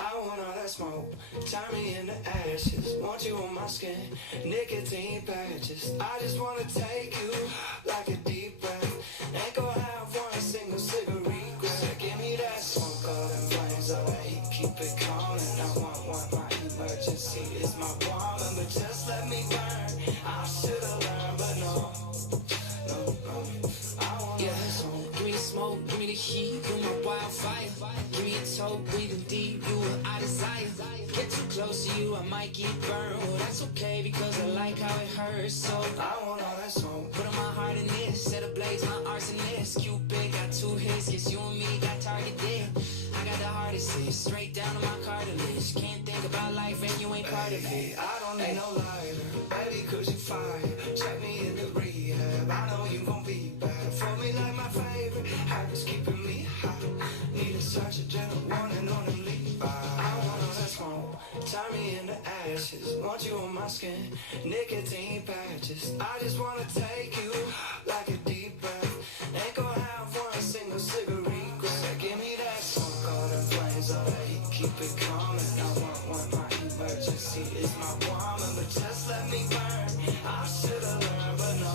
I want all that smoke, turn me into ashes. Want you on my skin, nicotine patches. I just wanna take you like a deep breath. Ain't gonna have one single cigarette. Give me that smoke, all them flames, all that heat, keep it calling. I want my emergency is my woman, but just let me burn. I should've learned, but no. Yeah, give me the smoke, give me the heat, you're my wildfire. Give me a toe, breathing deep, you what I desire. Get too close to you, I might get burned. Well, that's okay because I like how it hurts. So I want all that smoke. Put on my heart in this, set ablaze my arsonist. Cupid got two hits, yes, you and me got targeted. I got the hardest hit, straight down to my cartilage. Can't think about life and you ain't part of it. I don't need no lighter, baby, cause you fire. Check me in the rehab, I know you gon' be bad. For me like my favorite, habits keeping me high. Need a such a gentle warning on them leave by. I want all that smoke, turn me into ashes. Want you on my skin, nicotine patches. I just wanna take you like a deep breath. Ain't gonna have one single cigarette. Give me that smoke, all them flames, all that heat, keep it coming. I want my emergency is my woman, but just let me burn. I should've learned, but no.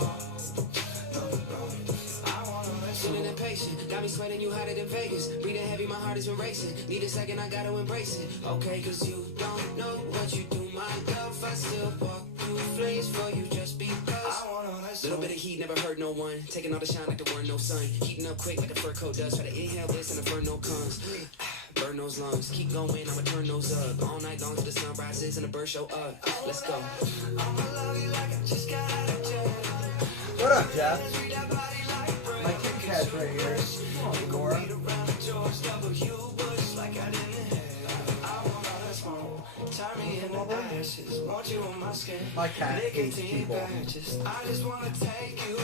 I wanna let feeling impatient, got me sweating you hotter than Vegas. Breathing heavy, my heart is been racing. Need a second, I gotta embrace it. Okay, cause you don't know what you do, my love. I still walk through flames for you just because. I want all that little bit of heat never hurt no one. Taking all the shine like there weren't no sun. Heating up quick like a fur coat does. Try to inhale this and the inferno comes. Burn those lungs, keep going, I'ma turn those up. All night long till the sun rises and the birds show up. Let's go. What up, Jeff? My Kit Kat's right here. Come on, Gamora. My cat hates people. I just wanna take you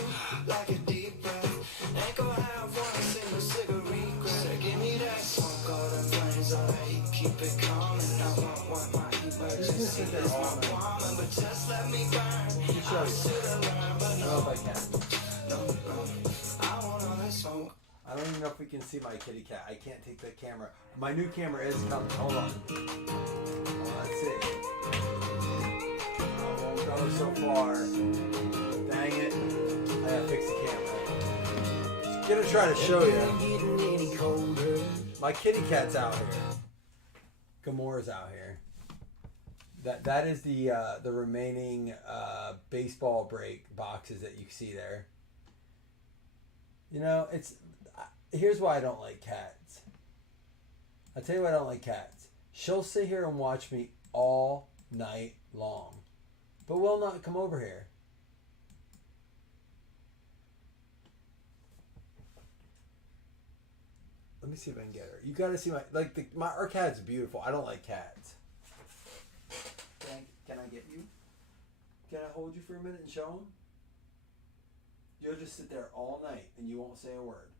like a deep breath. Ain't gonna have one single cigarette. Give me that smoke, all them flames, all that heat, keep it coming. I want my emergency is my woman, but just let me burn. I should've learned, but I don't know if I can. no. I want all that smoke. I don't even know if we can see my kitty cat. I can't take the camera. My new camera is coming. Hold on. Let's see. I won't go so far. Dang it. I gotta fix the camera. Just gonna try to show you. My kitty cat's out here. Gamora's out here. That is the remaining baseball break boxes that you see there. You know, here's why I don't like cats. I'll tell you why I don't like cats. She'll sit here and watch me all night long, but will not come over here. Let me see if I can get her. You gotta see our cat's beautiful. I don't like cats. Can I get you? Can I hold you for a minute and show him? You'll just sit there all night and you won't say a word.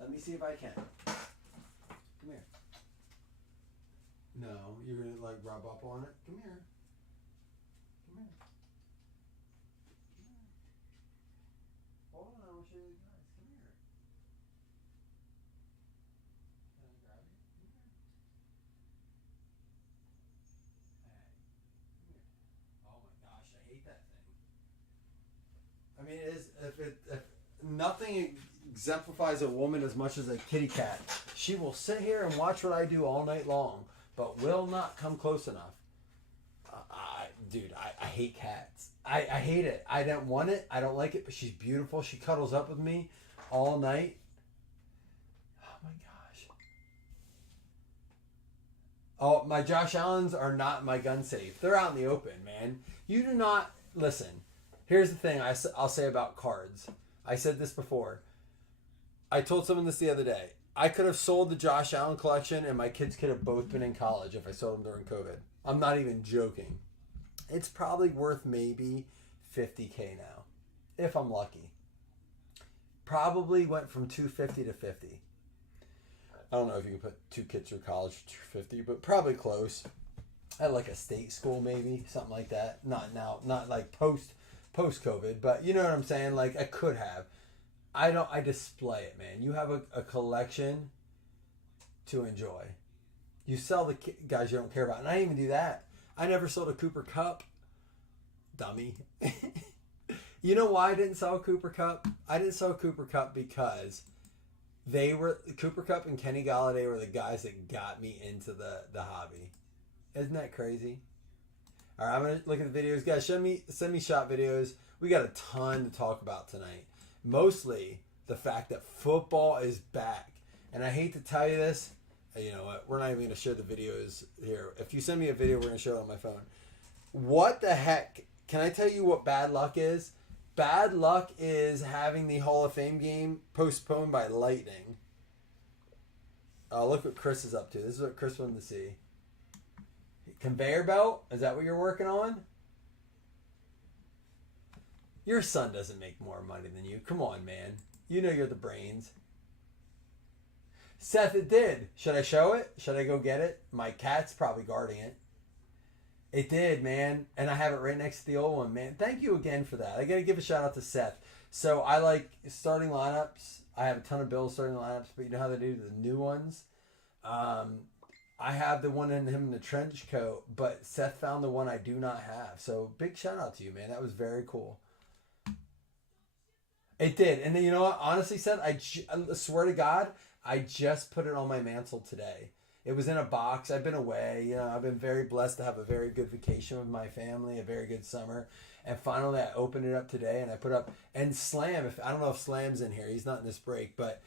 Let me see if I can. Come here. No, you're gonna like rub up on it. Come here. Come here. Come here. Hold on, I'll show you the guys. Come here. Can I grab you? Come here. Hey. Come here. Oh my gosh, I hate that thing. I mean, it is if nothing exemplifies a woman as much as a kitty cat. She will sit here and watch what I do all night long, but will not come close enough. Dude, I hate cats. I hate it. I don't want it. I don't like it, but she's beautiful. She cuddles up with me all night. Oh my gosh. Oh, my Josh Allens are not my gun safe. They're out in the open, man. You do not listen. Here's the thing I'll say about cards. I said this before. I told someone this the other day. I could have sold the Josh Allen collection and my kids could have both been in college if I sold them during COVID. I'm not even joking. It's probably worth maybe $50K now, if I'm lucky. Probably went from $250 to $50. I don't know if you can put two kids through college for $250, but probably close. At like a state school maybe, something like that. Not now, not like post COVID, but you know what I'm saying? Like I could have. I display it, man. You have a collection to enjoy. You sell the guys you don't care about. And I didn't even do that. I never sold a Cooper Cup. Dummy. You know why I didn't sell a Cooper Cup? I didn't sell a Cooper Cup because Cooper Cup and Kenny Galladay were the guys that got me into the hobby. Isn't that crazy? All right, I'm going to look at the videos. Guys, send me shot videos. We got a ton to talk about tonight. Mostly the fact that football is back. And I hate to tell you this. You know what? We're not even going to share the videos here. If you send me a video, we're going to show it on my phone. What the heck? Can I tell you what bad luck is? Bad luck is having the Hall of Fame game postponed by lightning. Look what Chris is up to. This is what Chris wanted to see. Conveyor belt? Is that what you're working on? Your son doesn't make more money than you. Come on, man. You know you're the brains. Seth, it did. Should I show it? Should I go get it? My cat's probably guarding it. It did, man. And I have it right next to the old one, man. Thank you again for that. I got to give a shout out to Seth. So I like starting lineups. I have a ton of Bills starting lineups, but you know how they do the new ones? I have the one in him in the trench coat, but Seth found the one I do not have. So big shout out to you, man. That was very cool. It did. And then you know what? Honestly, Seth, I swear to God, I just put it on my mantle today. It was in a box. I've been away. You know, I've been very blessed to have a very good vacation with my family, a very good summer. And finally, I opened it up today and I put up, and Slam, I don't know if Slam's in here. He's not in this break, but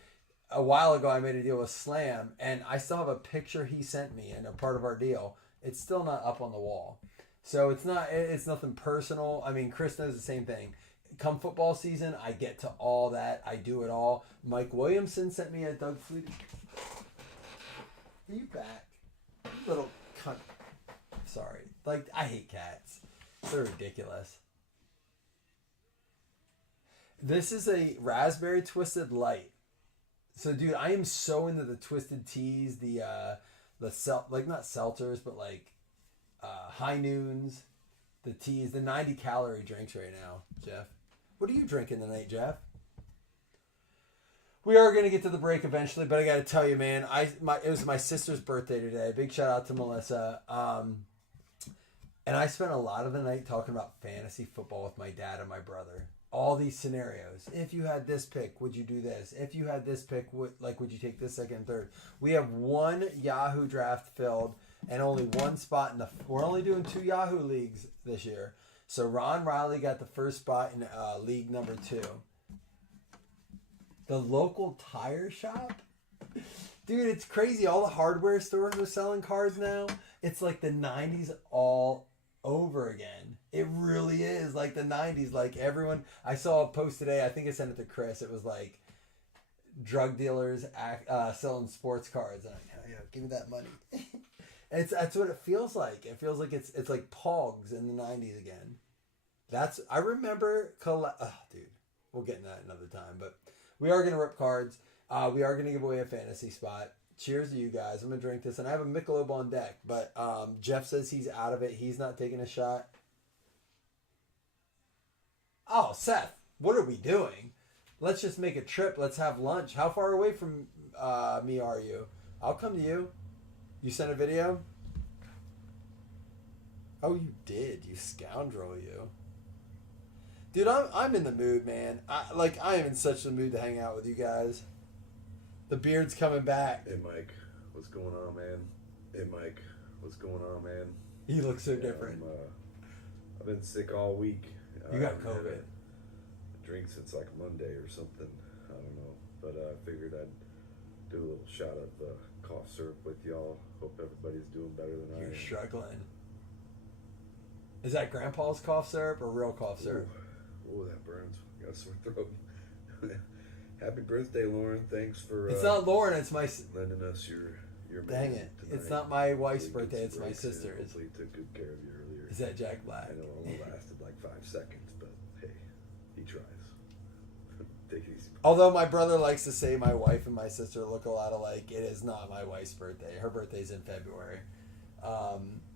a while ago I made a deal with Slam and I still have a picture he sent me and a part of our deal. It's still not up on the wall. So it's nothing personal. I mean, Chris knows the same thing. Come football season, I get to all that. I do it all. Mike Williamson sent me a Doug Flutie. Are you back? You little cunt. Sorry. Like, I hate cats. They're ridiculous. This is a raspberry twisted light. So, dude, I am so into the twisted teas, not seltzers, but like high noons, the teas, the 90 calorie drinks right now, Jeff. What are you drinking tonight, Jeff? We are going to get to the break eventually, but I got to tell you, man, it was my sister's birthday today. Big shout out to Melissa. And I spent a lot of the night talking about fantasy football with my dad and my brother. All these scenarios. If you had this pick, would you do this? If you had this pick, would you take this second and third? We have one Yahoo draft filled and only one spot we're only doing 2 Yahoo leagues this year. So Ron Riley got the first spot in league number 2. The local tire shop? Dude, it's crazy. All the hardware stores are selling cards now. It's like the 90s all over again. It really is like the 90s. Like everyone, I saw a post today. I think I sent it to Chris. It was like drug dealers selling sports cards. And give me that money. That's what it feels like. It feels like it's like Pogs in the 90s again. I remember, dude, we'll get into that another time. But we are going to rip cards. We are going to give away a fantasy spot. Cheers to you guys. I'm going to drink this. And I have a Michelob on deck. But Jeff says he's out of it. He's not taking a shot. Oh, Seth, what are we doing? Let's just make a trip. Let's have lunch. How far away from me are you? I'll come to you. You sent a video? Oh, you did. You scoundrel, you. Dude, I'm in the mood, man. I am in such a mood to hang out with you guys. The beard's coming back. Hey, Mike. What's going on, man? Hey, Mike. What's going on, man? He looks so different. I've been sick all week. You got COVID. Had a drink since like Monday or something. I don't know. But I figured I'd do a little shot of cough syrup with y'all. Hope everybody's doing better than I am. You're struggling. Is that Grandpa's cough syrup or real cough syrup? Ooh, that burns. Got a sore throat. Happy birthday, Lauren. Thanks for... It's not Lauren, it's my... lending us your Dang it. tonight. It's not my wife's birthday, it's my sister's. Hopefully took good care of you earlier. Is that Jack Black? I know it only lasted like 5 seconds, but hey, he tries. Take it easy. Although my brother likes to say my wife and my sister look a lot alike, it is not my wife's birthday. Her birthday's in February.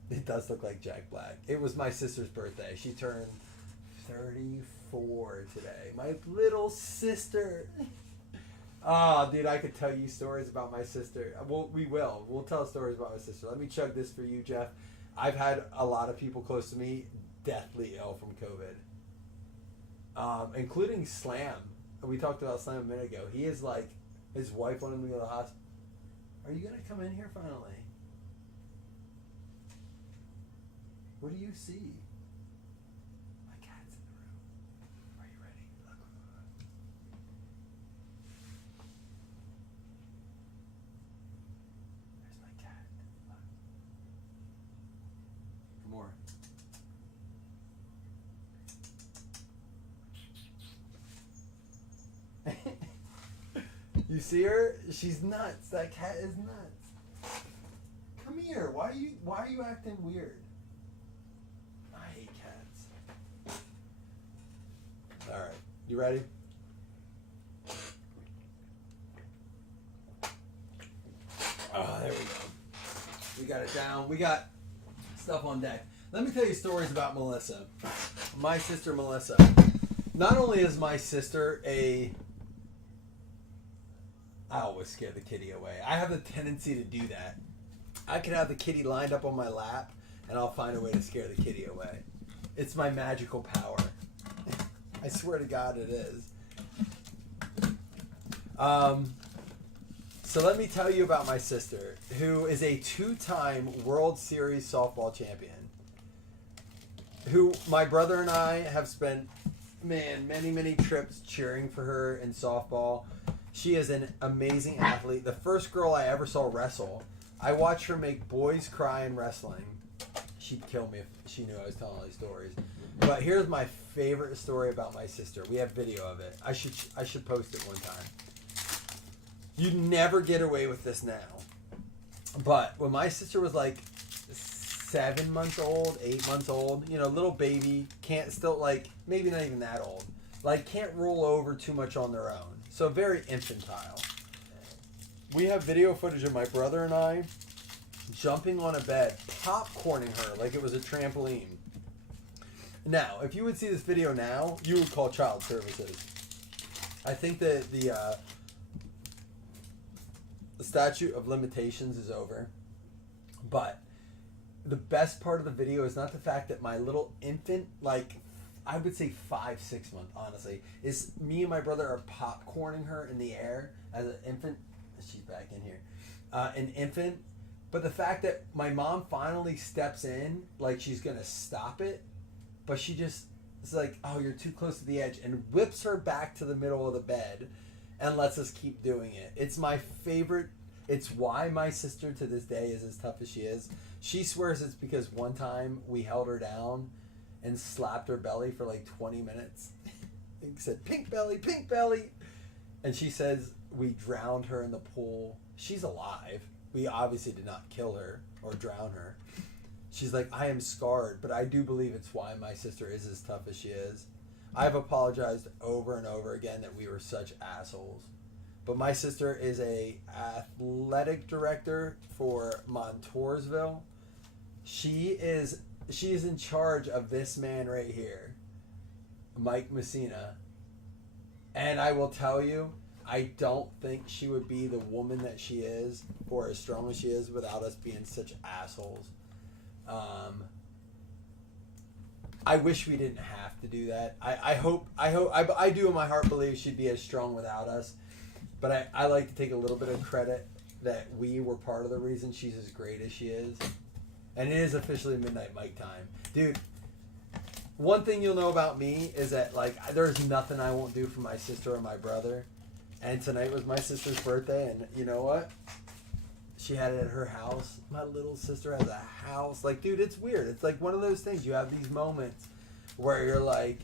It does look like Jack Black. It was my sister's birthday. She turned 34 today. My little sister. Oh, dude, I could tell you stories about my sister. We will. We'll tell stories about my sister. Let me chug this for you, Jeff. I've had a lot of people close to me deathly ill from COVID, including Slam. We talked about Slam a minute ago. He is like, his wife wanted him to go to the hospital. Are you going to come in here finally? What do you see? My cat's in the room. Are you ready? Look. There's my cat. Look. More. You see her? She's nuts. That cat is nuts. Come here. Why are you acting weird? I hate cats. All right. You ready? Oh, there we go. We got it down. We got stuff on deck. Let me tell you stories about Melissa. My sister Melissa. Not only is my sister I always scare the kitty away. I have the tendency to do that. I could have the kitty lined up on my lap and I'll find a way to scare the kitty away. It's my magical power. I swear to God it is. So let me tell you about my sister, who is a 2-time World Series softball champion, who my brother and I have spent, many, many trips cheering for her in softball. She is an amazing athlete. The first girl I ever saw wrestle, I watched her make boys cry in wrestling. She'd kill me if she knew I was telling all these stories. But here's my favorite story about my sister. We have video of it. I should post it one time. You'd never get away with this now. But when my sister was like 7 months old, 8 months old, little baby, can't still, like, maybe not even that old, like, can't roll over too much on their own. So very infantile. We have video footage of my brother and I jumping on a bed, popcorning her like it was a trampoline. Now, if you would see this video now, you would call child services. I think that the statute of limitations is over. But the best part of the video is not the fact that my little infant, like, I would say 5-6 months, honestly, is me and my brother are popcorning her in the air as an infant. She's back in here. An infant. But the fact that my mom finally steps in, like she's going to stop it, but she just is like, oh, you're too close to the edge, and whips her back to the middle of the bed and lets us keep doing it. It's my favorite. It's why my sister to this day is as tough as she is. She swears it's because one time we held her down and slapped her belly for like 20 minutes. He said, pink belly, pink belly. And she says we drowned her in the pool. She's alive. We obviously did not kill her or drown her. She's like, I am scarred, but I do believe it's why my sister is as tough as she is. I've apologized over and over again that we were such assholes. But my sister is a athletic director for Montoursville. She is in charge of this man right here, Mike Messina. And I will tell you, I don't think she would be the woman that she is or as strong as she is without us being such assholes. I wish we didn't have to do that. I do in my heart believe she'd be as strong without us. But I like to take a little bit of credit that we were part of the reason she's as great as she is. And it is officially Midnight Mike time. Dude, one thing you'll know about me is that, like, there's nothing I won't do for my sister or my brother. And tonight was my sister's birthday, and you know what? She had it at her house. My little sister has a house. Like, dude, it's weird. It's like one of those things. You have these moments where you're like,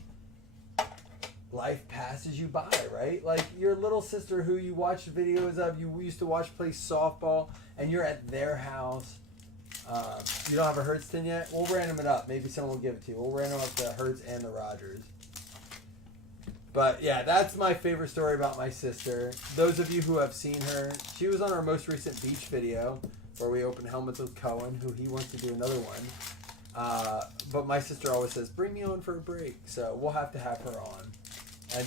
life passes you by, right? Like your little sister who you watched videos of, you used to watch play softball, and you're at their house. You don't have a Hertz tin yet? We'll random it up. Maybe someone will give it to you. We'll random up the Hertz and the Rogers. But yeah, that's my favorite story about my sister. Those of you who have seen her, she was on our most recent beach video where we opened helmets with Cohen, who he wants to do another one. But my sister always says, bring me on for a break. So we'll have to have her on. And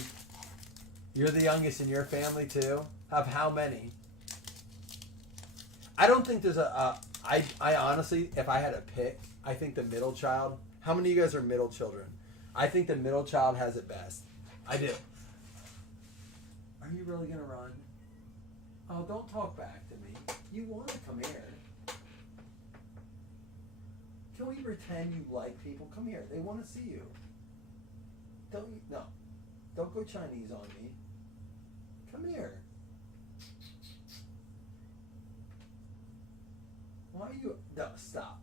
you're the youngest in your family too. Have how many? I don't think there's I honestly, if I had to pick, I think the middle child. How many of you guys are middle children? I think the middle child has it best. I do. Are you really gonna run? Oh, don't talk back to me. You want to come here. Can we pretend you like people? Come here. They want to see you. No. Don't go Chinese on me. Come here. Why are you... No, stop.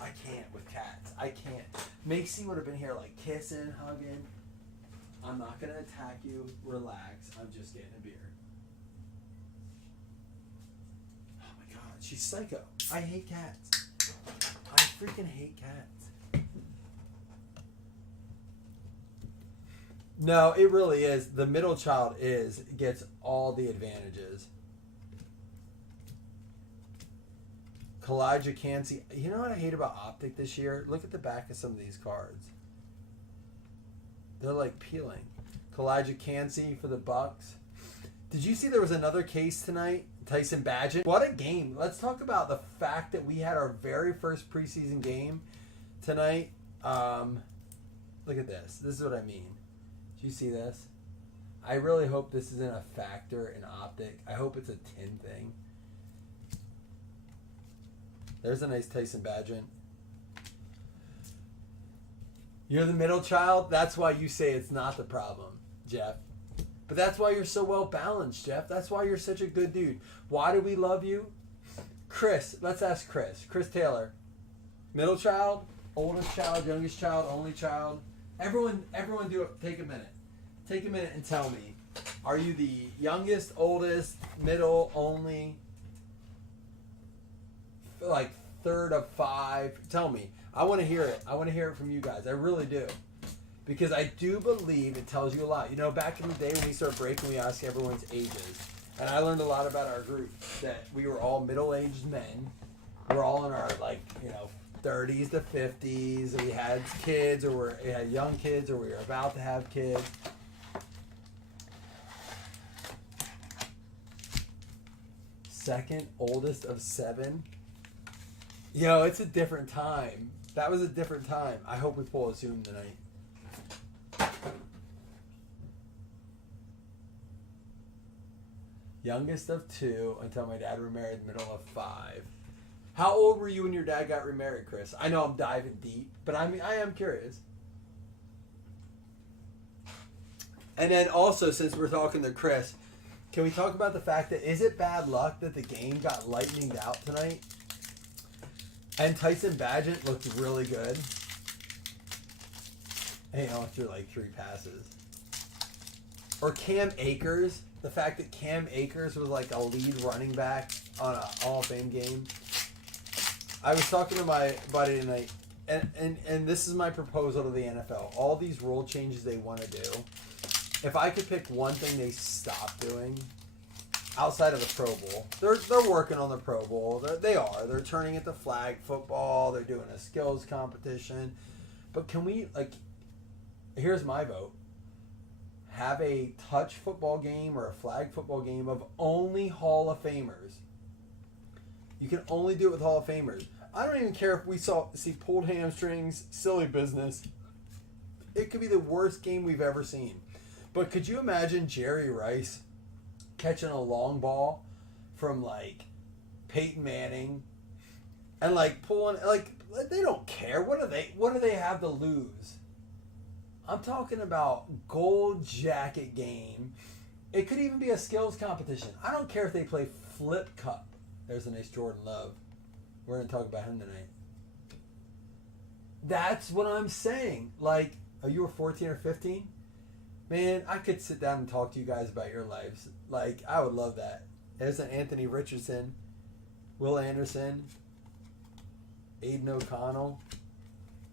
I can't with cats. I can't. Macy would have been here like kissing, hugging. I'm not going to attack you. Relax. I'm just getting a beer. Oh my god. She's psycho. I hate cats. I freaking hate cats. No, it really is. The middle child gets all the advantages. Kalijah Cansey. You know what I hate about Optic this year? Look at the back of some of these cards. They're like peeling. Kalijah Cansey for the Bucks. Did you see there was another case tonight? Tyson Bagent. What a game. Let's talk about the fact that we had our very first preseason game tonight. Look at this. This is what I mean. Do you see this? I really hope this isn't a factor in Optic. I hope it's a tin thing. There's a nice Tyson Bagent. You're the middle child. That's why you say it's not the problem, Jeff. But that's why you're so well balanced, Jeff. That's why you're such a good dude. Why do we love you? Chris. Let's ask Chris. Chris Taylor. Middle child, oldest child, youngest child, only child. Everyone do it. Take a minute. Take a minute and tell me. Are you the youngest, oldest, middle, only? Like third of five? Tell me. I want to hear it. I want to hear it from you guys. I really do. Because I do believe it tells you a lot. You know, back in the day when we started breaking, we asked everyone's ages. And I learned a lot about our group. That we were all middle-aged men. We're all in our, 30s to 50s. We had kids, or we had young kids, or we were about to have kids. Second oldest of 7. Yo, it's a different time. That was a different time. I hope we pull a Zoom tonight. Youngest of 2 until my dad remarried, middle of 5. How old were you when your dad got remarried, Chris? I know I'm diving deep, but I am curious. And then also, since we're talking to Chris, can we talk about the fact that is it bad luck that the game got lightninged out tonight? And Tyson Bagent looked really good. And he only threw like 3 passes. Or Cam Akers. The fact that Cam Akers was like a lead running back on a Hall of Fame game. I was talking to my buddy tonight, and this is my proposal to the NFL. All these rule changes they want to do, if I could pick one thing they stop doing, outside of the Pro Bowl, they're working on the Pro Bowl. They're turning it to flag football. They're doing a skills competition. But can we, here's my vote. Have a touch football game or a flag football game of only Hall of Famers. You can only do it with Hall of Famers. I don't even care if we see pulled hamstrings, silly business. It could be the worst game we've ever seen. But could you imagine Jerry Rice catching a long ball from Peyton Manning and pulling they don't care. What do they have to lose? I'm talking about gold jacket game. It could even be a skills competition. I don't care if they play flip cup. There's a nice Jordan Love. We're going to talk about him tonight. That's what I'm saying. Oh, you were 14 or 15? Man, I could sit down and talk to you guys about your lives. I would love that. There's an Anthony Richardson, Will Anderson, Aiden O'Connell.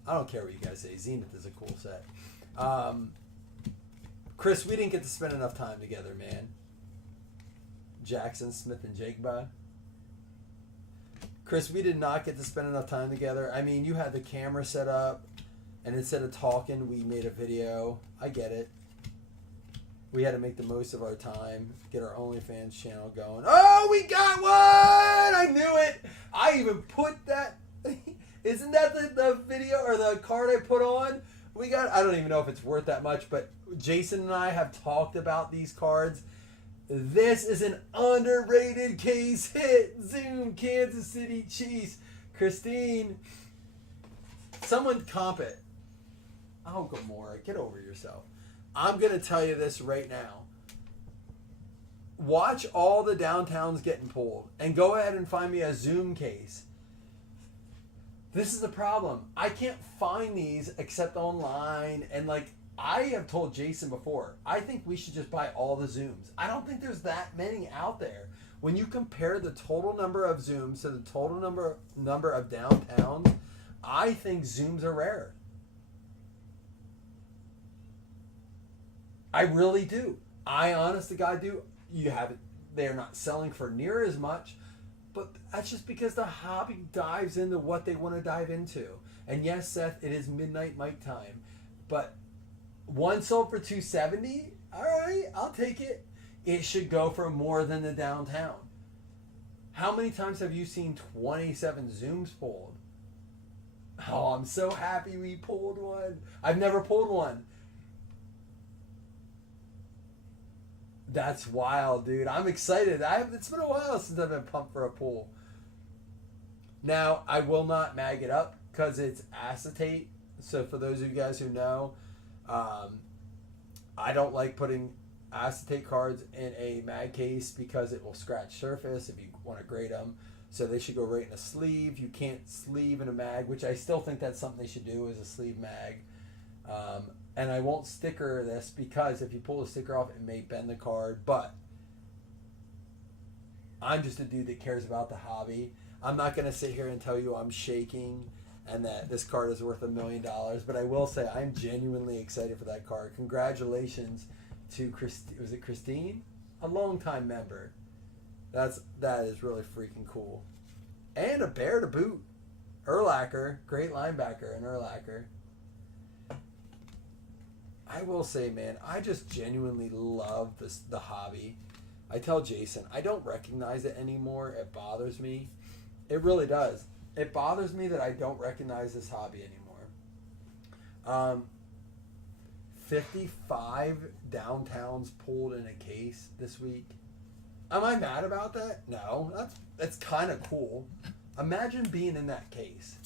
I don't care what you guys say. Zenith is a cool set. Chris, we didn't get to spend enough time together, man. Jackson Smith and Jigba. Chris, we did not get to spend enough time together. I mean, you had the camera set up, and instead of talking, we made a video. I get it. We had to make the most of our time, get our OnlyFans channel going. Oh, we got one! I knew it! I even put that... Isn't that the video or the card I put on? We got... I don't even know if it's worth that much, but Jason and I have talked about these cards. This is an underrated case hit. Zoom, Kansas City Chiefs. Christine, someone comp it. Oh, Gamora, get over yourself. I'm going to tell you this right now. Watch all the downtowns getting pulled and go ahead and find me a Zoom case. This is the problem. I can't find these except online. And like I have told Jason before, I think we should just buy all the Zooms. I don't think there's that many out there. When you compare the total number of Zooms to the total number of downtowns, I think Zooms are rare. I really do. I honest to God do. You have it. They're not selling for near as much, but that's just because the hobby dives into what they want to dive into. And yes, Seth, it is midnight Mike time, but one sold for $270. All right, I'll take it. It should go for more than the downtown. How many times have you seen 27 Zooms pulled? Oh, I'm so happy we pulled one. I've never pulled one. That's wild, dude. I'm excited. It's been a while since I've been pumped for a pull. Now, I will not mag it up because it's acetate. So for those of you guys who know, I don't like putting acetate cards in a mag case because it will scratch surface if you want to grade them. So they should go right in a sleeve. You can't sleeve in a mag, which I still think that's something they should do, is a sleeve mag. And I won't sticker this because if you pull the sticker off, it may bend the card. But I'm just a dude that cares about the hobby. I'm not going to sit here and tell you I'm shaking and that this card is worth $1 million. But I will say I'm genuinely excited for that card. Congratulations to was it Christine? A longtime member. That is really freaking cool. And a bear to boot. Urlacher, great linebacker in Urlacher. I will say, man, I just genuinely love the hobby. I tell Jason, I don't recognize it anymore. It bothers me. It really does. It bothers me that I don't recognize this hobby anymore. 55 downtowns pulled in a case this week. Am I mad about that? No. That's kind of cool. Imagine being in that case.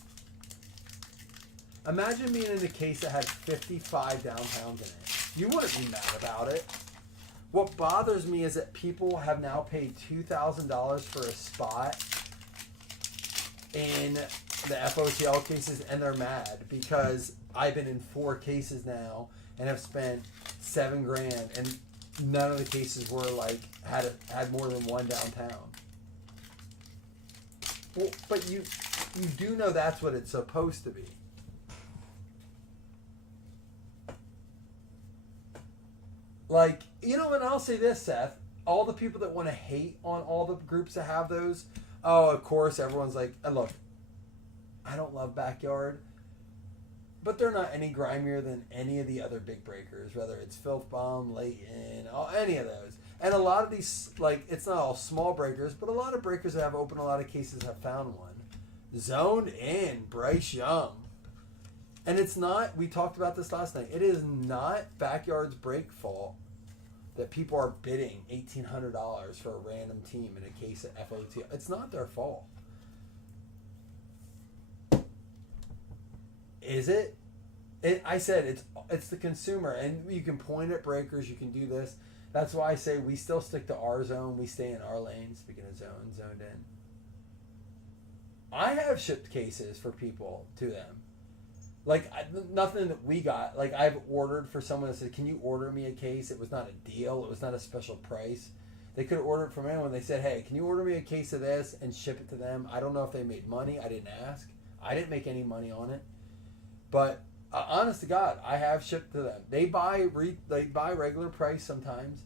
Imagine being in a case that had 55 downtowns in it. You wouldn't be mad about it. What bothers me is that people have now paid $2,000 for a spot in the FOTL cases, and they're mad because I've been in 4 cases now and have spent $7,000, and none of the cases were like had more than one downtown. Well, but you do know that's what it's supposed to be. Like, you know, and I'll say this, Seth, all the people that want to hate on all the groups that have those, oh, of course, everyone's like, look, I don't love Backyard, but they're not any grimier than any of the other big breakers, whether it's Filth Bomb, Leighton, any of those. And a lot of these, like, it's not all small breakers, but a lot of breakers that have opened a lot of cases have found one. Zoned in, Bryce Young. And it's not, we talked about this last night, it is not Backyard's break fault that people are bidding $1,800 for a random team in a case of FOT. It's not their fault. Is it? I said it's the consumer, and you can point at breakers, you can do this. That's why I say we still stick to our zone. We stay in our lane. Speaking of zone, zoned in. I have shipped cases for people to them. Like, nothing that we got. Like, I've ordered for someone that said, can you order me a case? It was not a deal. It was not a special price. They could have ordered from anyone. They said, hey, can you order me a case of this and ship it to them? I don't know if they made money. I didn't ask. I didn't make any money on it. But, honest to God, I have shipped to them. They buy regular price sometimes.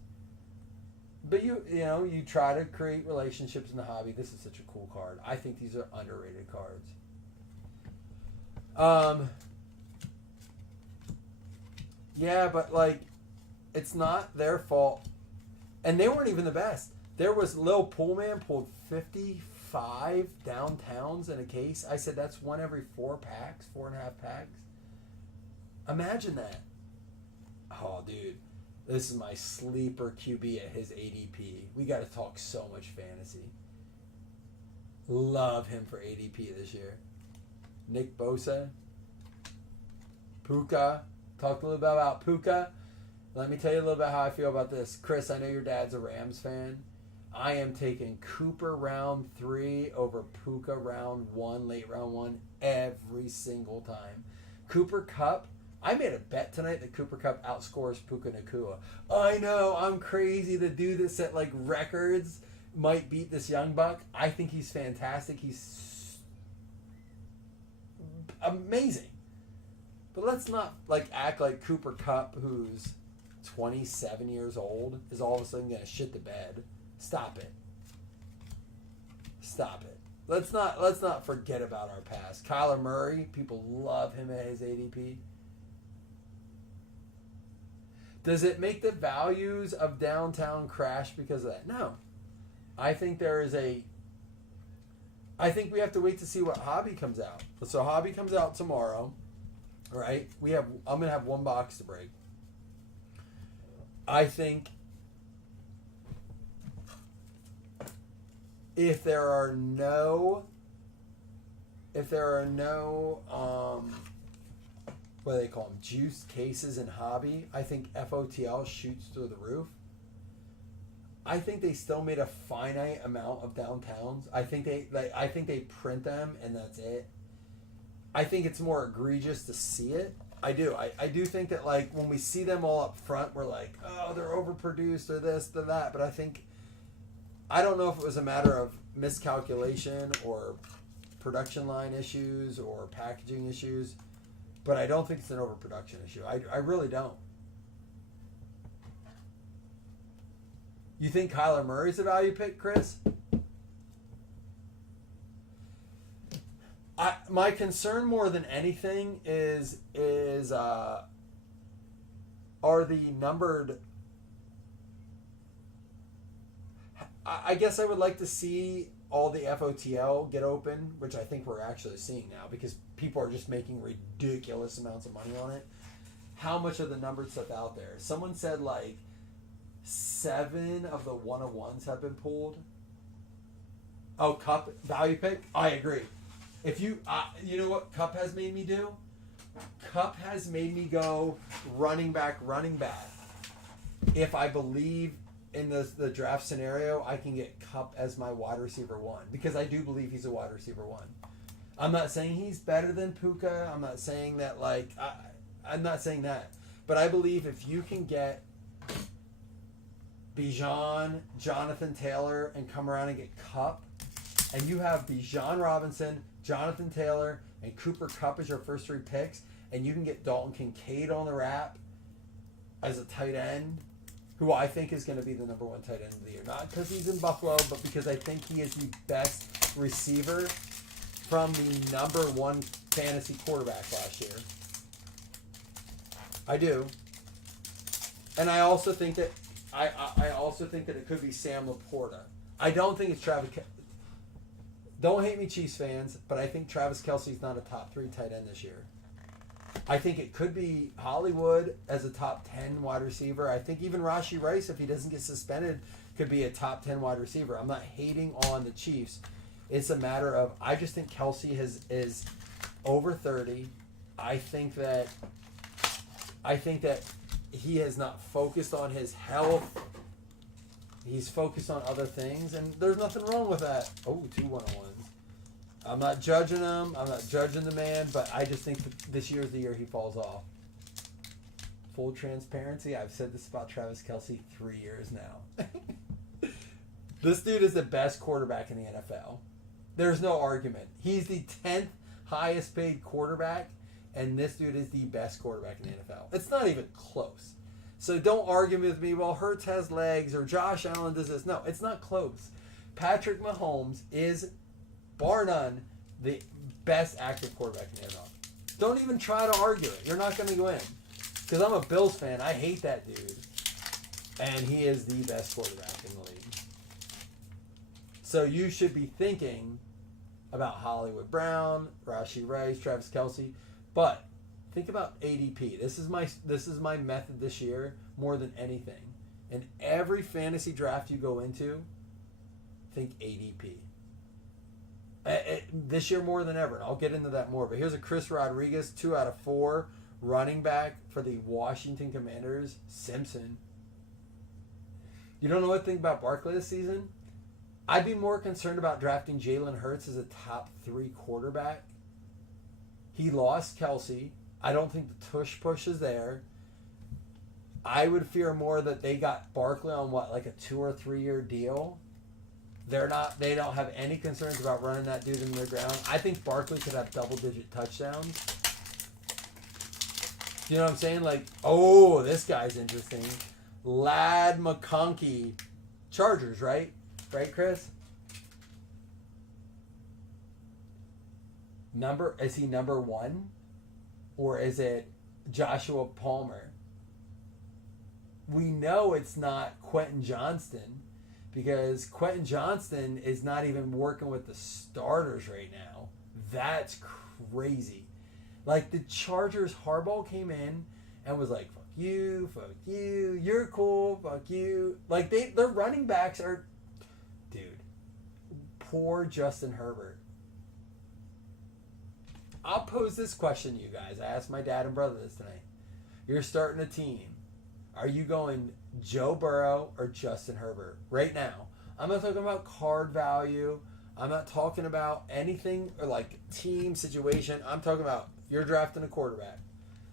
But you try to create relationships in the hobby. This is such a cool card. I think these are underrated cards. Yeah, but like, It's not their fault. And they weren't even the best. There was Lil Poolman pulled 55 downtowns in a case. I said that's one every 4 and a half packs. Imagine that. Oh, dude. This is my sleeper QB at his ADP. We got to talk so much fantasy. Love him for ADP this year. Nick Bosa. Puka. Talked a little bit about Puka. Let me tell you a little bit how I feel about this. Chris, I know your dad's a Rams fan. I am taking Cooper round 3 over Puka round 1, late round 1, every single time. Cooper Kupp. I made a bet tonight that Cooper Kupp outscores Puka Nacua. I know, I'm crazy. The dude that set like records might beat this young buck. I think he's fantastic. He's amazing. But let's not like act like Cooper Kupp, who's 27 years old, is all of a sudden going to shit the bed. Stop it. Stop it. Let's not forget about our past. Kyler Murray, people love him at his ADP. Does it make the values of downtown crash because of that? No. I think we have to wait to see what hobby comes out. So hobby comes out tomorrow, right? I'm gonna have one box to break. I think if there are no what do they call them, juice cases in hobby, I think FOTL shoots through the roof. I think they still made a finite amount of downtowns. I think they print them and that's it. I think it's more egregious to see it. I do. I do think that like when we see them all up front, we're like, oh, they're overproduced or this, or that. But I don't know if it was a matter of miscalculation or production line issues or packaging issues, but I don't think it's an overproduction issue. I really don't. You think Kyler Murray's a value pick, Chris? My concern more than anything is are the numbered. I guess I would like to see all the FOTL get open, which I think we're actually seeing now because people are just making ridiculous amounts of money on it. How much of the numbered stuff out there? Someone said like 7 of the 101s have been pulled. Oh, Kupp value pick? I agree. If you know what Kupp has made me do? Kupp has made me go running back. If I believe in the draft scenario, I can get Kupp as my wide receiver 1 because I do believe he's a wide receiver 1. I'm not saying he's better than Puka. I'm not saying that I'm not saying that. But I believe if you can get Bijan, Jonathan Taylor, and come around and get Kupp, and you have Bijan Robinson, Jonathan Taylor, and Cooper Kupp as your first 3 picks, and you can get Dalton Kincaid on the wrap as a tight end, who I think is going to be the number 1 tight end of the year. Not because he's in Buffalo, but because I think he is the best receiver from the number 1 fantasy quarterback last year. I do. And I also think that it could be Sam Laporta. I don't think it's Travis. Don't hate me, Chiefs fans, but I think Travis Kelce's not a top 3 tight end this year. I think it could be Hollywood as a top 10 wide receiver. I think even Rashee Rice, if he doesn't get suspended, could be a top 10 wide receiver. I'm not hating on the Chiefs. It's a matter of I just think Kelce is over 30. I think that he has not focused on his health. He's focused on other things, and there's nothing wrong with that. Oh, 2 101s. I'm not judging him. I'm not judging the man, but I just think that this year's the year he falls off. Full transparency, I've said this about Travis Kelce 3 years now. This dude is the best quarterback in the NFL. There's no argument. He's the 10th highest paid quarterback, and this dude is the best quarterback in the NFL. It's not even close. So don't argue with me, well, Hurts has legs or Josh Allen does this. No, it's not close. Patrick Mahomes is, bar none, the best active quarterback in the NFL. Don't even try to argue it. You're not going to win. Because I'm a Bills fan. I hate that dude. And he is the best quarterback in the league. So you should be thinking about Hollywood Brown, Rashee Rice, Travis Kelce, but think about ADP. This is my method this year more than anything. In every fantasy draft you go into, think ADP. This year more than ever, and I'll get into that more. But here's a Chris Rodriguez, 2 out of 4, running back for the Washington Commanders, Simpson. You don't know what to think about Barkley this season? I'd be more concerned about drafting Jalen Hurts as a top 3 quarterback. He lost Kelce. I don't think the tush push is there. I would fear more that they got Barkley on like a 2 or 3 year deal. They don't have any concerns about running that dude into the ground. I think Barkley could have double-digit touchdowns. You know what I'm saying? Like, oh, this guy's interesting. Lad McConkey, Chargers, right? Right, Chris? Is he number 1? Or is it Joshua Palmer? We know it's not Quentin Johnston because Quentin Johnston is not even working with the starters right now. That's crazy. Like, the Chargers, Harbaugh came in and was like, fuck you, you're cool, fuck you. Like, their running backs are... Dude, poor Justin Herbert. I'll pose this question to you guys. I asked my dad and brother this tonight. You're starting a team. Are you going Joe Burrow or Justin Herbert right now? I'm not talking about card value. I'm not talking about anything or like team situation. I'm talking about you're drafting a quarterback.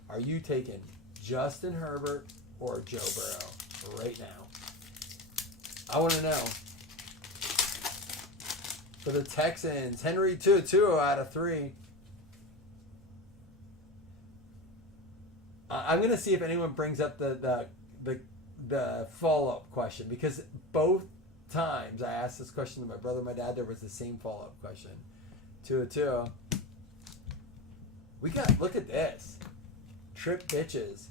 Are you taking Justin Herbert or Joe Burrow right now? I want to know. For the Texans, Henry 2 out of 3. I'm gonna see if anyone brings up the follow-up question because both times I asked this question to my brother and my dad, there was the same follow-up question. 2. We got, look at this. Trip bitches.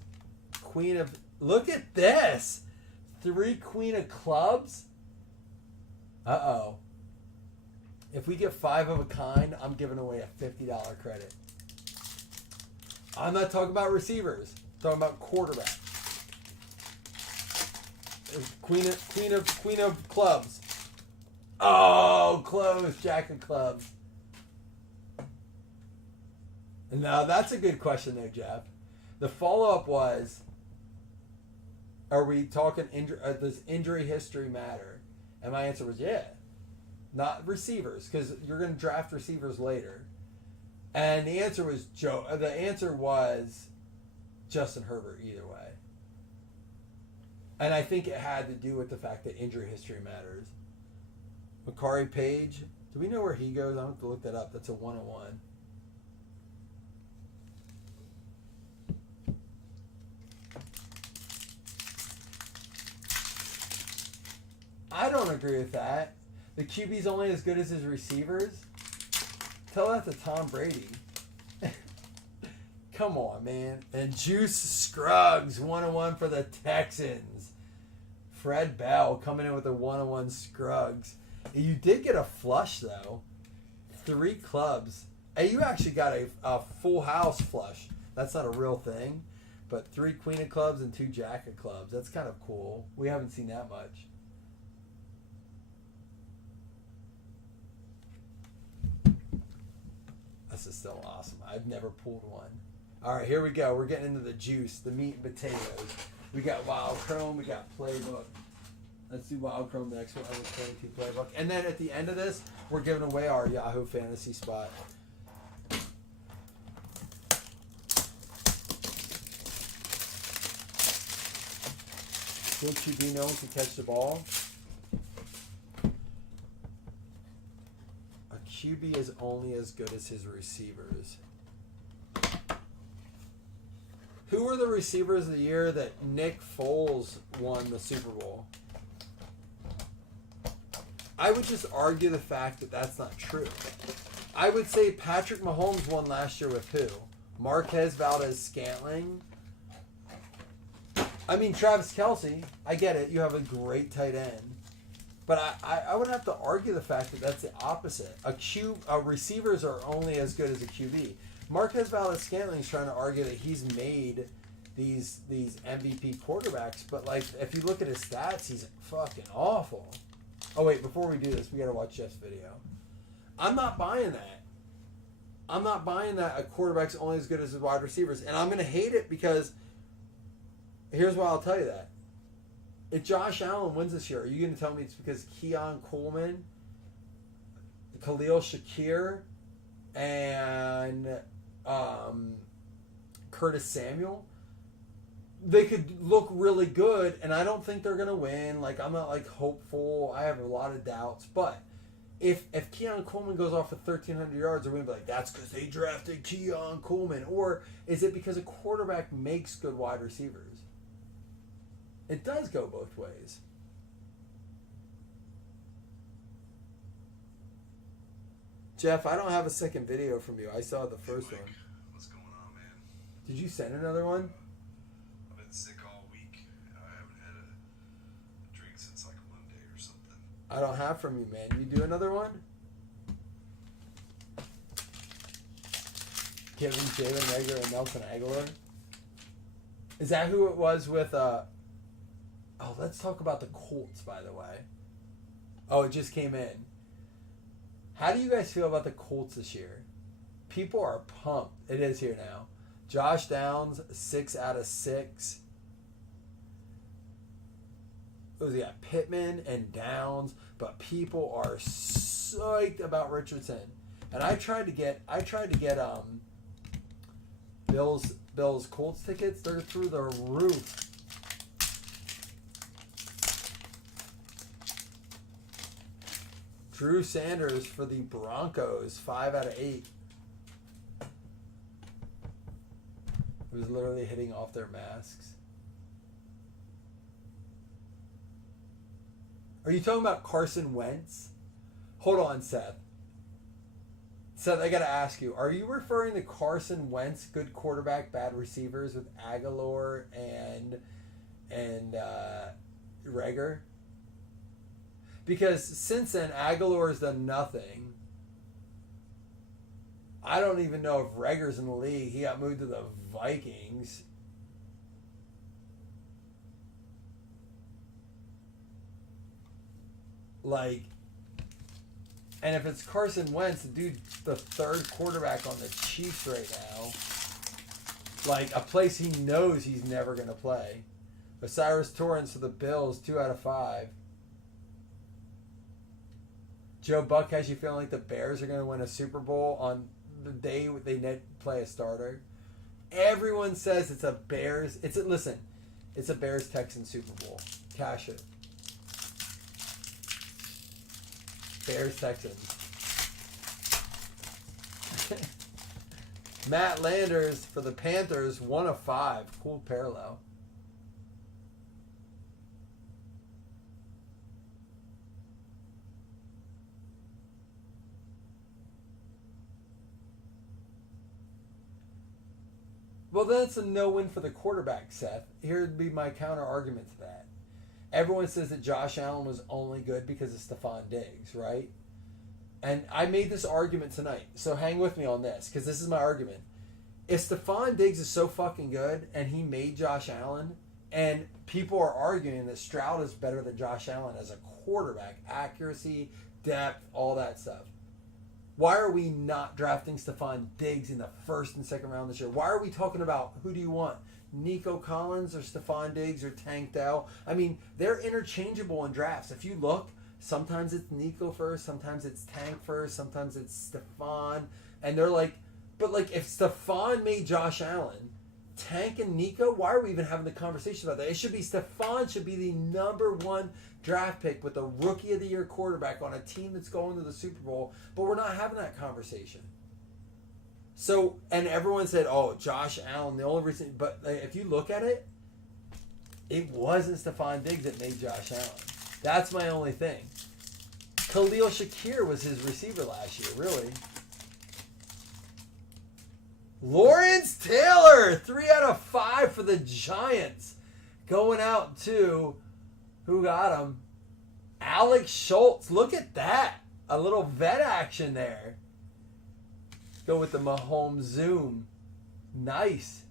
Look at this. 3 Queen of Clubs. Uh-oh. If we get 5 of a kind, I'm giving away a $50 credit. I'm not talking about receivers. I'm talking about quarterback. Queen of Clubs. Oh, close. Jack of Clubs. Now that's a good question there, Jeff. The follow-up was, are we talking does injury history matter? And my answer was yeah. Not receivers, because you're going to draft receivers later. And the answer was Justin Herbert either way. And I think it had to do with the fact that injury history matters. Makari Page, do we know where he goes? I don't have to look that up. That's a 101. I don't agree with that. The QB's only as good as his receivers. Tell that to Tom Brady. Come on, man. And Juice Scruggs, 101 for the Texans. Fred Bell coming in with a 101 Scruggs. You did get a flush, though. 3 clubs. Hey, you actually got a full house flush. That's not a real thing. But 3 Queen of Clubs and 2 Jack of Clubs. That's kind of cool. We haven't seen that much. This is still awesome. I've never pulled one. All right, here we go. We're getting into the juice, the meat and potatoes. We got Wild Chrome. We got Playbook. Let's do Wild Chrome next one. 22 Playbook. And then at the end of this, we're giving away our Yahoo Fantasy spot. Will QB no one can catch the ball? QB is only as good as his receivers. Who were the receivers of the year that Nick Foles won the Super Bowl? I would just argue the fact that that's not true. I would say Patrick Mahomes won last year with who? Marquez Valdez-Scantling? I mean, Travis Kelce, I get it. You have a great tight end. But I would have to argue the fact that that's the opposite. Receivers are only as good as a QB. Marquez Valdes-Scantling is trying to argue that he's made these MVP quarterbacks, but like if you look at his stats, he's fucking awful. Oh wait, before we do this, we gotta watch Jeff's video. I'm not buying that. I'm not buying that a quarterback's only as good as his wide receivers, and I'm gonna hate it because here's why I'll tell you that. If Josh Allen wins this year, are you going to tell me it's because Keon Coleman, Khalil Shakir, and Curtis Samuel? They could look really good, and I don't think they're going to win. Like, I'm not, like, hopeful. I have a lot of doubts. But if Keon Coleman goes off for 1,300 yards, are we going to be like, that's because they drafted Keon Coleman? Or is it because a quarterback makes good wide receivers? It does go both ways. Jeff, I don't have a second video from you. I saw the first one. What's going on, man? Did you send another one? I've been sick all week. I haven't had a drink since like Monday or something. I don't have from you, man. You do another one? Giving Jalen Reagor and Nelson Aguilar? Is that who it was with... Oh, let's talk about the Colts, by the way. Oh, it just came in. How do you guys feel about the Colts this year? People are pumped. It is here now. Josh Downs, 6 out of 6. What was he got? Pittman and Downs, but people are psyched about Richardson. And I tried to get Bills Colts tickets. They're through the roof. Drew Sanders for the Broncos, 5 out of 8. It was literally hitting off their masks. Are you talking about Carson Wentz? Hold on, Seth. Seth, I got to ask you, are you referring to Carson Wentz, good quarterback, bad receivers with Aguilar and Reagor? Because since then, Aguilar's done nothing. I don't even know if Reagor's in the league. He got moved to the Vikings. Like, and if it's Carson Wentz, the dude's the third quarterback on the Chiefs right now. Like, a place he knows he's never going to play. Osiris Torrance for the Bills, 2 out of 5. Joe Buck has you feeling like the Bears are going to win a Super Bowl on the day they play a starter. Everyone says it's a Bears. It's a Bears-Texans Super Bowl. Cash it. Bears-Texans. Matt Landers for the Panthers, 1 of 5. Cool parallel. Well, that's a no-win for the quarterback, Seth. Here would be my counter-argument to that. Everyone says that Josh Allen was only good because of Stephon Diggs, right? And I made this argument tonight, so hang with me on this, because this is my argument. If Stephon Diggs is so fucking good, and he made Josh Allen, and people are arguing that Stroud is better than Josh Allen as a quarterback, accuracy, depth, all that stuff, why are we not drafting Stephon Diggs in the first and second round this year? Why are we talking about who do you want? Nico Collins or Stephon Diggs or Tank Dell? I mean, they're interchangeable in drafts. If you look, sometimes it's Nico first, sometimes it's Tank first, sometimes it's Stephon. And they're like, but like if Stephon made Josh Allen, Tank and Nico, why are we even having the conversation about that? It should be Stephon should be the number 1 draft pick with the Rookie of the Year quarterback on a team that's going to the Super Bowl, but we're not having that conversation. So, and everyone said, oh, Josh Allen, the only reason, but if you look at it, it wasn't Stephon Diggs that made Josh Allen. That's my only thing. Khalil Shakir was his receiver last year, really. Lawrence Taylor, 3 out of 5 for the Giants. Going out to, who got him? Alex Schultz. Look at that. A little vet action there. Go with the Mahomes zoom. Nice.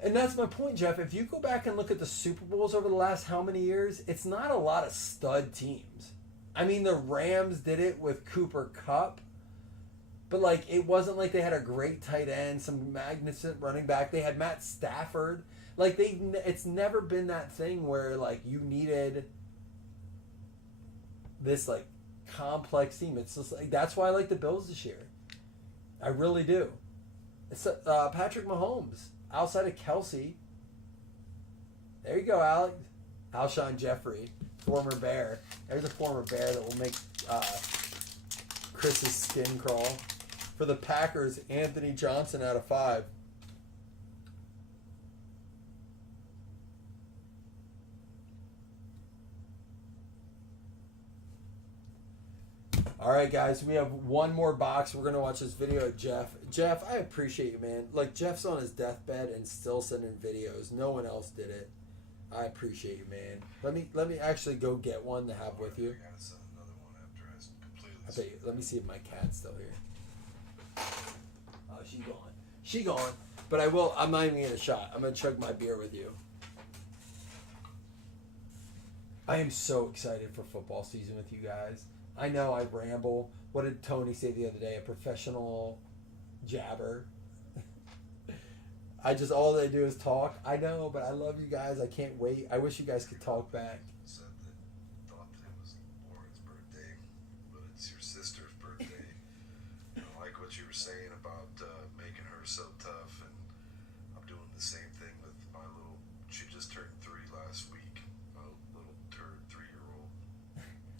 And that's my point, Jeff. If you go back and look at the Super Bowls over the last how many years, it's not a lot of stud teams. I mean, the Rams did it with Cooper Kupp, but like it wasn't like they had a great tight end, some magnificent running back. They had Matt Stafford. Like it's never been that thing where like you needed this like complex team. It's just like that's why I like the Bills this year. I really do. It's Patrick Mahomes. Outside of Kelsey. There you go, Alex. Alshon Jeffrey, former Bear. There's a former Bear that will make Chris's skin crawl. For the Packers, Anthony Johnson out of 5. All right, guys, we have one more box. We're going to watch this video of Jeff. Jeff, I appreciate you, man. Like, Jeff's on his deathbed and still sending videos. No one else did it. I appreciate you, man. Let me actually go get one to have with you. I gotta send another one after I completely. Let me see if my cat's still here. Oh, she's gone. She gone. But I will. I'm not even getting a shot. I'm going to chug my beer with you. I am so excited for football season with you guys. I know I ramble. What did Tony say the other day? A professional jabber. All they do is talk. I know, but I love you guys. I can't wait. I wish you guys could talk back. Said that thought that it was Lauren's birthday, but it's your sister's birthday. I like what you were saying about making her so tough, and I'm doing the same thing with my little. She just turned 3 last week. My little turd 3-year-old.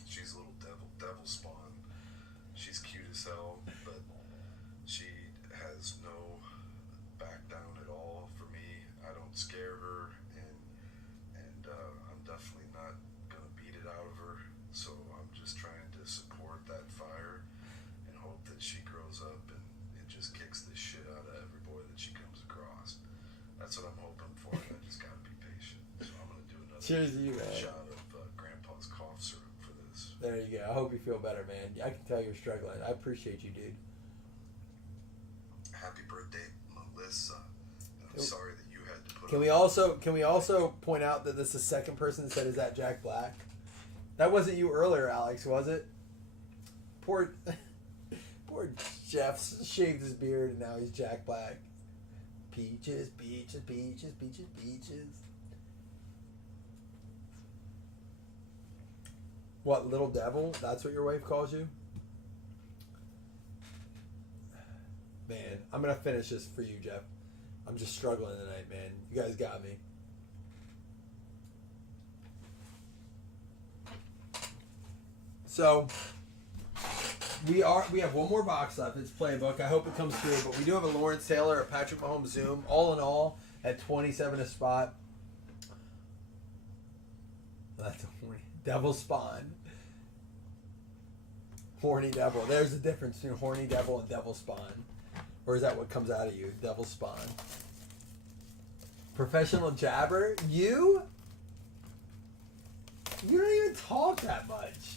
She's a little devil spawn. She's cute as hell, but she has no back down at all for me. I don't scare her, and I'm definitely not gonna beat it out of her. So I'm just trying to support that fire and hope that she grows up and just kicks the shit out of every boy that she comes across. That's what I'm hoping for, and I just gotta be patient. So I'm gonna do another Cheers to you, man. shot of Grandpa's cough syrup for this. There you go. I hope you feel better, man. I can tell you're struggling. I appreciate you, dude. Happy birthday, Melissa. I'm sorry that you had to put. Can we also point out that this is the second person that said, "Is that Jack Black?" That wasn't you earlier, Alex, was it? Poor Jeff shaved his beard and now he's Jack Black. Peaches, peaches, peaches, peaches, peaches. What, little devil? That's what your wife calls you? Man, I'm going to finish this for you, Jeff. I'm just struggling tonight, man. You guys got me. So, we have one more box left. It's Playbook. I hope it comes through. But we do have a Lawrence Taylor, a Patrick Mahomes Zoom. All in all, at 27 a spot. That's a horny devil spawn. Horny devil. There's a difference between horny devil and devil spawn. Or is that what comes out of you? Devil spawn. Professional jabber? You? You don't even talk that much.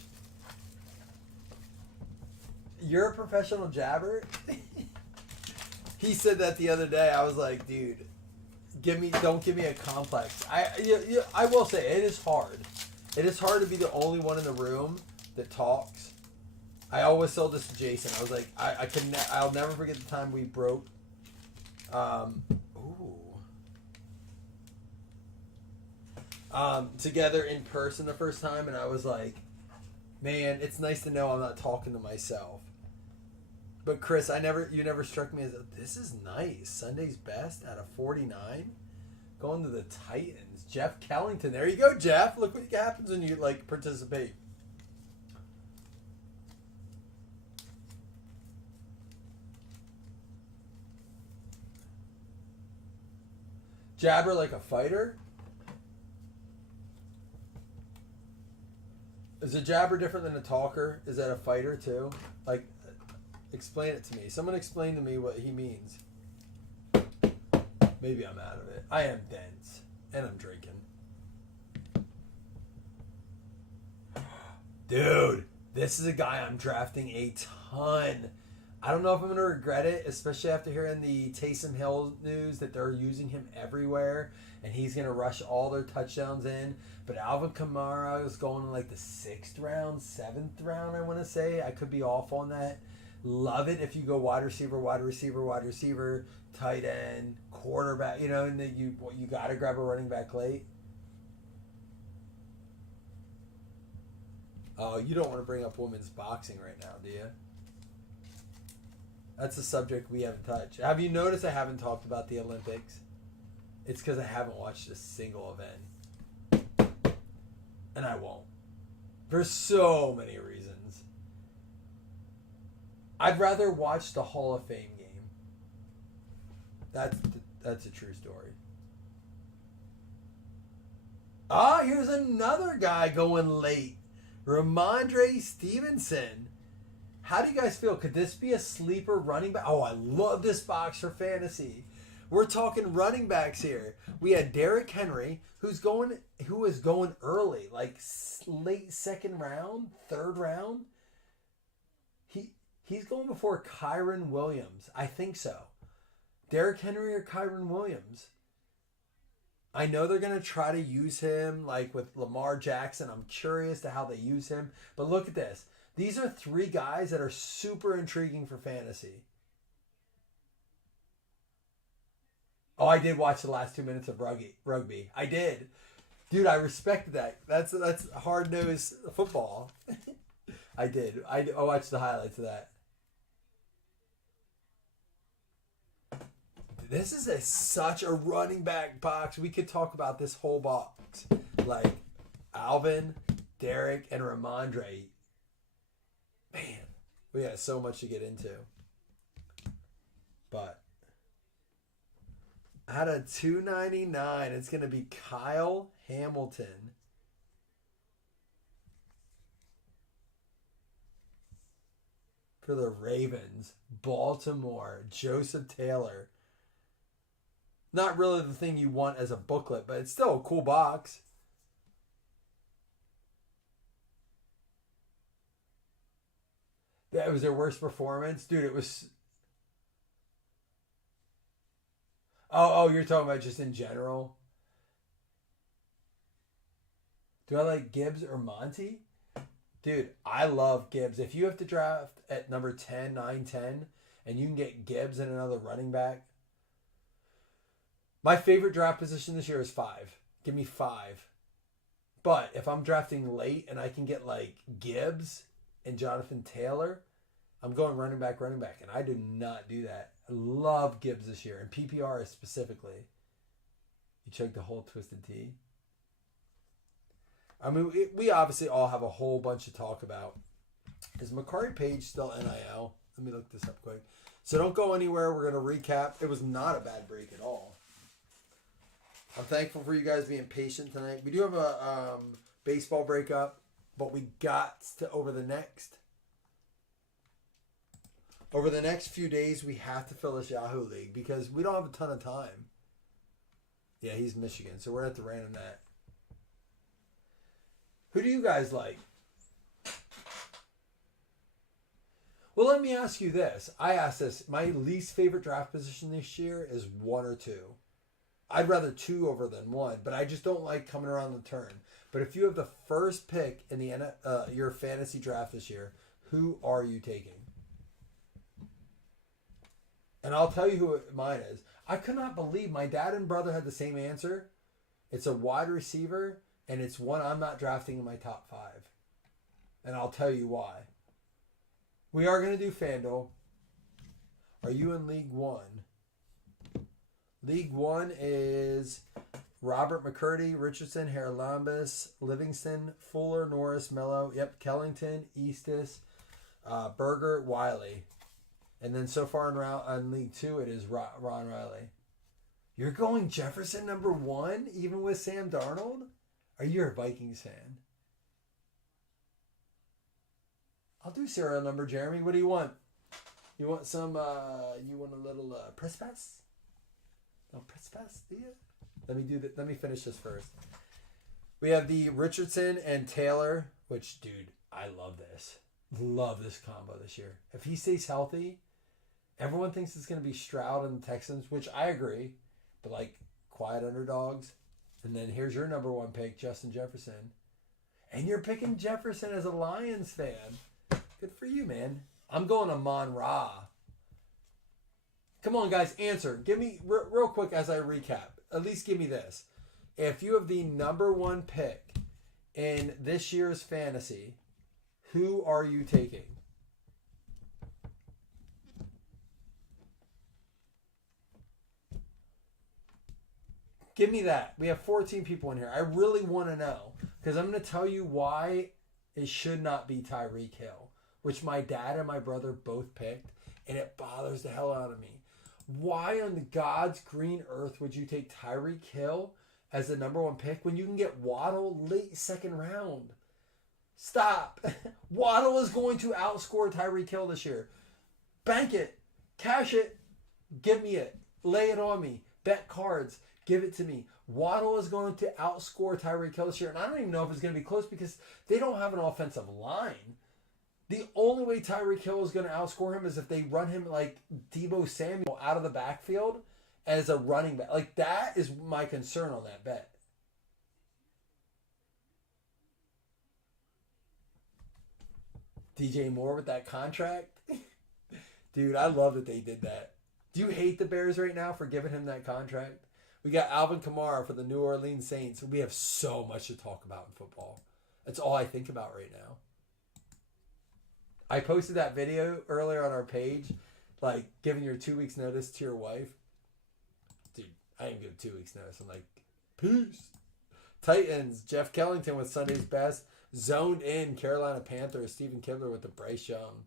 You're a professional jabber? He said that the other day. I was like, dude, don't give me a complex. I will say, it is hard. It is hard to be the only one in the room that talks. I always told this to Jason. I was like, I'll never forget the time we broke. Together in person the first time, and I was like, man, it's nice to know I'm not talking to myself. But Chris, you never struck me as this is nice. Sunday's best out of 49. Going to the Titans. Jeff Kellington. There you go, Jeff. Look what happens when you participate. Jabber like a fighter? Is a jabber different than a talker? Is that a fighter too? Explain it to me. Someone explain to me what he means. Maybe I'm out of it. I am dense. And I'm drinking. Dude, this is a guy I'm drafting a ton. I don't know if I'm going to regret it, especially after hearing the Taysom Hill news that they're using him everywhere and he's going to rush all their touchdowns in. But Alvin Kamara is going in like the 6th round, 7th round, I want to say. I could be off on that. Love it if you go wide receiver, tight end, quarterback, you know, and then you got to grab a running back late. Oh, you don't want to bring up women's boxing right now, do you? That's a subject we haven't touched. Have you noticed I haven't talked about the Olympics? It's because I haven't watched a single event. And I won't. For so many reasons. I'd rather watch the Hall of Fame game. That's a true story. Ah, here's another guy going late. Ramondre Stevenson. How do you guys feel? Could this be a sleeper running back? Oh, I love this box for fantasy. We're talking running backs here. We had Derrick Henry, who is going early, like late 2nd round, 3rd round. He's going before Kyron Williams. I think so. Derrick Henry or Kyron Williams. I know they're going to try to use him like with Lamar Jackson. I'm curious to how they use him. But look at this. These are 3 guys that are super intriguing for fantasy. Oh, I did watch the last 2 minutes of rugby. I did. Dude, I respected that. That's hard-nosed football. I did. I watched the highlights of that. This is such a running back box. We could talk about this whole box. Like Alvin, Derek, and Ramondre. Man, we got so much to get into. But out of 299, it's going to be Kyle Hamilton. For the Ravens, Baltimore, Joseph Taylor. Not really the thing you want as a booklet, but it's still a cool box. That was their worst performance? Dude, it was... Oh, you're talking about just in general? Do I like Gibbs or Monty? Dude, I love Gibbs. If you have to draft at number 10, 9, 10, and you can get Gibbs and another running back. My favorite draft position this year is 5. Give me 5. But if I'm drafting late and I can get like Gibbs and Jonathan Taylor, I'm going running back. And I do not do that. I love Gibbs this year, and PPR specifically. You choked the whole Twisted Tea. I mean, we obviously all have a whole bunch to talk about. Is Makari Page still NIL? Let me look this up quick. So don't go anywhere. We're going to recap. It was not a bad break at all. I'm thankful for you guys being patient tonight. We do have a baseball breakup, but we got to over the next few days, we have to fill this Yahoo League because we don't have a ton of time. Yeah, he's Michigan, so we're at the random that. Who do you guys like? Well, let me ask you this. I asked this. My least favorite draft position this year is 1 or 2. I'd rather 2 over than 1, but I just don't like coming around the turn. But if you have the first pick in the your fantasy draft this year, who are you taking? And I'll tell you who mine is. I could not believe my dad and brother had the same answer. It's a wide receiver, and it's one I'm not drafting in my top 5. And I'll tell you why. We are going to do FanDuel. Are you in League 1? League 1 is Robert McCurdy, Richardson, Haralambous, Livingston, Fuller, Norris, Mello, Kellington, Eastis, Berger, Wiley. And then so far in League 2, it is Ron Riley. You're going Jefferson number 1, even with Sam Darnold? Are you a Vikings fan? I'll do serial number, Jeremy. What do you want? You want some, you want a little press pass? No press pass, do you? Let me finish this first. We have the Richardson and Taylor, which, dude, I love this. Love this combo this year. If he stays healthy, everyone thinks it's going to be Stroud and the Texans, which I agree, but like quiet underdogs. And then here's your number one pick, Justin Jefferson. And you're picking Jefferson as a Lions fan. Good for you, man. I'm going Amon Ra. Come on, guys, answer. Give me, real quick as I recap, at least give me this. If you have the number one pick in this year's fantasy, who are you taking? Give me that. We have 14 people in here. I really want to know because I'm going to tell you why it should not be Tyreek Hill, which my dad and my brother both picked, and it bothers the hell out of me. Why on the God's green earth would you take Tyreek Hill as the number one pick when you can get Waddle late second round? Stop. Waddle is going to outscore Tyreek Hill this year. Bank it. Cash it. Give me it. Lay it on me. Bet cards. Give it to me. Waddle is going to outscore Tyreek Hill this year. And I don't even know if it's going to be close because they don't have an offensive line. The only way Tyreek Hill is going to outscore him is if they run him like Deebo Samuel out of the backfield as a running back. Like, that is my concern on that bet. DJ Moore with that contract. Dude, I love that they did that. Do you hate the Bears right now for giving him that contract? We got Alvin Kamara for the New Orleans Saints. We have so much to talk about in football. That's all I think about right now. I posted that video earlier on our page, like giving your 2 weeks notice to your wife. Dude, I didn't give 2 weeks notice. I'm like, peace. Titans, Jeff Kellington with Sunday's best. Zoned in, Carolina Panthers, Stephen Kibler with the Bryce Young.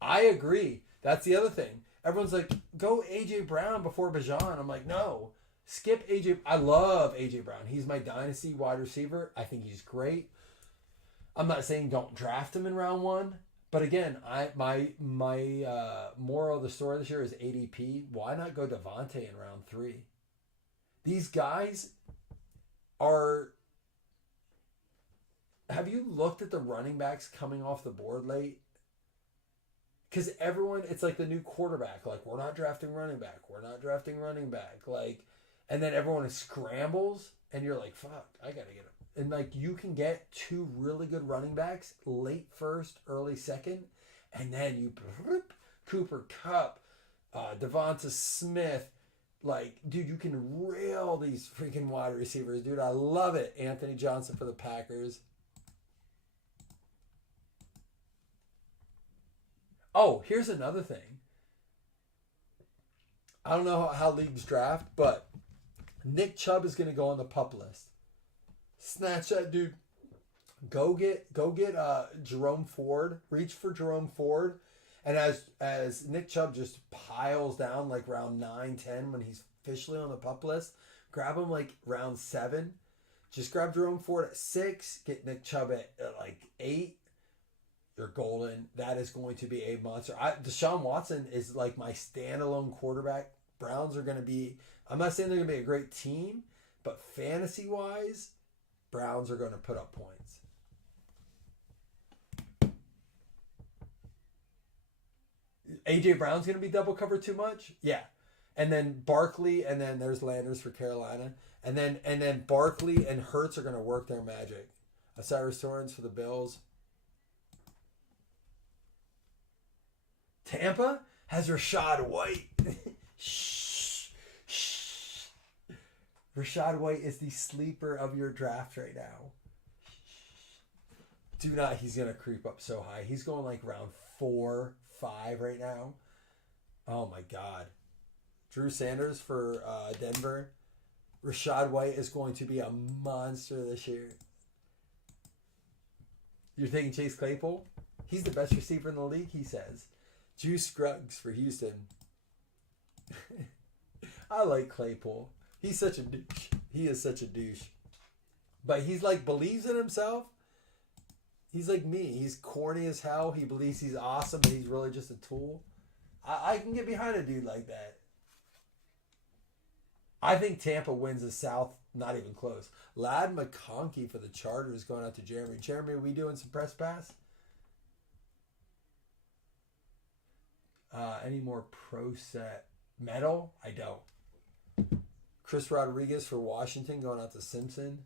I agree. That's the other thing. Everyone's like, go A.J. Brown before Bijan. I'm like, no. Skip A.J. I love A.J. Brown. He's my dynasty wide receiver. I think he's great. I'm not saying don't draft him in round one. But again, my moral of the story this year is ADP. Why not go Devontae in round 3? These guys are... Have you looked at the running backs coming off the board late? Because everyone, it's like the new quarterback. Like, we're not drafting running back. We're not drafting running back. Like, and then everyone scrambles, and you're like, fuck, I got to get him. And, like, you can get 2 really good running backs, late first, early second, and then you, Cooper Kupp, Devonta Smith. Like, dude, you can rail these freaking wide receivers. Dude, I love it. Anthony Johnson for the Packers. Oh, here's another thing. I don't know how leagues draft, but Nick Chubb is going to go on the PUP list. Snatch that, dude. Go get Jerome Ford. Reach for Jerome Ford. And as Nick Chubb just piles down like round 9, 10 when he's officially on the PUP list, grab him like round 7. Just grab Jerome Ford at 6. Get Nick Chubb at like 8. You're golden. That is going to be a monster. Deshaun Watson is like my standalone quarterback. Browns are going to be, I'm not saying they're going to be a great team, but fantasy-wise, Browns are going to put up points. A.J. Brown's going to be double covered too much? Yeah. And then Barkley, and then there's Landers for Carolina. And then Barkley and Hurts are going to work their magic. Osiris Torrance for the Bills. Tampa has Rachaad White. Shh. Shh. Rachaad White is the sleeper of your draft right now. Do not. He's going to creep up so high. He's going like round 4, 5 right now. Oh my God. Drew Sanders for Denver. Rachaad White is going to be a monster this year. You're thinking Chase Claypool? He's the best receiver in the league, he says. Juice Scruggs for Houston. I like Claypool. He's such a douche. He is such a douche. But he's like believes in himself. He's like me. He's corny as hell. He believes he's awesome, and he's really just a tool. I can get behind a dude like that. I think Tampa wins the South, not even close. Lad McConkey for the Chargers going out to Jeremy. Jeremy, are we doing some press pass? Any more pro set metal? I don't. Chris Rodriguez for Washington going out to Simpson.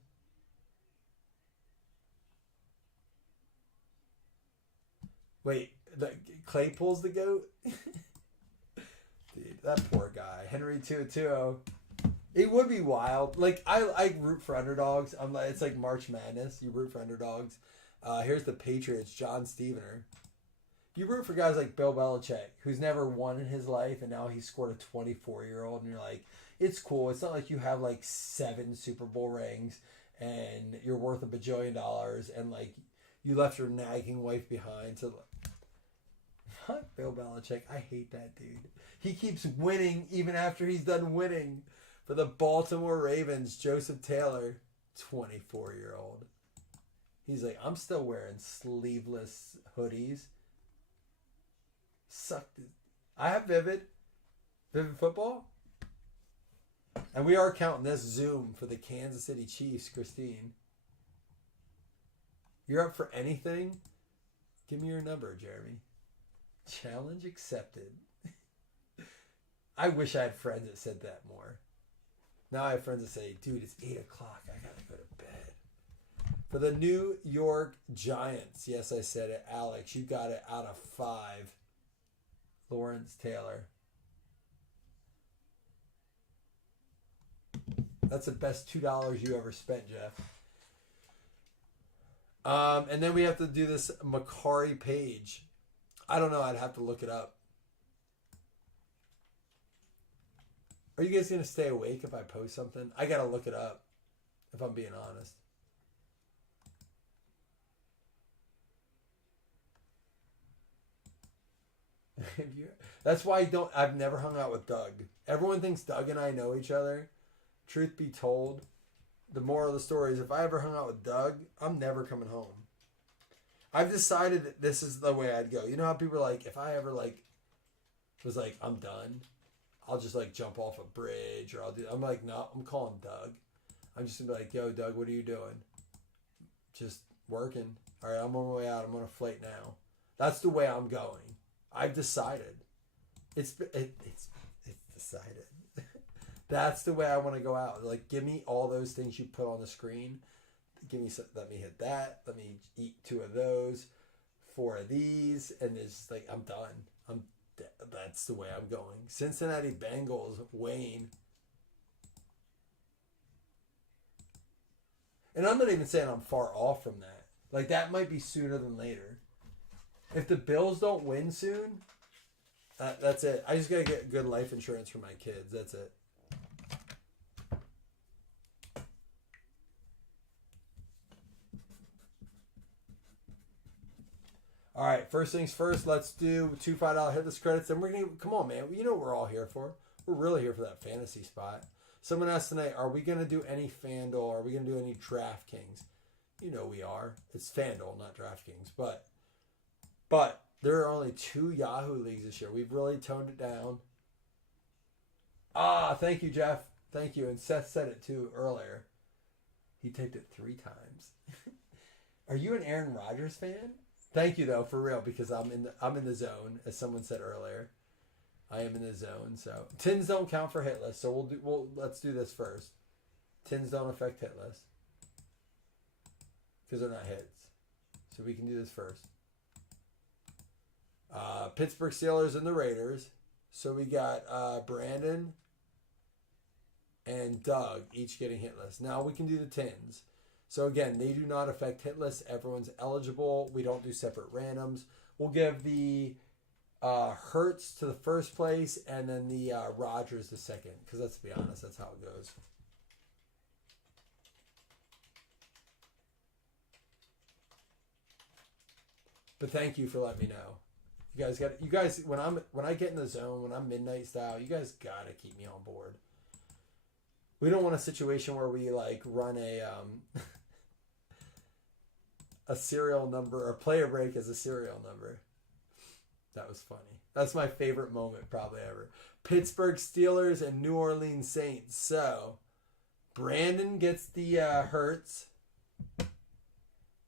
Wait, Claypool's the GOAT? Dude, that poor guy. Henry 220. It would be wild. Like, I root for underdogs. I'm like, it's like March Madness. You root for underdogs. Here's the Patriots, John Stevener. You root for guys like Bill Belichick, who's never won in his life, and now he scored a 24-year-old, and you're like, it's cool. It's not like you have like 7 Super Bowl rings, and you're worth $1 bajillion, and like you left your nagging wife behind. So, fuck Bill Belichick. I hate that dude. He keeps winning even after he's done winning. For the Baltimore Ravens, Joseph Taylor, 24-year-old. He's like, I'm still wearing sleeveless hoodies. Sucked it. I have Vivid Football. And we are counting this Zoom for the Kansas City Chiefs, Christine. You're up for anything? Give me your number, Jeremy. Challenge accepted. I wish I had friends that said that more. Now I have friends that say, dude, it's 8 o'clock. I got to go to bed. For the New York Giants. Yes, I said it. Alex, you got it out of 5. Lawrence Taylor. That's the best $2 you ever spent, Jeff. And then we have to do this Makari Page. I don't know. I'd have to look it up. Are you guys going to stay awake if I post something? I got to look it up, if I'm being honest. That's why I've never hung out with Doug. Everyone thinks Doug and I know each other. Truth be told, the moral of the story is if I ever hung out with Doug, I'm never coming home. I've decided that this is the way I'd go. You know how people are like, if I ever was like, I'm done, I'll just like jump off a bridge or I'm like, no, I'm calling Doug. I'm just gonna be like, yo, Doug, what are you doing? Just working. All right, I'm on my way out. I'm on a flight now. That's the way I'm going. I've decided. It's decided. That's the way I want to go out. Like, give me all those things you put on the screen. Let me hit that. Let me eat 2 of those, 4 of these, and it's like I'm done. That's the way I'm going. Cincinnati Bengals, Wayne. And I'm not even saying I'm far off from that. Like, that might be sooner than later. If the Bills don't win soon, that's it. I just got to get good life insurance for my kids. That's it. All right, first things first, let's do 2 $5 hitless credits. And we're going to, come on, man. You know what we're all here for. We're really here for that fantasy spot. Someone asked tonight, are we going to do any FanDuel? Are we going to do any DraftKings? You know we are. It's FanDuel, not DraftKings. But there are only 2 Yahoo leagues this year. We've really toned it down. Thank you, Jeff. Thank you. And Seth said it too earlier. He typed it 3 times. Are you an Aaron Rodgers fan? Thank you though, for real, because I'm in the zone, as someone said earlier. I am in the zone, so tins don't count for hitless. So let's do this first. Tins don't affect hitless because they're not hits. So we can do this first. Pittsburgh Steelers and the Raiders. So we got Brandon and Doug each getting hitless. Now we can do the tins. So again, they do not affect hitless. Everyone's eligible. We don't do separate randoms. We'll give the Hurts to the first place and then the Rodgers the second. Because let's be honest, that's how it goes. But thank you for letting me know. You guys when I get in the zone, when I'm midnight style, you guys gotta keep me on board. We don't want a situation where we like run a a serial number or player break as a serial number. That was funny. That's my favorite moment probably ever. Pittsburgh Steelers and New Orleans Saints. So, Brandon gets the Hurts.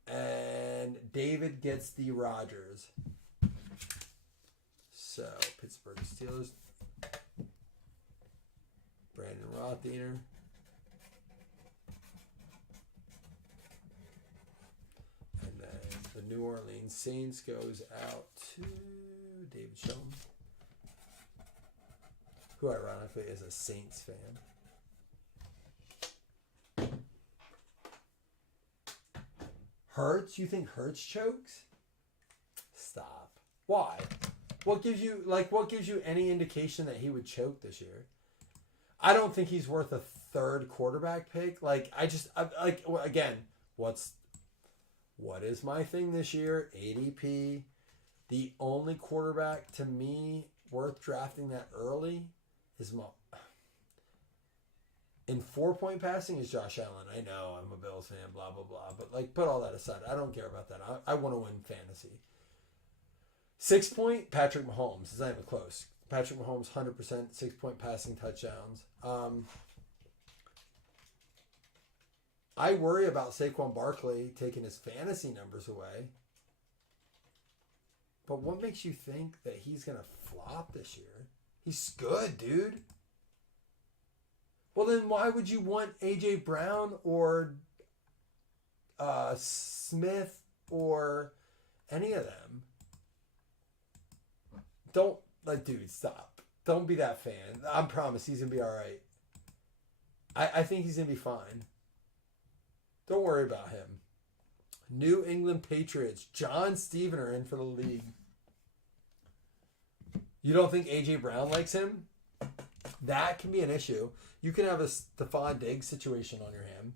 And David gets the Rodgers. So, Pittsburgh Steelers. Brandon Rothiner. And then the New Orleans Saints goes out to David Shelton, who ironically is a Saints fan. Hurts? You think Hurts chokes? Stop. Why? What gives you any indication that he would choke this year? I don't think he's worth a third quarterback pick. Again, what is my thing this year? ADP. The only quarterback to me worth drafting that early is in 4-point passing is Josh Allen. I know I'm a Bills fan, blah, blah, blah. But put all that aside. I don't care about that. I want to win fantasy. 6-point, Patrick Mahomes. It's not even close. Patrick Mahomes, 100%, 6-point passing touchdowns. I worry about Saquon Barkley taking his fantasy numbers away. But what makes you think that he's going to flop this year? He's good, dude. Well, then why would you want A.J. Brown or Smith or any of them? Dude, stop. Don't be that fan. I promise he's going to be all right. I think he's going to be fine. Don't worry about him. New England Patriots. John Stevener in for the league. You don't think A.J. Brown likes him? That can be an issue. You can have a Stephon Diggs situation on your hand.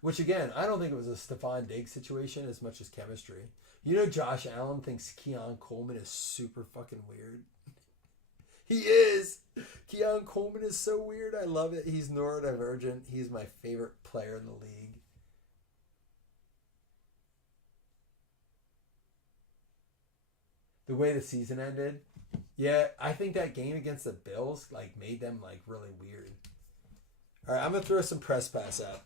Which, again, I don't think it was a Stephon Diggs situation as much as chemistry. You know Josh Allen thinks Keon Coleman is super fucking weird? He is! Keon Coleman is so weird. I love it. He's neurodivergent. He's my favorite player in the league. The way the season ended... Yeah, I think that game against the Bills made them really weird. All right, I'm going to throw some press pass out.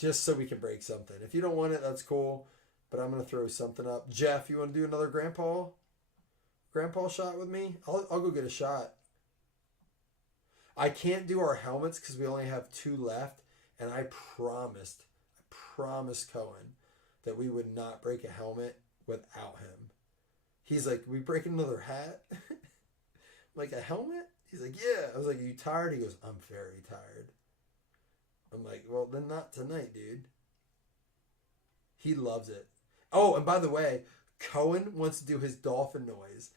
Just so we can break something. If you don't want it, that's cool. But I'm going to throw something up. Jeff, you want to do another grandpa shot with me? I'll go get a shot. I can't do our helmets because we only have 2 left. And I promised Cohen that we would not break a helmet without him. He's like, we break another hat? Like, a helmet? He's like, yeah. I was like, are you tired? He goes, I'm very tired. I'm like, well, then not tonight, dude. He loves it. Oh, and by the way, Cohen wants to do his dolphin noise.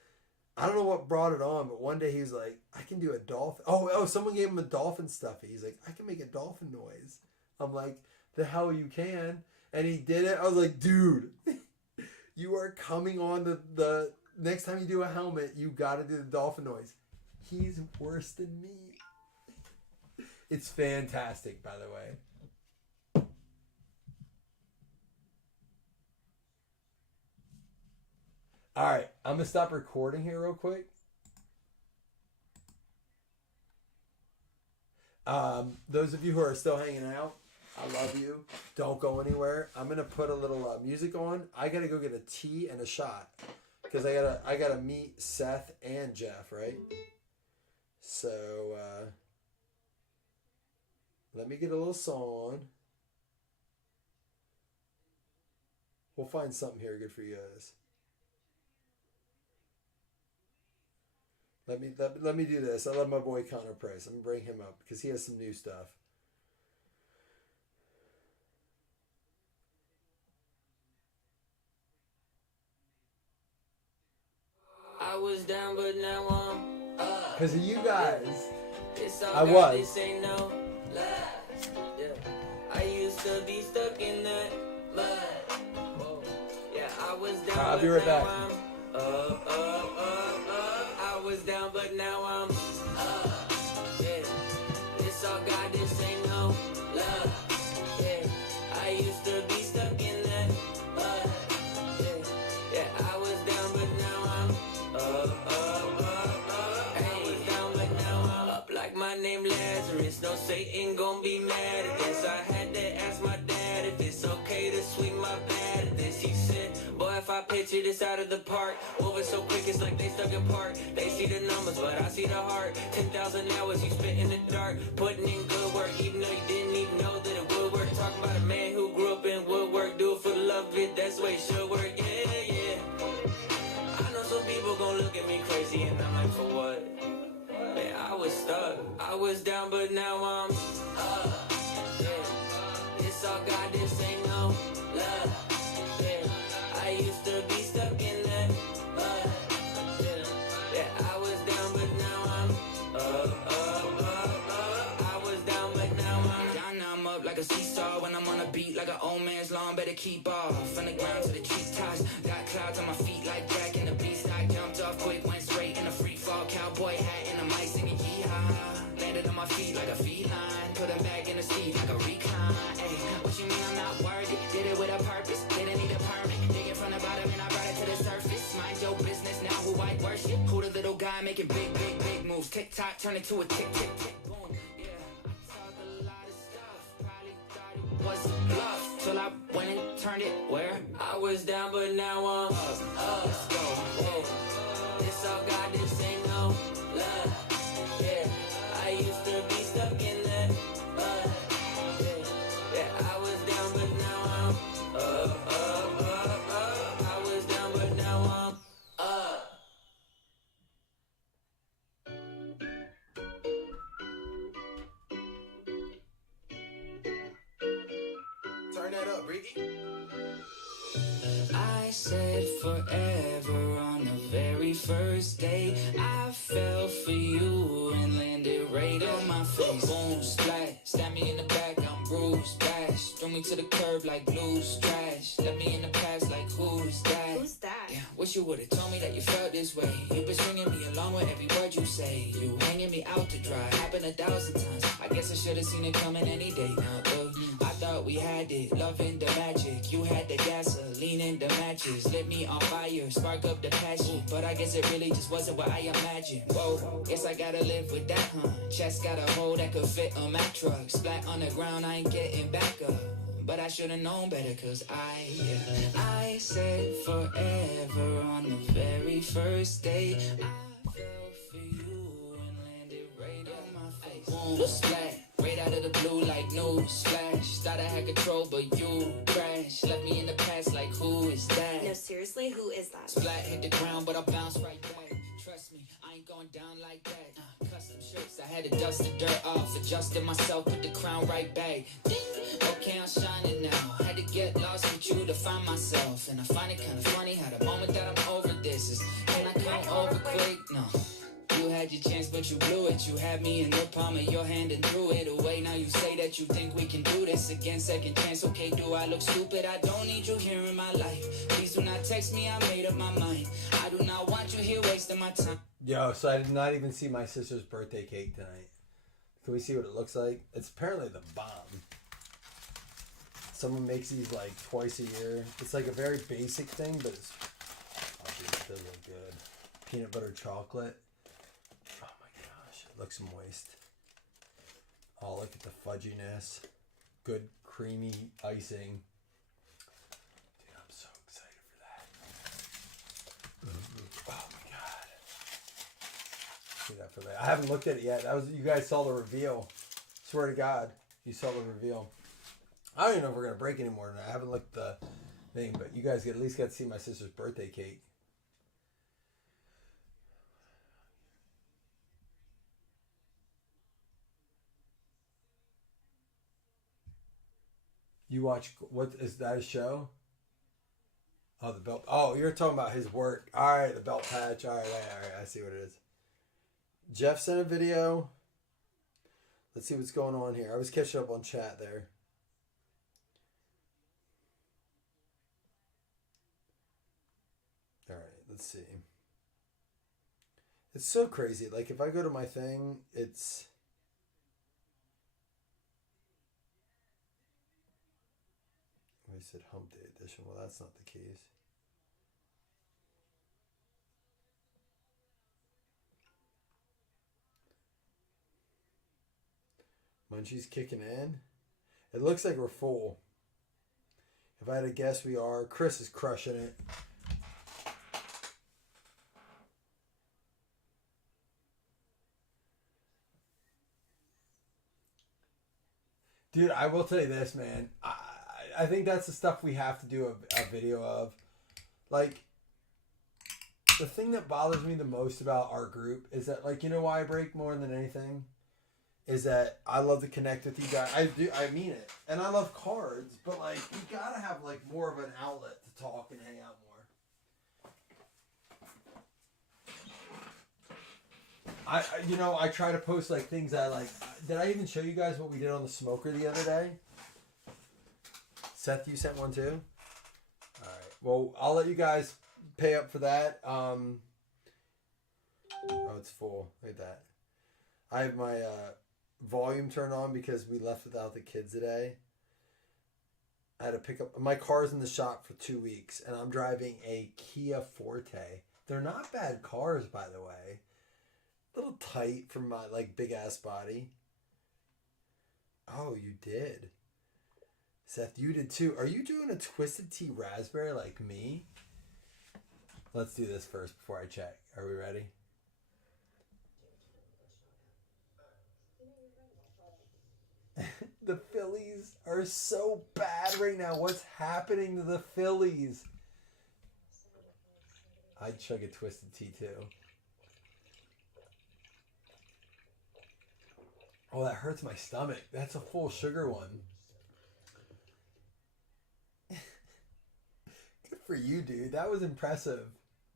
I don't know what brought it on, but one day he was like, I can do a dolphin. Oh, someone gave him a dolphin stuffy. He's like, I can make a dolphin noise. I'm like, the hell you can. And he did it. I was like, dude. You are coming on the next time you do a helmet, you got to do the dolphin noise. He's worse than me. It's fantastic, by the way. All right, I'm going to stop recording here real quick. Those of you who are still hanging out, I love you. Don't go anywhere. I'm gonna put a little music on. I gotta go get a tea and a shot because I gotta meet Seth and Jeff, right? So let me get a little song on. We'll find something here good for you guys. Let me do this. I love my boy Connor Price. I'm gonna bring him up because he has some new stuff. I was down, but now I'm up. Because of you guys. I was. This ain't no lie. Yeah. I used to be stuck in that mud. Whoa. Yeah, I was down. I'll be right back. Up. I was down, but now I'm up. Yeah. It's all God, this ain't no love. Yeah. I used to be stuck in that this. No Satan gon' be mad at this. I had to ask my dad if it's okay to swing my bat at this. He said, boy, if I picture this out of the park, moving so quick it's like they stuck apart. They see the numbers, but I see the heart. 10,000 hours you spent in the dark, putting in good work, even though you didn't even know that it would work. Talking about a man who grew up in woodwork, do it for the love of it, that's the way it should work. Yeah, yeah. I know some people gon' look at me crazy, and I'm like, for what? Man, I was stuck, I was down, but now I'm up. Yeah, it's all God, this ain't no love. Yeah, I used to be stuck in that mud. Yeah, I was down, but now I'm up. I was down, but now I'm down. Now I'm up like a seesaw when I'm on a beat, like an old man's lawn. Better keep off from the ground to the treetops. Got clouds on my feet like Jack and the Beast. I jumped off quick, went straight in a free fall. Cowboy hat and a mic singing yeehaw. Landed on my feet like a feline. Put him back in the seat like a recline. Ay, what you mean I'm not worthy? Did it with a purpose. Didn't need a permit. Dig it from the bottom and I brought it to the surface. Mind your business now. Who I worship? Who the little guy making big, big, big moves? Tick tock, turn it to a tick, tick, tick, boom. Yeah, I talk a lot of stuff. Probably thought it was a bluff. Till I went and turned it where I was down, but now I'm up. Let's go. Whoa. This all God, this ain't no love. Yeah, I used to be stuck in that mud. Yeah, I was down, but now I'm up. I was down, but now I'm up. Turn that up, Ricky. I said forever on the very first day. I fell for you and landed right on my face. Boom, splash, stab me in the back, I'm bruised, bash. Threw me to the curb like blues, trash. Left me in the past like who's that? Who's that? Yeah, wish you would've told me that you felt this way. You've been stringing me along with every word you say. You hanging me out to dry, happened 1,000 times. I guess I should've seen it coming any day now, look. I thought we had it, loving the magic. You had the gasoline and the matches. Lit me on fire, spark up the passion. But I guess it really just wasn't what I imagined. Whoa, guess I gotta live with that, huh? Chest got a hole that could fit on my truck. Splat on the ground, I ain't getting back up. But I should've known better, cause I said forever on the very first day. I fell for you and landed right on my face. Boom, splat, right out of the blue like news flash. Thought I had control, but you crashed. Left me in the past like who is that? No, seriously, who is that? Splat hit the ground, but I bounced right back. Trust me, I ain't going down like that. Custom shirts, I had to dust the dirt off. Adjusted myself, put the crown right back. Ding! Okay, I'm shining now. Had to get lost with you to find myself. And I find it kinda funny how the moment that I'm over this is, can I come over quick? No. You had your chance, but you blew it. You had me in the palm of your hand and threw it away. Now you say that you think we can do this again. Second chance, okay, do I look stupid? I don't need you here in my life. Please do not text me, I made up my mind. I do not want you here wasting my time. Yo, so I did not even see my sister's birthday cake tonight. Can we see what it looks like? It's apparently the bomb. Someone makes these like twice a year. It's like a very basic thing, but it's... Oh, dude, it does look good. Peanut butter chocolate. Oh my gosh, it looks moist. Oh, look at the fudginess. Good creamy icing. Dude, I'm so excited for that. Oh my god. See that for that. I haven't looked at it yet. That was, you guys saw the reveal. Swear to God, you saw the reveal. I don't even know if we're gonna break anymore tonight. I haven't looked at the thing, but you guys at least got to see my sister's birthday cake. You watch, what is that, a show? Oh, the belt. Oh, you're talking about his work. All right, the belt patch. All right. I see what it is. Jeff sent a video. Let's see what's going on here. I was catching up on chat there. All right, let's see. It's so crazy. Like, if I go to my thing, it's... I said Hump Day Edition. Well, that's not the case. When she's kicking in. It looks like we're full. If I had to guess, we are. Chris is crushing it. Dude, I will tell you this, man. I think that's the stuff we have to do a video of. Like, the thing that bothers me the most about our group is that, like, you know why I break more than anything? Is that I love to connect with you guys. I mean it. And I love cards, but, like, we gotta have, like, more of an outlet to talk and hang out more. I try to post, like, things I like. Did I even show you guys what we did on the smoker the other day? Seth, you sent one too? Alright. Well, I'll let you guys pay up for that. Oh, it's full. Look at that. I have my volume turned on because we left without the kids today. I had to pick up... My car's in the shop for 2 weeks, and I'm driving a Kia Forte. They're not bad cars, by the way. A little tight for my, like, big-ass body. Oh, you did. Seth, you did too. Are you doing a Twisted Tea Raspberry like me? Let's do this first before I check. Are we ready? The Phillies are so bad right now. What's happening to the Phillies? I'd chug a Twisted Tea too. Oh, that hurts my stomach. That's a full sugar one. Good for you, dude. That was impressive.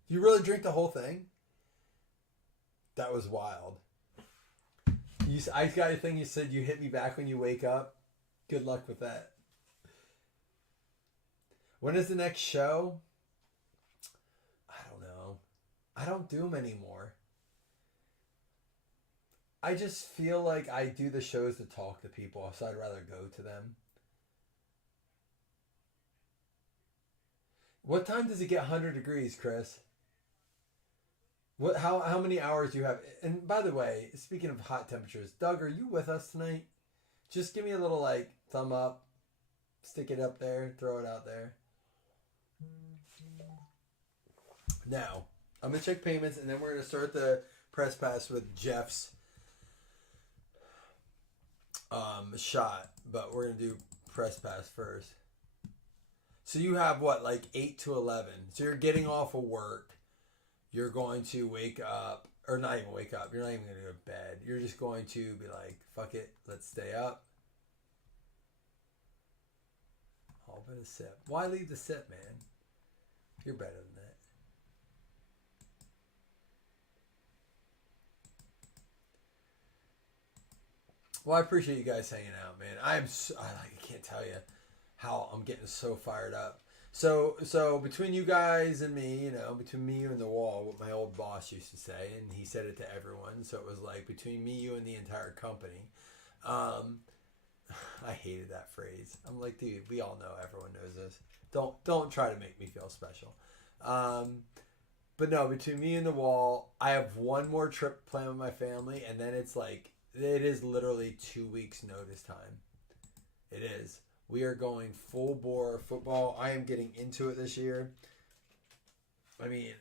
You really drink the whole thing? That was wild. I got a thing you said you hit me back when you wake up. Good luck with that. When is the next show? I don't know. I don't do them anymore. I just feel like I do the shows to talk to people, so I'd rather go to them. What time does it get 100 degrees, Chris? How many hours do you have? And by the way, speaking of hot temperatures, Doug, are you with us tonight? Just give me a little, like, thumb up. Stick it up there. Throw it out there. Now, I'm going to check payments, and then we're going to start the press pass with Jeff's shot. But we're going to do press pass first. So you have, what, like 8 to 11. So you're getting off of work. You're going to wake up, or not even wake up. You're not even going to go to bed. You're just going to be like, fuck it, let's stay up. All but a sip. Why leave the sip, man? You're better than that. Well, I appreciate you guys hanging out, man. I can't tell you how I'm getting so fired up. So between you guys and me, between me, you and the wall, what my old boss used to say, and he said it to everyone. So it was like between me, you, and the entire company. I hated that phrase. I'm like, dude, we all know, everyone knows this. Don't try to make me feel special. But no, between me and the wall, I have one more trip planned with my family, and then it's like, it is literally 2 weeks notice time. It is. We are going full bore football. I am getting into it this year. I mean,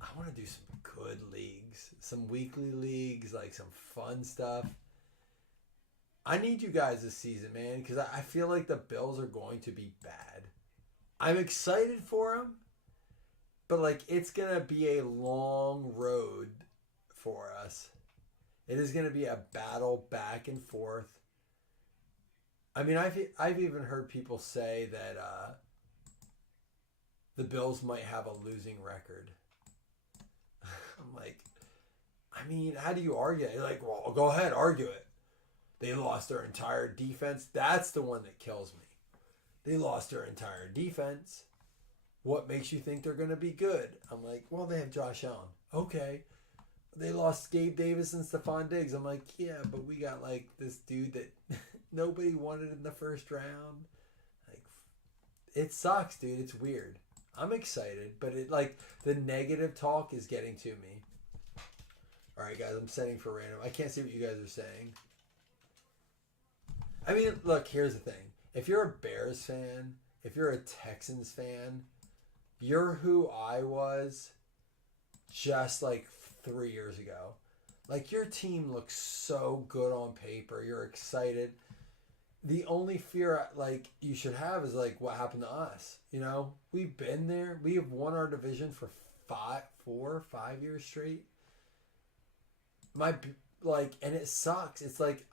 I want to do some good leagues, some weekly leagues, like some fun stuff. I need you guys this season, man, because I feel like the Bills are going to be bad. I'm excited for them, but like it's going to be a long road for us. It is going to be a battle back and forth. I mean, I've even heard people say that the Bills might have a losing record. I'm like, I mean, how do you argue? You're like, well, go ahead, argue it. They lost their entire defense. That's the one that kills me. They lost their entire defense. What makes you think they're going to be good? I'm like, well, they have Josh Allen. Okay. They lost Gabe Davis and Stephon Diggs. I'm like, yeah, but we got like this dude that nobody wanted in the first round. Like, it sucks, dude. It's weird. I'm excited, but it like the negative talk is getting to me. All right, guys, I'm setting for random. I can't see what you guys are saying. I mean, look, here's the thing. If you're a Bears fan, if you're a Texans fan, you're who I was just like 3 years ago. Like, your team looks so good on paper. You're excited. The only fear, like, you should have is, like, what happened to us. You know? We've been there. We have won our division for 5 years straight. And it sucks. It's like,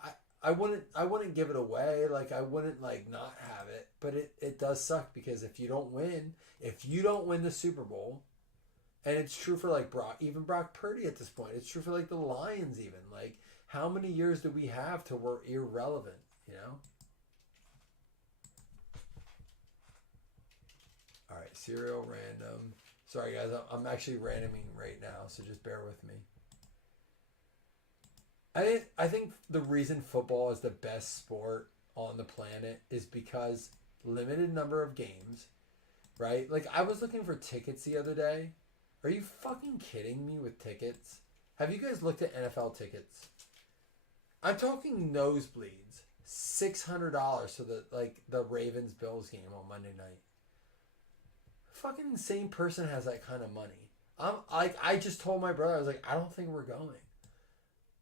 I wouldn't give it away. Like, I wouldn't, like, not have it. But it does suck because if you don't win the Super Bowl, and it's true for, like, Brock Purdy at this point. It's true for, like, the Lions even. Like, how many years do we have till we're irrelevant, you know? All right, serial random. Sorry, guys. I'm actually randoming right now, so just bear with me. I think the reason football is the best sport on the planet is because limited number of games, right? Like, I was looking for tickets the other day. Are you fucking kidding me with tickets? Have you guys looked at NFL tickets? I'm talking nosebleeds. $600 for the Ravens Bills game on Monday night. Fucking insane person has that kind of money. I just told my brother, I was like, I don't think we're going.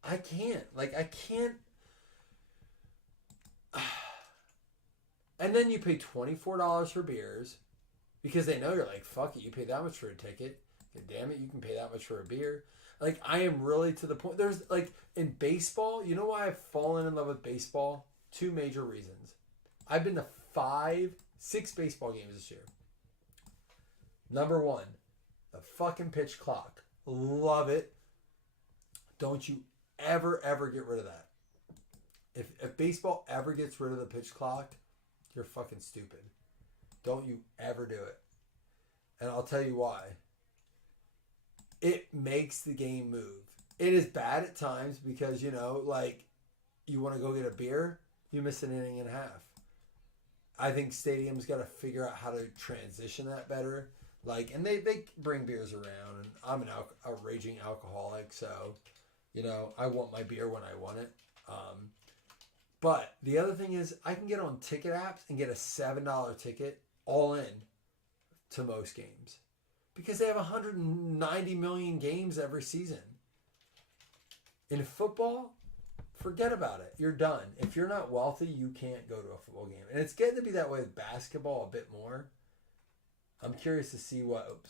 I can't. I can't. And then you pay $24 for beers because they know you're like, fuck it, you pay that much for a ticket. And damn it, you can pay that much for a beer. Like, I am really to the point. There's, like, in baseball, you know why I've fallen in love with baseball? 2 major reasons. I've been to 6 baseball games this year. Number 1, the fucking pitch clock. Love it. Don't you ever get rid of that. If baseball ever gets rid of the pitch clock, you're fucking stupid. Don't you ever do it. And I'll tell you why. It makes the game move. It is bad at times because, you know, like, you want to go get a beer, you miss an inning and a half. I think stadiums got to figure out how to transition that better. Like, and they bring beers around, and I'm a raging alcoholic, so, you know, I want my beer when I want it. But the other thing is, I can get on ticket apps and get a $7 ticket all in to most games. Because they have 190 million games every season. In football, forget about it. You're done. If you're not wealthy, you can't go to a football game. And it's getting to be that way with basketball a bit more. I'm curious to see what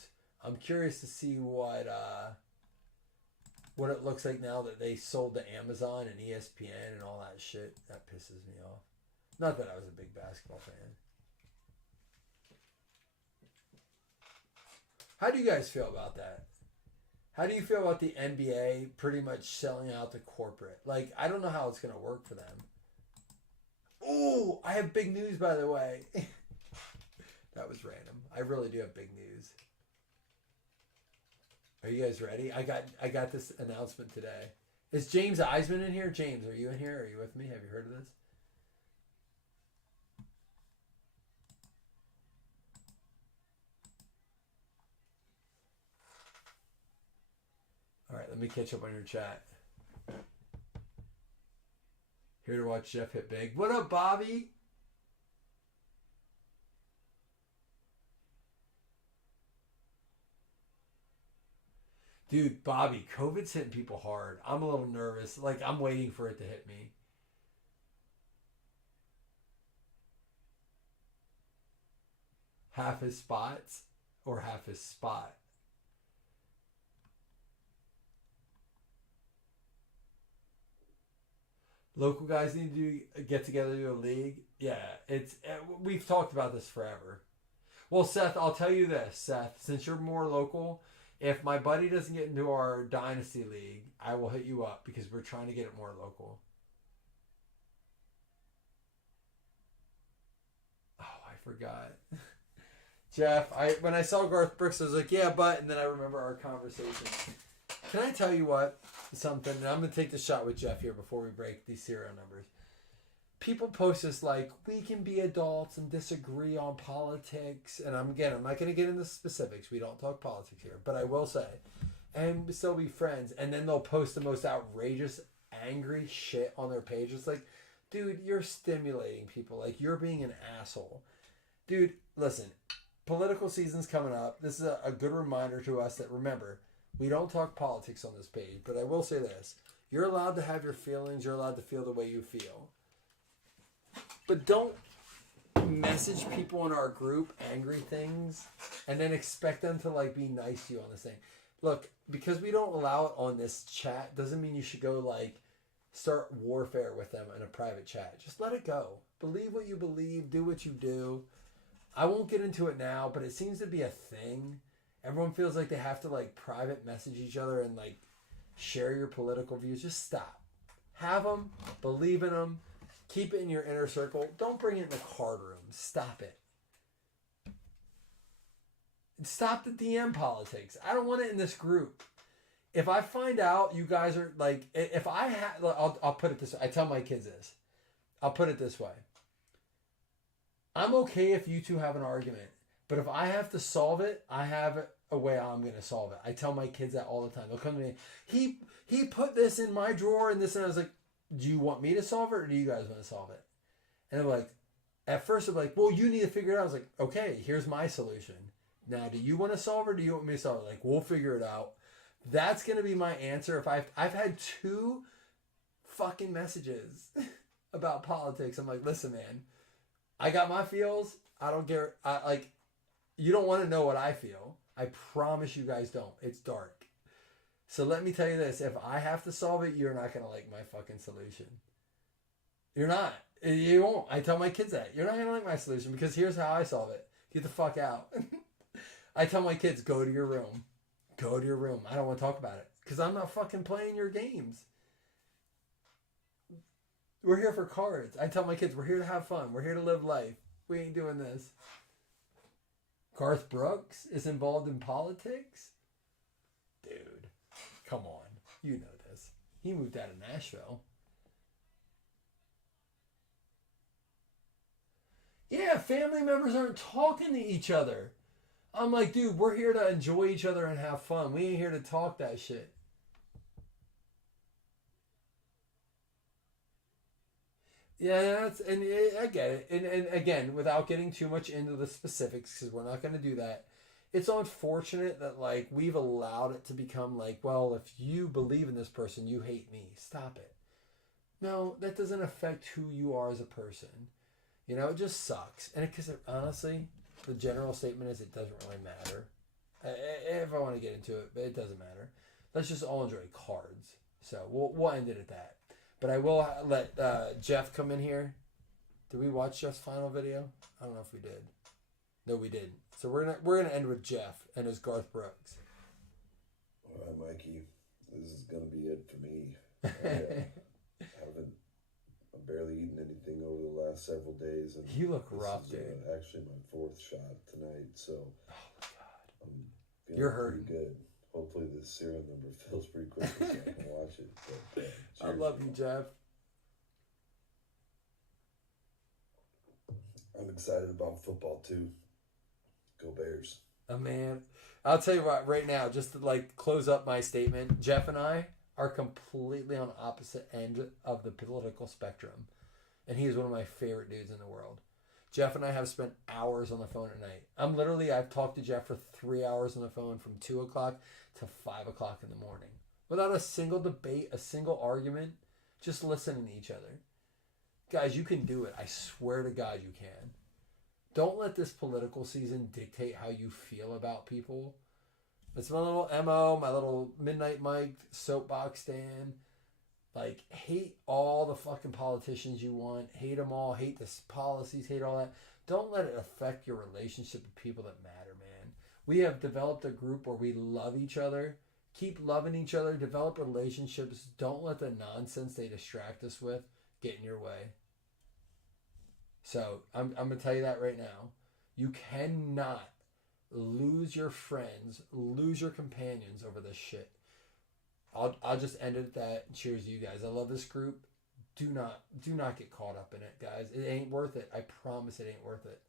it looks like now that they sold to Amazon and ESPN and all that shit. That pisses me off. Not that I was a big basketball fan. How do you guys feel about that? How do you feel about the NBA pretty much selling out to corporate? Like, I don't know how it's going to work for them. Oh, I have big news, by the way. That was random. I really do have big news. Are you guys ready? I got this announcement today. Is James Eisman in here? James, are you in here? Are you with me? Have you heard of this? All right, let me catch up on your chat. Here to watch Jeff hit big. What up, Bobby? Dude, Bobby, COVID's hitting people hard. I'm a little nervous. Like, I'm waiting for it to hit me. Half his spots or half his spot? Local guys need to get together to do a league. Yeah, we've talked about this forever. Well, Seth, I'll tell you this, Seth, since you're more local, if my buddy doesn't get into our Dynasty League, I will hit you up because we're trying to get it more local. Oh, I forgot. Jeff, when I saw Garth Brooks, I was like, yeah, but, and then I remember our conversation. Can I tell you something? And I'm going to take the shot with Jeff here before we break these serial numbers. People post this like, we can be adults and disagree on politics. And I'm not going to get into specifics. We don't talk politics here. But I will say, and still be friends. And then they'll post the most outrageous, angry shit on their page. It's like, dude, you're stimulating people. Like, you're being an asshole. Dude, listen, political season's coming up. This is a good reminder to us that, remember, we don't talk politics on this page, but I will say this. You're allowed to have your feelings. You're allowed to feel the way you feel. But don't message people in our group angry things and then expect them to, like, be nice to you on this thing. Look, because we don't allow it on this chat doesn't mean you should go, like, start warfare with them in a private chat. Just let it go. Believe what you believe. Do what you do. I won't get into it now, but it seems to be a thing. Everyone feels like they have to, like, private message each other and, like, share your political views. Just stop. Have them. Believe in them. Keep it in your inner circle. Don't bring it in the card room. Stop it. Stop the DM politics. I don't want it in this group. If I find out you guys are, like, if I have, I'll put it this way. I tell my kids this. I'll put it this way. I'm okay if you two have an argument. But if I have to solve it, I have a way I'm going to solve it. I tell my kids that all the time. They'll come to me. He put this in my drawer and this, and I was like, do you want me to solve it or do you guys want to solve it? And they're like, at first they're like, well, you need to figure it out. I was like, okay, here's my solution. Now, do you want to solve it or do you want me to solve it? Like, we'll figure it out. That's going to be my answer. If I've had 2 fucking messages about politics. I'm like, listen, man, I got my feels. I don't care. You don't want to know what I feel. I promise you guys don't. It's dark. So let me tell you this. If I have to solve it, you're not going to like my fucking solution. You're not. You won't. I tell my kids that. You're not going to like my solution because here's how I solve it. Get the fuck out. I tell my kids, go to your room. Go to your room. I don't want to talk about it because I'm not fucking playing your games. We're here for cards. I tell my kids, we're here to have fun. We're here to live life. We ain't doing this. Garth Brooks is involved in politics? Dude, come on. You know this. He moved out of Nashville. Yeah, family members aren't talking to each other. I'm like, dude, we're here to enjoy each other and have fun. We ain't here to talk that shit. Yeah, I get it. And again, without getting too much into the specifics, because we're not going to do that, it's unfortunate that, like, we've allowed it to become like, well, if you believe in this person, you hate me. Stop it. No, that doesn't affect who you are as a person. You know, it just sucks. And because honestly, the general statement is it doesn't really matter. If I want to get into it, but it doesn't matter. Let's just all enjoy cards. So we'll end it at that. But I will let Jeff come in here. Did we watch Jeff's final video? I don't know if we did. No, we didn't. So we're gonna end with Jeff and his Garth Brooks. All right, Mikey. This is gonna be it for me. I've barely eaten anything over the last several days, and you look rough, dude. Actually, my 4th shot tonight, so oh my God, I'm feeling you're hurting. pretty good. Hopefully, this serum number fills pretty quickly so I can watch it. But, I love you, Jeff. I'm excited about football too. Go Bears. Oh, man. I'll tell you what, right now, just to, like, close up my statement, Jeff and I are completely on opposite ends of the political spectrum. And he is one of my favorite dudes in the world. Jeff and I have spent hours on the phone at night. I've talked to Jeff for 3 hours on the phone from 2 o'clock to 5 o'clock in the morning. Without a single debate, a single argument, just listening to each other. Guys, you can do it. I swear to God you can. Don't let this political season dictate how you feel about people. It's my little MO, my little Midnight Mike soapbox stand. Like, hate all the fucking politicians you want. Hate them all. Hate the policies. Hate all that. Don't let it affect your relationship with people that matter, man. We have developed a group where we love each other. Keep loving each other. Develop relationships. Don't let the nonsense they distract us with get in your way. So, I'm going to tell you that right now. You cannot lose your friends, lose your companions over this shit. I'll just end it at that. Cheers to you guys. I love this group. Do not get caught up in it, guys. It ain't worth it. I promise it ain't worth it.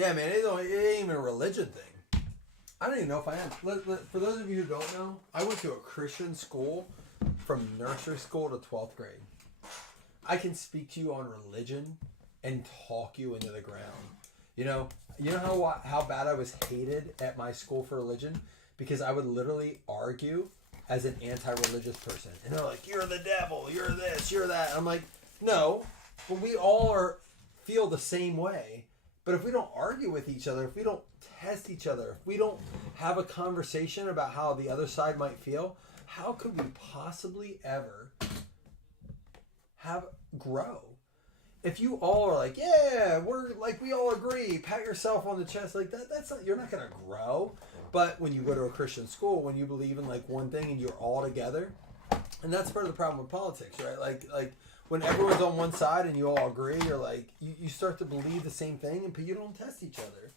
Yeah, man, it ain't even a religion thing. I don't even know if I am. For those of you who don't know, I went to a Christian school from nursery school to 12th grade. I can speak to you on religion and talk you into the ground. You know how bad I was hated at my school for religion? Because I would literally argue as an anti-religious person. And they're like, you're the devil, you're this, you're that. And I'm like, no, but we all feel the same way. But if we don't argue with each other, if we don't test each other, if we don't have a conversation about how the other side might feel, how could we possibly ever grow? If you all are like, yeah, we're like, we all agree, pat yourself on the chest like that, that's not, you're not going to grow. But when you go to a Christian school, when you believe in like one thing and you're all together, and that's part of the problem with politics, right? Like when everyone's on one side and you all agree, you're like, you start to believe the same thing and you don't test each other.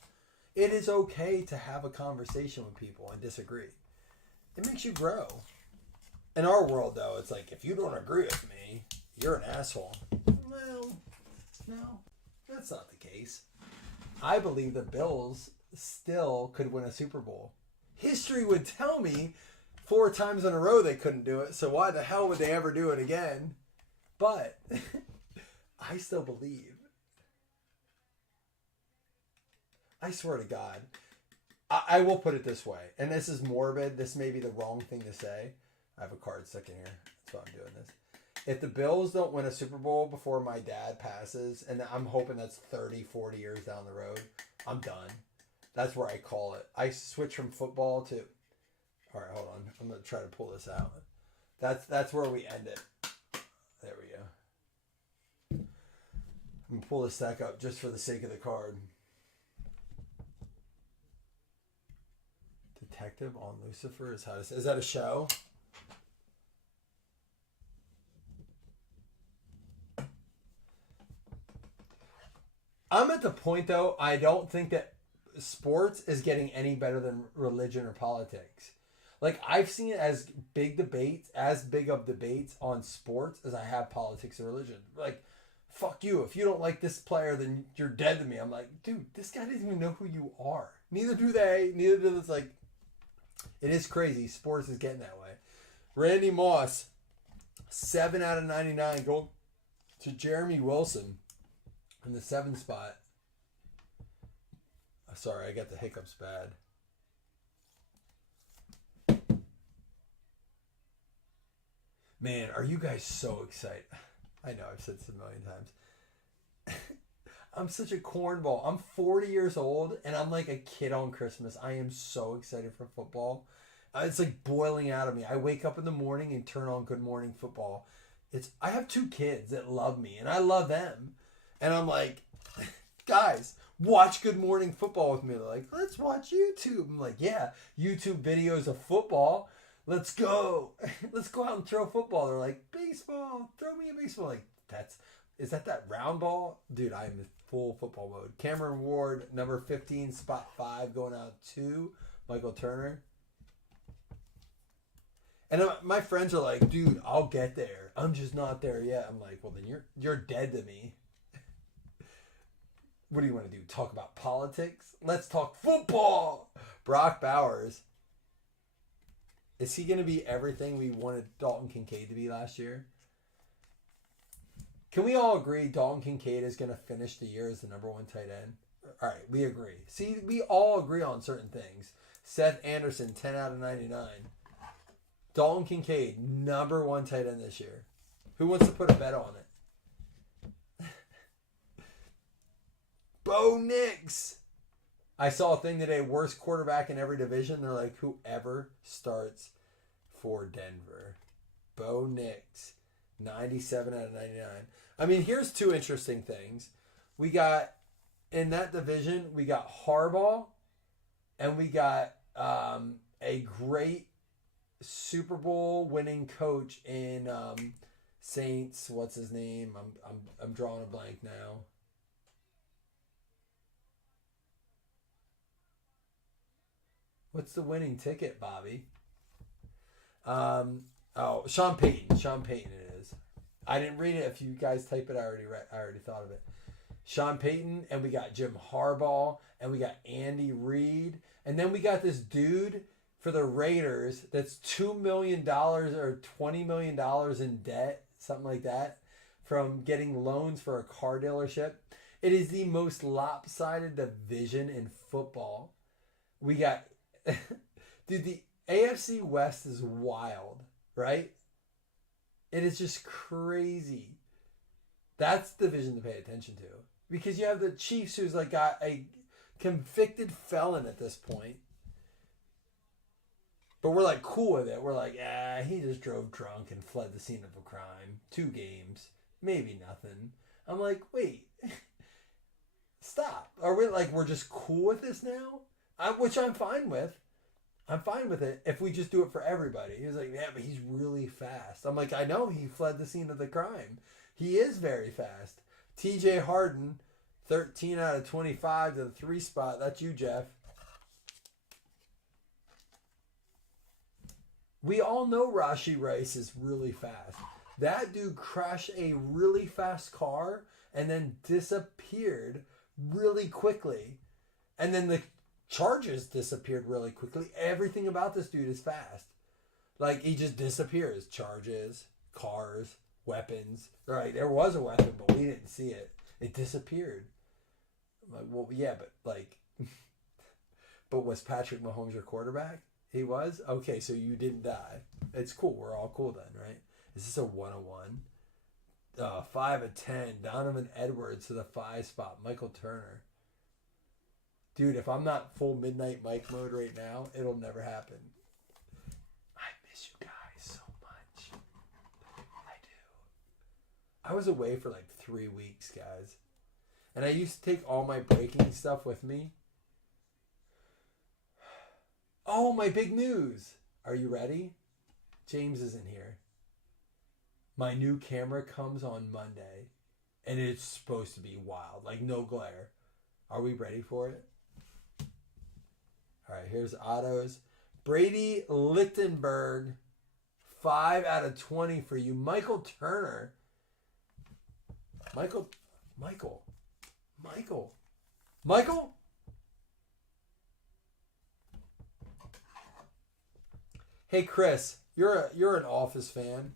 It is okay to have a conversation with people and disagree. It makes you grow. In our world, though, it's like, if you don't agree with me, you're an asshole. Well, no, that's not the case. I believe the Bills still could win a Super Bowl. History would tell me 4 times in a row they couldn't do it, so why the hell would they ever do it again? But I still believe. I swear to God. I will put it this way, and this is morbid. This may be the wrong thing to say. I have a card stuck in here. That's why I'm doing this. If the Bills don't win a Super Bowl before my dad passes, and I'm hoping that's 30, 40 years down the road, I'm done. That's where I call it. I switch from football to... All right, hold on. I'm going to try to pull this out. That's where we end it. There we go. I'm going to pull this stack up just for the sake of the card. Detective on Lucifer is how to say. Is that a show? I'm at the point, though, I don't think that sports is getting any better than religion or politics. Like, I've seen it as big of debates on sports as I have politics and religion. Like, fuck you. If you don't like this player, then you're dead to me. I'm like, dude, this guy doesn't even know who you are. Neither do they. Neither do this. Like, it is crazy. Sports is getting that way. Randy Moss, 7 out of 99, going to Jeremy Wilson in the 7th spot. Sorry, I got the hiccups bad. Man, are you guys so excited? I know, I've said this a million times. I'm such a cornball. I'm 40 years old, and I'm like a kid on Christmas. I am so excited for football. It's like boiling out of me. I wake up in the morning and turn on Good Morning Football. I have 2 kids that love me, and I love them. And I'm like, guys, watch Good Morning Football with me. They're like, let's watch YouTube. I'm like, yeah, YouTube videos of football. Let's go. Let's go out and throw football. They're like, baseball. Throw me a baseball. Like, is that round ball? Dude, I am in full football mode. Cameron Ward, number 15, spot 5, going out 2. Michael Turner. And my friends are like, dude, I'll get there. I'm just not there yet. I'm like, well, then you're dead to me. What do you want to do? Talk about politics? Let's talk football. Brock Bowers. Is he going to be everything we wanted Dalton Kincaid to be last year? Can we all agree Dalton Kincaid is going to finish the year as the number 1 tight end? All right, we agree. See, we all agree on certain things. Seth Anderson, 10 out of 99. Dalton Kincaid, number 1 tight end this year. Who wants to put a bet on it? Bo Nix. I saw a thing today, worst quarterback in every division. They're like, whoever starts for Denver. Bo Nix, 97 out of 99. I mean, here's 2 interesting things. We got, in that division, we got Harbaugh, and we got a great Super Bowl winning coach in Saints. What's his name? I'm drawing a blank now. What's the winning ticket, Bobby? Sean Payton. Sean Payton it is. I didn't read it. If you guys type it, I already thought of it. Sean Payton, and we got Jim Harbaugh, and we got Andy Reid, and then we got this dude for the Raiders that's $2 million or $20 million in debt, something like that, from getting loans for a car dealership. It is the most lopsided division in football. We got, dude, the AFC West is wild, right? It is just crazy. That's the division to pay attention to. Because you have the Chiefs, who's like got a convicted felon at this point. But we're like cool with it. We're like, he just drove drunk and fled the scene of a crime. 2 games. Maybe nothing. I'm like, wait. Stop. Are we like, we're just cool with this now? Which I'm fine with. I'm fine with it if we just do it for everybody. He was like, yeah, but he's really fast. I'm like, I know he fled the scene of the crime. He is very fast. TJ Harden, 13 out of 25 to the 3 spot. That's you, Jeff. We all know Rashee Rice is really fast. That dude crashed a really fast car and then disappeared really quickly. And then the charges disappeared really quickly. Everything about this dude is fast. Like, he just disappears. Charges, cars, weapons. Right, there was a weapon, but we didn't see it. It disappeared. I'm like, well, yeah, but like, but was Patrick Mahomes your quarterback? He was? Okay, so you didn't die. It's cool. We're all cool then, right? Is this a 101? 5 of 10. Donovan Edwards to the 5 spot. Michael Turner. Dude, if I'm not full Midnight Mike mode right now, it'll never happen. I miss you guys so much. I do. I was away for like 3 weeks, guys. And I used to take all my breaking stuff with me. Oh, my big news. Are you ready? James isn't here. My new camera comes on Monday. And it's supposed to be wild. Like, no glare. Are we ready for it? All right, here's autos. Brady Lichtenberg, 5 out of 20 for you. Michael Turner. Michael. Hey, Chris, you're an Office fan.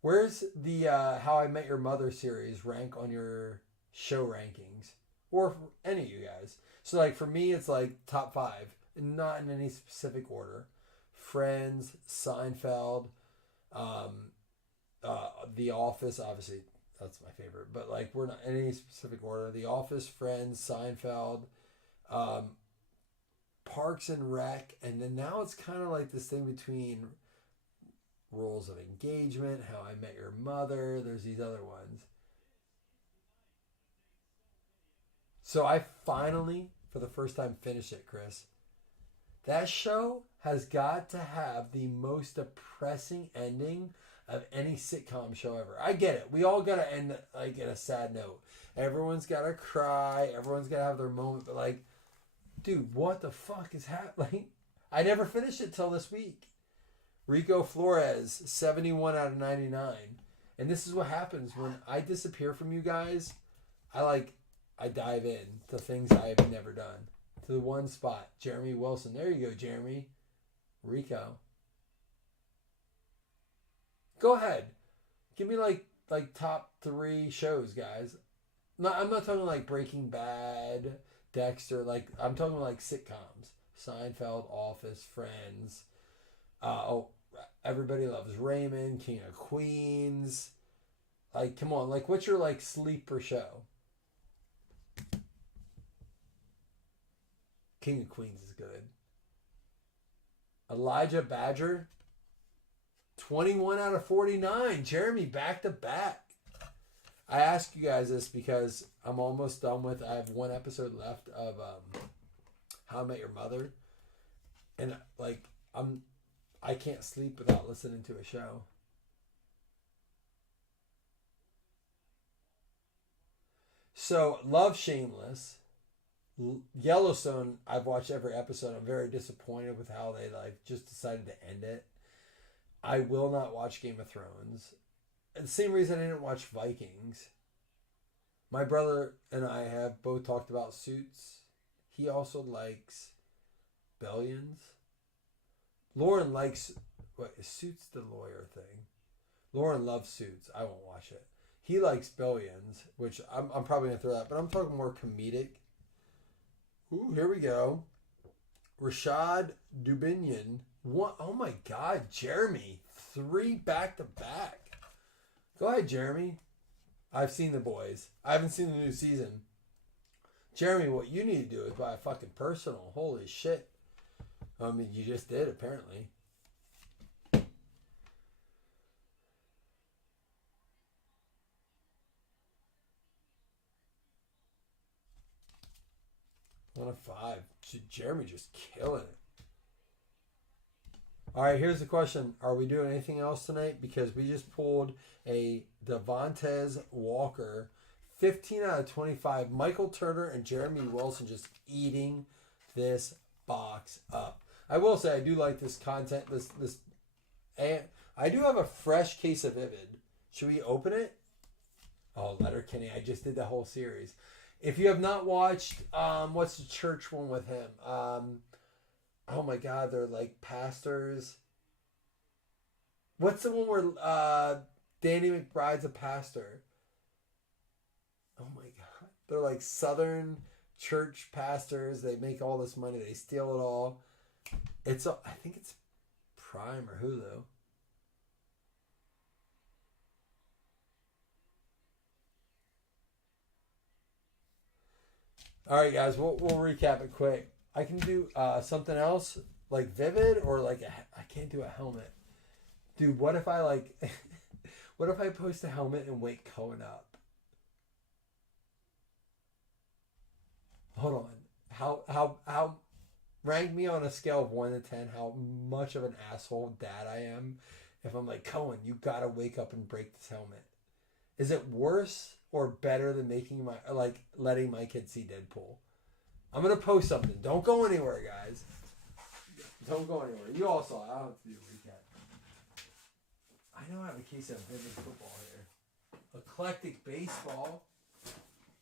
Where's the How I Met Your Mother series rank on your show rankings? Or for any of you guys. So, like, for me, it's like top 5. Not in any specific order. Friends, Seinfeld, The Office, obviously, that's my favorite. But, like, we're not in any specific order. The Office, Friends, Seinfeld, Parks and Rec. And then now it's kind of like this thing between Rules of Engagement, How I Met Your Mother. There's these other ones. So I finally, for the first time, finished it, Chris. That show has got to have the most depressing ending of any sitcom show ever. I get it. We all got to end like in a sad note. Everyone's got to cry. Everyone's got to have their moment. But like, dude, what the fuck is happening? I never finished it till this week. Rico Flores, 71 out of 99. And this is what happens when I disappear from you guys. I dive in to things I have never done. To the 1 spot, Jeremy Wilson. There you go, Jeremy. Rico. Go ahead. Give me like top 3 shows, guys. I'm not talking like Breaking Bad, Dexter. Like, I'm talking like sitcoms. Seinfeld, Office, Friends. Everybody Loves Raymond, King of Queens. Like, come on. Like, what's your like sleeper show? King of Queens is good. Elijah Badger, 21 out of 49. Jeremy, back to back. I ask you guys this because I'm almost done with. I have 1 episode left of How I Met Your Mother, and like I can't sleep without listening to a show. So, love Shameless. Yellowstone, I've watched every episode. I'm very disappointed with how they like just decided to end it. I will not watch Game of Thrones. And the same reason I didn't watch Vikings. My brother and I have both talked about Suits. He also likes Billions. Lauren likes, what, is Suits the lawyer thing? Lauren loves Suits. I won't watch it. He likes Billions, which I'm probably going to throw that, but I'm talking more comedic. Ooh, here we go. Rashad Dubinion. What? Oh my God, Jeremy. 3 back-to-back. Go ahead, Jeremy. I've seen The Boys. I haven't seen the new season. Jeremy, what you need to do is buy a fucking personal. Holy shit. I mean, you just did, apparently. One of 5. Jeremy just killing it. All right, here's the question. Are we doing anything else tonight? Because we just pulled a Devontae Walker, 15 out of 25. Michael Turner and Jeremy Wilson just eating this box up. I will say I do like this content. And I do have a fresh case of Vivid. Should we open it? Oh, Letterkenny. I just did the whole series. If you have not watched, what's the church one with him? Oh my God, they're like pastors. What's the one where Danny McBride's a pastor? Oh my God. They're like Southern church pastors. They make all this money. They steal it all. I think it's Prime or Hulu. All right, guys, we'll recap it quick. I can do something else like Vivid or like I can't do a helmet. Dude, what if I what if I post a helmet and wake Cohen up? Hold on. How rank me on a scale of 1 to 10 how much of an asshole dad I am if I'm like, Cohen, you gotta wake up and break this helmet. Is it worse or better than letting my kid see Deadpool? I'm gonna post something. Don't go anywhere, guys. Don't go anywhere. You all saw it. I don't have to do a recap. I know I have a case of Vivid football here. Eclectic baseball.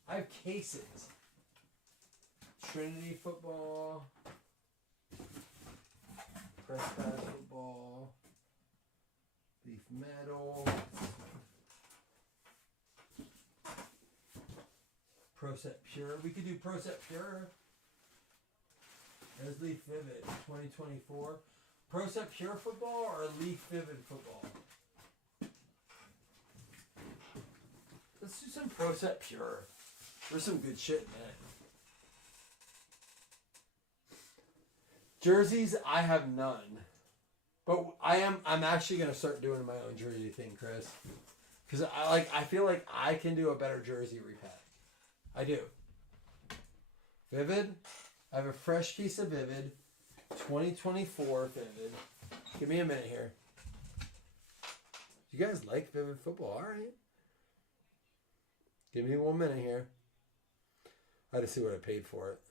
I have cases. Trinity football. Press pass football. Leaf metal. ProSet Pure. We could do ProSet Pure. There's Leaf Vivid 2024. ProSet Pure football or Leaf Vivid football? Let's do some ProSet Pure. There's some good shit in that. Jerseys, I have none. But I'm actually gonna start doing my own jersey thing, Chris. Because I feel like I can do a better jersey repack. I do. Vivid. I have a fresh case of Vivid. 2024 Vivid. Give me a minute here. You guys like Vivid football? All right. Give me 1 minute here. I had to see what I paid for it.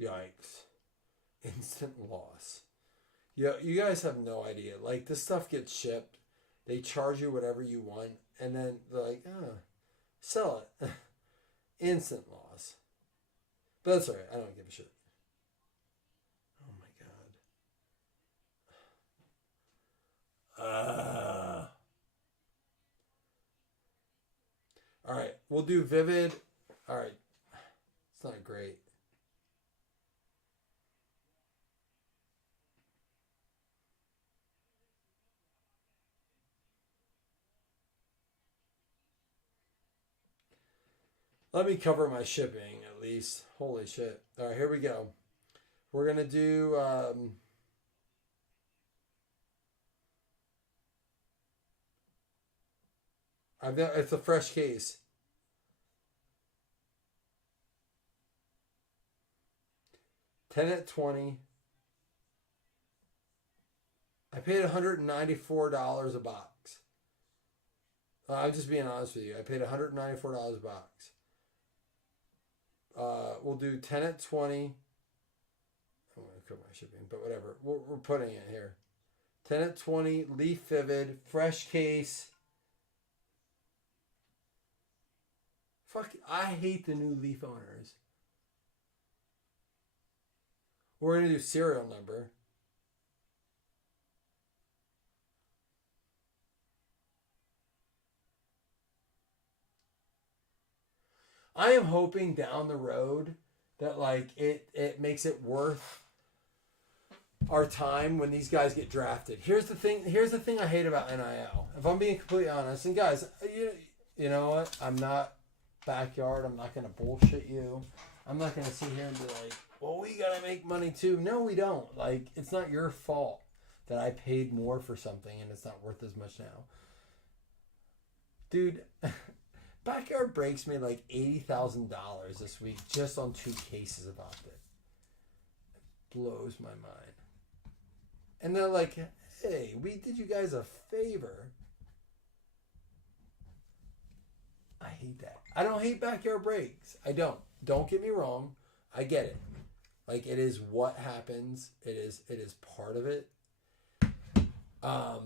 Yikes. Instant loss. Yeah, you guys have no idea. Like, this stuff gets shipped. They charge you whatever you want. And then they're like, sell it. Instant loss. But that's all right. I don't give a shit. Oh, my God. All right. We'll do Vivid. All right. It's not great. Let me cover my shipping at least. Holy shit. All right, here we go. We're going to do... it's a fresh case. $10 at 20. I paid $194 a box. I'm just being honest with you. I paid $194 a box. We'll do 10 at 20. I'm going to put my shipping, but whatever. We're putting it here. 10 at 20, Leaf Vivid, fresh case. Fuck, I hate the new Leaf owners. We're going to do serial number. I am hoping down the road that like it makes it worth our time when these guys get drafted. Here's the thing I hate about NIL. If I'm being completely honest, and guys, you know what? I'm not backyard. I'm not going to bullshit you. I'm not going to sit here and be like, well, we got to make money too. No, we don't. Like, it's not your fault that I paid more for something and it's not worth as much now. Dude, Backyard Breaks made like $80,000 this week just on 2 cases about it. It blows my mind. And they're like, hey, we did you guys a favor. I hate that. I don't hate Backyard Breaks. I don't. Don't get me wrong. I get it. Like, it is what happens. It is part of it. I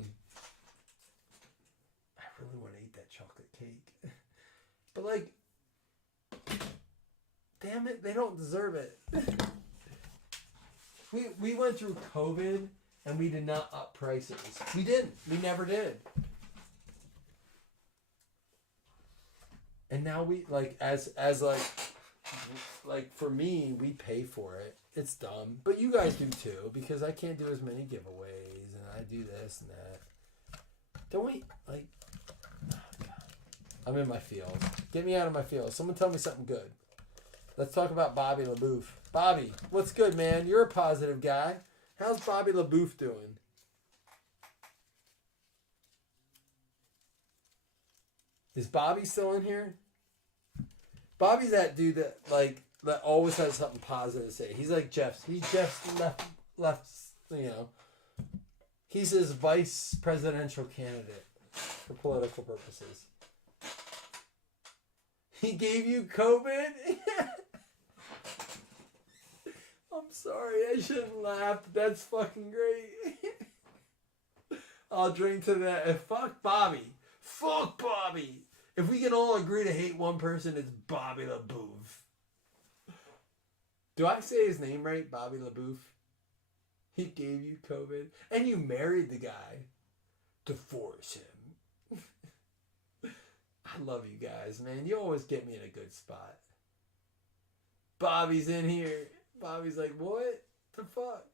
really want to eat that chocolate cake. But like, damn it, they don't deserve it. We went through COVID and we did not up prices. We didn't. We never did. And now we like as like for me, we pay for it. It's dumb, but you guys do too because I can't do as many giveaways and I do this and that. Don't we like? Oh God. I'm in my field. Get me out of my field. Someone tell me something good. Let's talk about Bobby LaBouffe. Bobby, what's good, man? You're a positive guy. How's Bobby LaBouffe doing? Is Bobby still in here? Bobby's that dude that that always has something positive to say. He's like Jeff's. He's Jeff's left. You know, he's his vice presidential candidate for political purposes. He gave you COVID? I'm sorry, I shouldn't laugh. That's fucking great. I'll drink to that. And fuck Bobby. Fuck Bobby. If we can all agree to hate one person, it's Bobby LaBouffe. Do I say his name right? Bobby LaBouffe? He gave you COVID. And you married the guy. Divorce him. I love you guys, man. You always get me in a good spot. Bobby's in here. Bobby's like, what the fuck?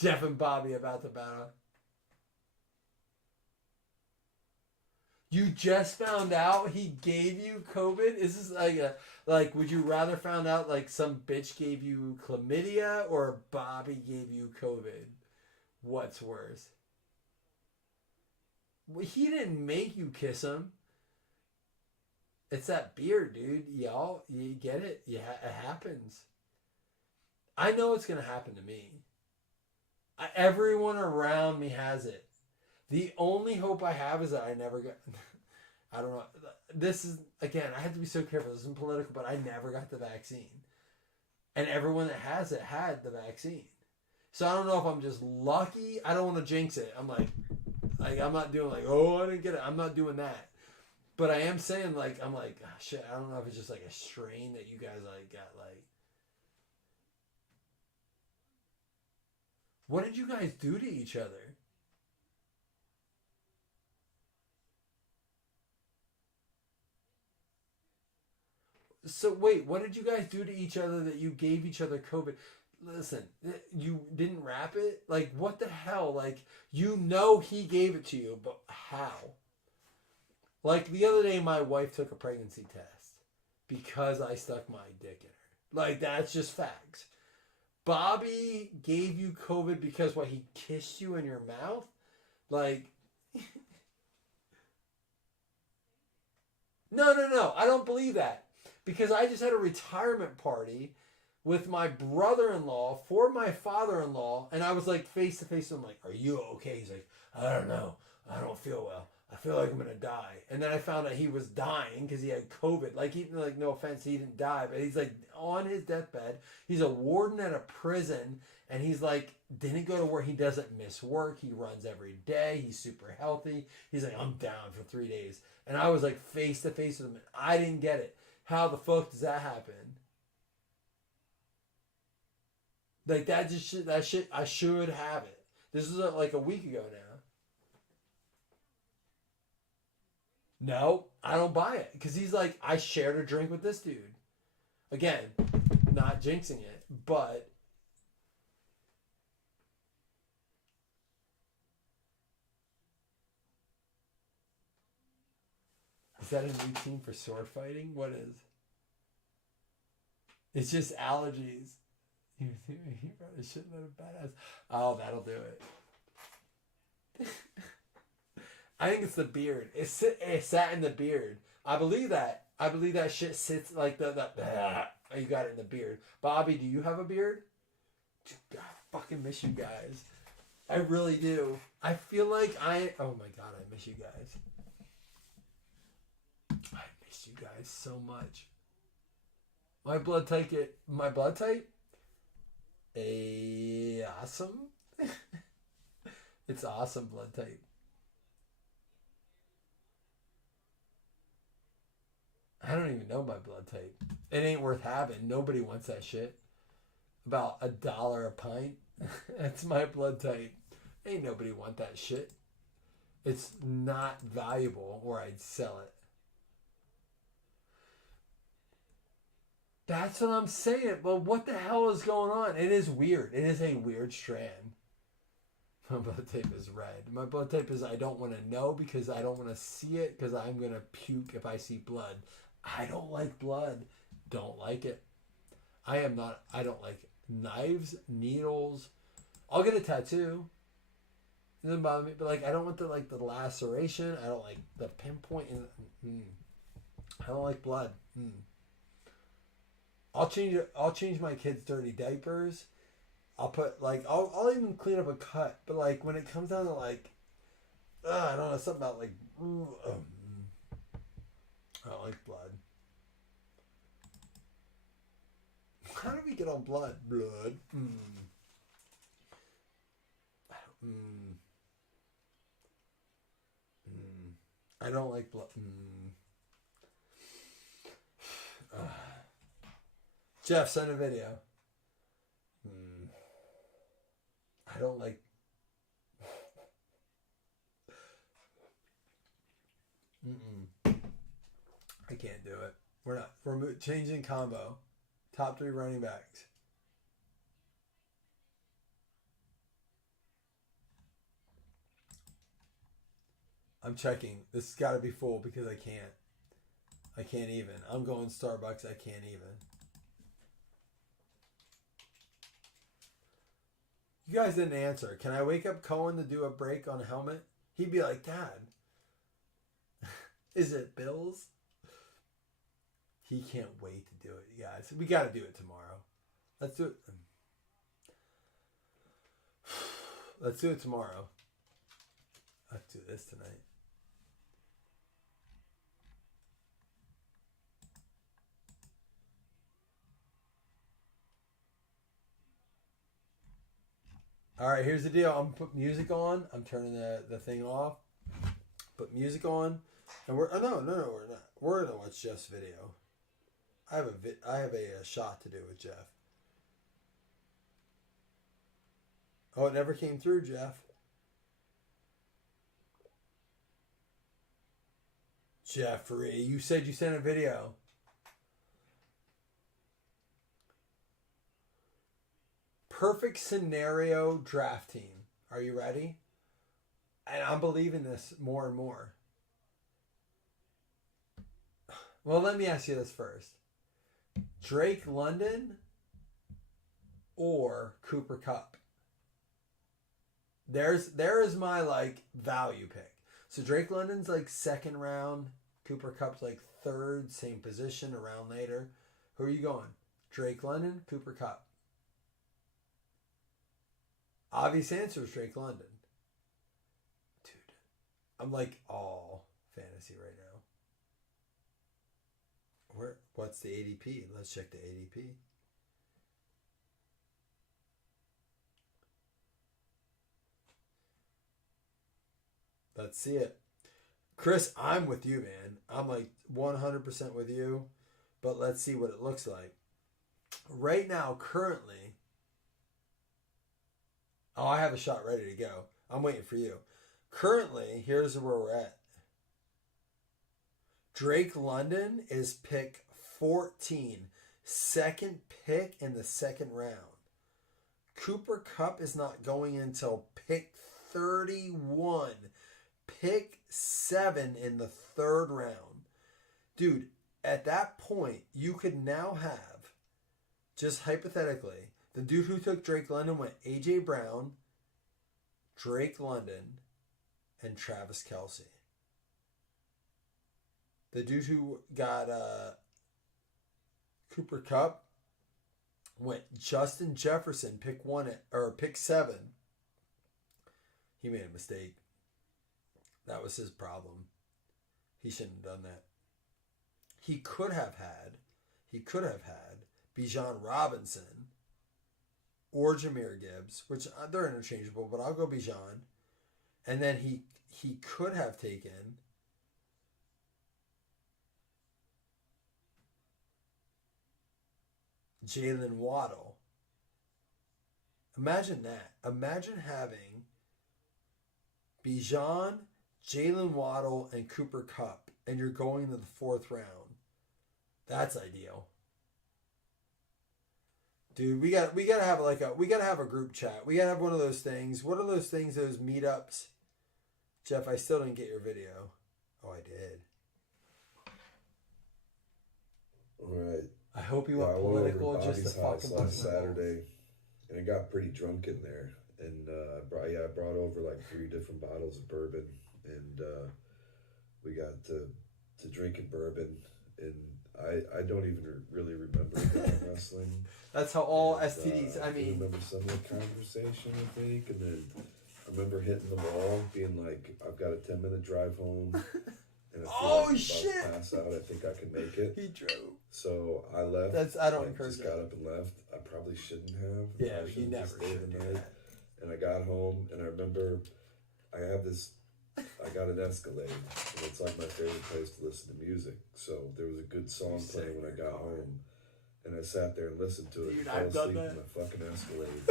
Jeff and Bobby about to battle. You just found out he gave you COVID? Is this like would you rather found out like some bitch gave you chlamydia or Bobby gave you COVID? What's worse? Well, he didn't make you kiss him. It's that beard, dude. Y'all, you get it? Yeah, it happens. I know it's going to happen to me. Everyone around me has it. The only hope I have is that I never got... I don't know. This is, again, I have to be so careful. This isn't political, but I never got the vaccine. And everyone that has it had the vaccine. So I don't know if I'm just lucky. I don't want to jinx it. I'm like I'm not doing like, oh, I didn't get it. I'm not doing that. But I am saying I'm like, oh, shit, I don't know if it's just like a strain that you guys got What did you guys do to each other? So wait, what did you guys do to each other that you gave each other COVID? Listen, you didn't wrap it? Like, what the hell? Like, you know he gave it to you, but how? Like, the other day, my wife took a pregnancy test because I stuck my dick in her. Like, that's just facts. Bobby gave you COVID because, what, he kissed you in your mouth? Like... No, I don't believe that. Because I just had a retirement party with my brother-in-law for my father-in-law, and I was like face to face with him, like, are you okay? He's like, I don't know. I don't feel well. I feel like I'm gonna die. And then I found out he was dying because he had COVID. Like, he, like, no offense, he didn't die, but he's like on his deathbed. He's a warden at a prison, and he's like, didn't go to work. He doesn't miss work. He runs every day. He's super healthy. He's like, I'm down for 3 days. And I was like face to face with him, and I didn't get it. How the fuck does that happen? Like, that shit, I should have it. This was like a week ago now. No, I don't buy it. Because he's like, I shared a drink with this dude. Again, not jinxing it, but is that a new team for sword fighting? What is? It's just allergies. He probably shouldn't have badass. Oh, that'll do it. I think it's the beard. It sat in the beard. I believe that. I believe that shit sits like the you got it in the beard. Bobby, do you have a beard? Dude, I fucking miss you guys. I really do. I feel like oh my god, I miss you guys. I miss you guys so much. My blood type awesome. It's awesome blood type. I don't even know my blood type. It ain't worth having. Nobody wants that shit. About $1 a pint. That's my blood type. Ain't nobody want that shit. It's not valuable, or I'd sell it. That's what I'm saying. But what the hell is going on? It is weird. It is a weird strand. My blood type is red. My blood type is I don't want to know because I don't want to see it because I'm going to puke if I see blood. I don't like blood. Don't like it. I don't like knives, needles. I'll get a tattoo. It doesn't bother me. But like, I don't want the laceration. I don't like the pinpoint. I don't like blood. I'll change my kids' dirty diapers. I'll put like I'll even clean up a cut. But like when it comes down to like, I don't know, something about like, I don't like blood. How do we get on blood? Blood. I don't like blood. Jeff, send a video. I don't like. I can't do it. We're changing combo. Top 3 running backs. I'm checking. This has got to be full because I can't. I can't even. I'm going Starbucks. I can't even. You guys didn't answer. Can I wake up Cohen to do a break on a helmet? He'd be like, Dad, is it Bills? He can't wait to do it, you guys. We got to do it tomorrow. Let's do it. Let's do it tomorrow. Let's do this tonight. All right, here's the deal. I'm going to put music on. I'm turning the thing off. Put music on. And we're... Oh, no, we're not. We're going to watch Jeff's video. I have a shot to do with Jeff. Oh, it never came through, Jeff. Jeffrey, you said you sent a video. Perfect scenario draft team. Are you ready? And I'm believing this more and more. Well, let me ask you this first. Drake London or Cooper Kupp? There is my like value pick. So Drake London's like 2nd round. Cooper Kupp's like 3rd, same position, a round later. Who are you going? Drake London, Cooper Kupp? Obvious answer is Drake London. Dude, I'm like all fantasy right now. What's the ADP? Let's check the ADP. Let's see it. Chris, I'm with you, man. I'm like 100% with you. But let's see what it looks like. Right now, currently... Oh, I have a shot ready to go. I'm waiting for you. Currently, here's where we're at. Drake London is pick 14. Second pick in the second round. Cooper Kupp is not going until pick 31. Pick 7 in the third round. Dude, at that point, you could now have, just hypothetically, the dude who took Drake London went A.J. Brown, Drake London, and Travis Kelce. The dude who got Cooper Kupp went Justin Jefferson, pick 7. He made a mistake. That was his problem. He shouldn't have done that. He could have had Bijan Robinson or Jahmyr Gibbs, which they're interchangeable, but I'll go Bijan. And then he could have taken Jalen Waddle. Imagine that. Imagine having Bijan, Jalen Waddle, and Cooper Kupp, and you're going into the fourth round. That's ideal. Dude, we gotta have a group chat. We gotta have one of those things. What are those things? Those meetups? Jeff, I still didn't get your video. Oh, I did. All right. I hope you went political just to fucking last Saturday, and it got pretty drunk in there. And I brought over like 3 different bottles of bourbon, and we got to drinking bourbon, and I don't even really remember wrestling. That's how all STDs. I mean, remember some of the conversation, I think, and then I remember hitting the wall, being like, "I've got a 10-minute drive home." And I feel like pass out. I think I can make it. He drove. So I left. I don't encourage just that. got up and left. I probably shouldn't have. Yeah, I you never should do that. And I got home, and I remember I got an Escalade, and it's like my favorite place to listen to music. So there was a good song playing when I got home, and I sat there and listened to it. Dude, and I've fell done asleep that. in my fucking Escalade.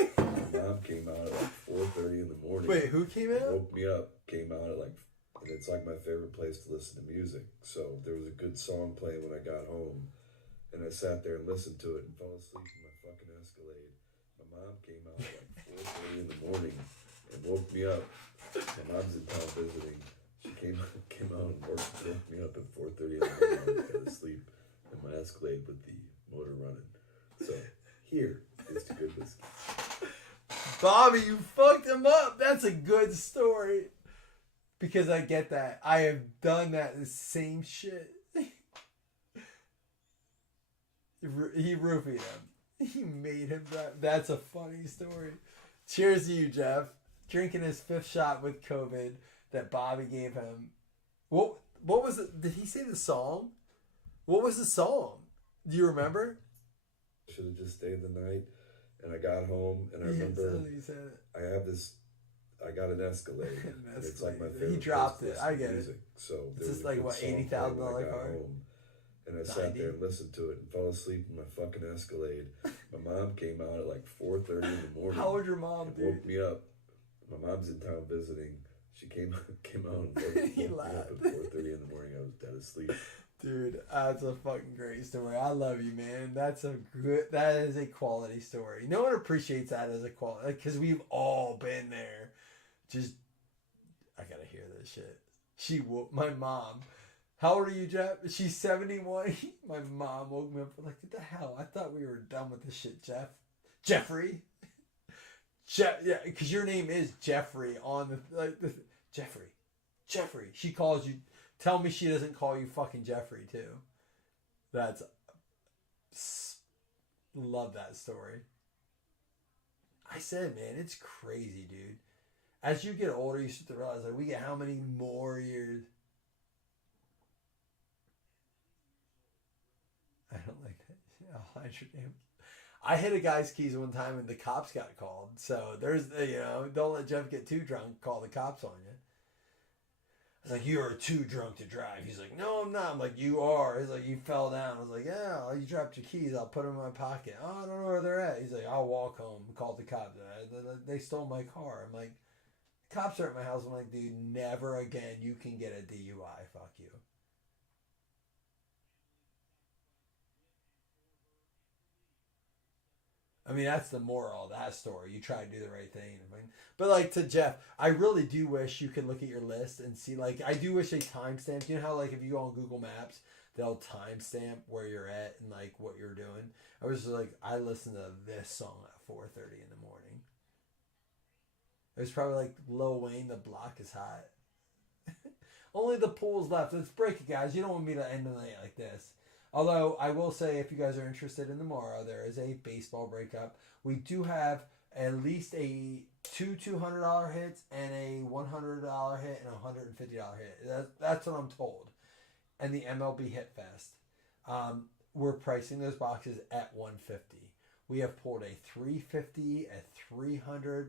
My mom came out at like 4:30 in the morning. Wait, who came out? Woke me up. Came out at like, and it's like my favorite place to listen to music. So there was a good song playing when I got home, and I sat there and listened to it and fell asleep in my fucking Escalade. My mom came out at like 4:30 in the morning and woke me up. My mom's in town visiting. She came out and woke me up at 4:30 in the morning. I was going to sleep in my Escalade with the motor running. So here is the good whiskey. Bobby, you fucked him up. That's a good story. Because I get that. I have done that, the same shit. He roofied him. He made him drive. That's a funny story. Cheers to you, Jeff. Drinking his 5th shot with COVID that Bobby gave him. What was it? Did he say the song? What was the song? Do you remember? Should have just stayed the night. And I got home, and I remember I got an Escalade. And it's like my favorite. He dropped it. I get music. it. So it's just like what, $80,000 car? And I sat there and listened to it and fell asleep in my fucking Escalade. My mom came out at like 4:30 in the morning. How old your mom, dude? Woke me up. My mom's in town visiting. She came out and woke me up at 4:30 in the morning. I was dead asleep. Dude, that's a fucking great story. I love you, man. That is a quality story. No one appreciates that as a quality, because we've all been there. Just, I gotta hear this shit. My mom. How old are you, Jeff? She's 71. My mom woke me up like, what the hell? I thought we were done with this shit, Jeffrey. Yeah, because your name is Jeffrey on the Jeffrey. She calls you. Tell me she doesn't call you fucking Jeffrey too. Love that story. I said, man, it's crazy, dude. As you get older, you start to realize like we get how many more years. I don't like that. I'll hide your name. I hit a guy's keys one time and the cops got called. So there's, don't let Jeff get too drunk, call the cops on you. Like, you are too drunk to drive. He's like, no, I'm not. I'm like, you are. He's like, you fell down. I was like, yeah, you dropped your keys. I'll put them in my pocket. Oh, I don't know where they're at. He's like, I'll walk home. Call the cops. They stole my car. I'm like, cops are at my house. I'm like, dude, never again. You can get a DUI. Fuck you. I mean, that's the moral of that story. You try to do the right thing. But, like, to Jeff, I really do wish you could look at your list and see, like, I do wish they timestamp. You know how, like, if you go on Google Maps, they'll timestamp where you're at and, like, what you're doing? I was just like, I listened to this song at 4:30 in the morning. It was probably like Lil Wayne, The Block is Hot. Only the pool's left. Let's break it, guys. You don't want me to end the night like this. Although, I will say, if you guys are interested in tomorrow, there is a baseball breakup. We do have at least two $200 hits and a $100 hit and a $150 hit. That's what I'm told. And the MLB Hit Fest. We're pricing those boxes at $150. We have pulled a $350, a $300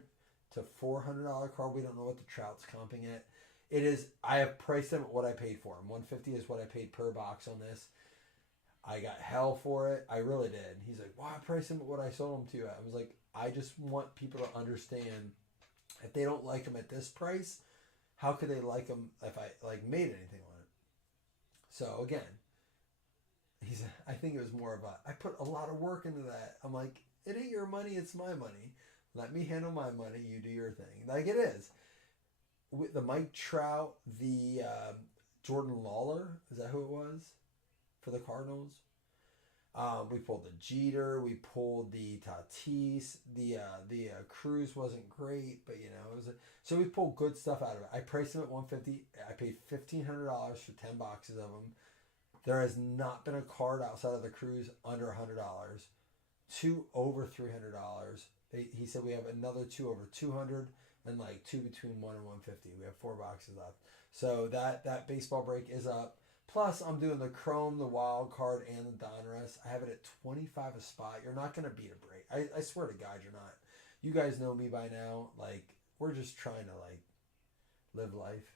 to $400 card. We don't know what the Trout's comping at. It is. I have priced them at what I paid for them. $150 is what I paid per box on this. I got hell for it. I really did. He's like, why price them at what I sold them to you at? I was like, I just want people to understand, if they don't like them at this price, how could they like them if I like made anything on it? So again, I think it was more of I put a lot of work into that. I'm like, it ain't your money, it's my money. Let me handle my money, you do your thing. Like it is. With the Mike Trout, the Jordan Lawler, is that who it was? For the Cardinals. We pulled the Jeter. We pulled the Tatis. The Cruz wasn't great, but it was. So we pulled good stuff out of it. I priced them at $150. I paid $1,500 for 10 boxes of them. There has not been a card outside of the Cruz under $100. Two over $300. He said we have another two over $200 and like two between $1 and $150. We have 4 boxes left. So that baseball break is up. Plus, I'm doing the Chrome, the Wild Card, and the Donruss. I have it at 25 a spot. You're not going to beat a break. I swear to God, you're not. You guys know me by now. Like, we're just trying to, like, live life.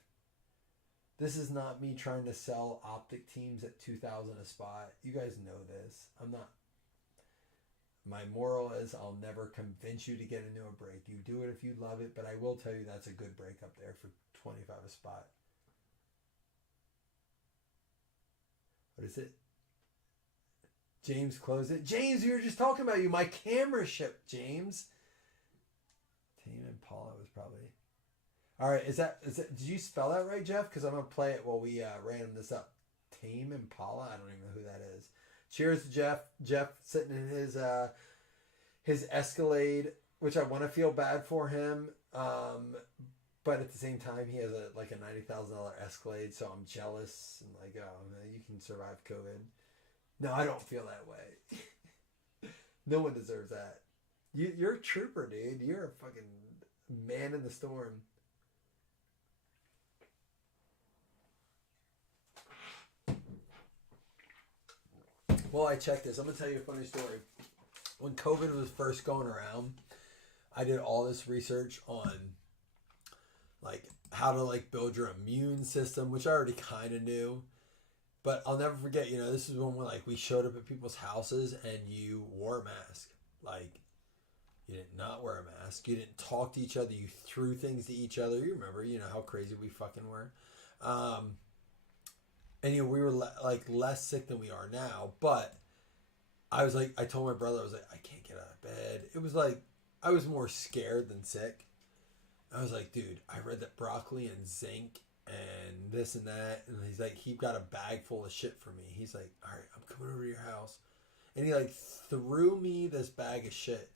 This is not me trying to sell optic teams at 2,000 a spot. You guys know this. I'm not. My moral is I'll never convince you to get into a break. You do it if you love it, but I will tell you that's a good break up there for 25 a spot. What is it? James closed it. James, we were just talking about you. My camera shipped, James. Tame Impala was probably. All right, is that? Did you spell that right, Jeff? Because I'm gonna play it while we random this up. Tame Impala. I don't even know who that is. Cheers to Jeff. Jeff sitting in his Escalade, which I want to feel bad for him. But at the same time, he has a $90,000 Escalade, so I'm jealous and like, oh man, you can survive COVID. No, I don't feel that way. No one deserves that. You're a trooper, dude. You're a fucking man in the storm. Well, I checked this. I'm gonna tell you a funny story. When COVID was first going around, I did all this research on like how to like build your immune system, which I already kind of knew, but I'll never forget, this is when we showed up at people's houses and you wore a mask. Like, you did not wear a mask. You didn't talk to each other. You threw things to each other. You remember, how crazy we fucking were. And we were less sick than we are now, but I told my brother, I was like, I can't get out of bed. It was like, I was more scared than sick. I was like, dude, I read that broccoli and zinc and this and that. And he's like, he got a bag full of shit for me. He's like, all right, I'm coming over to your house. And he threw me this bag of shit.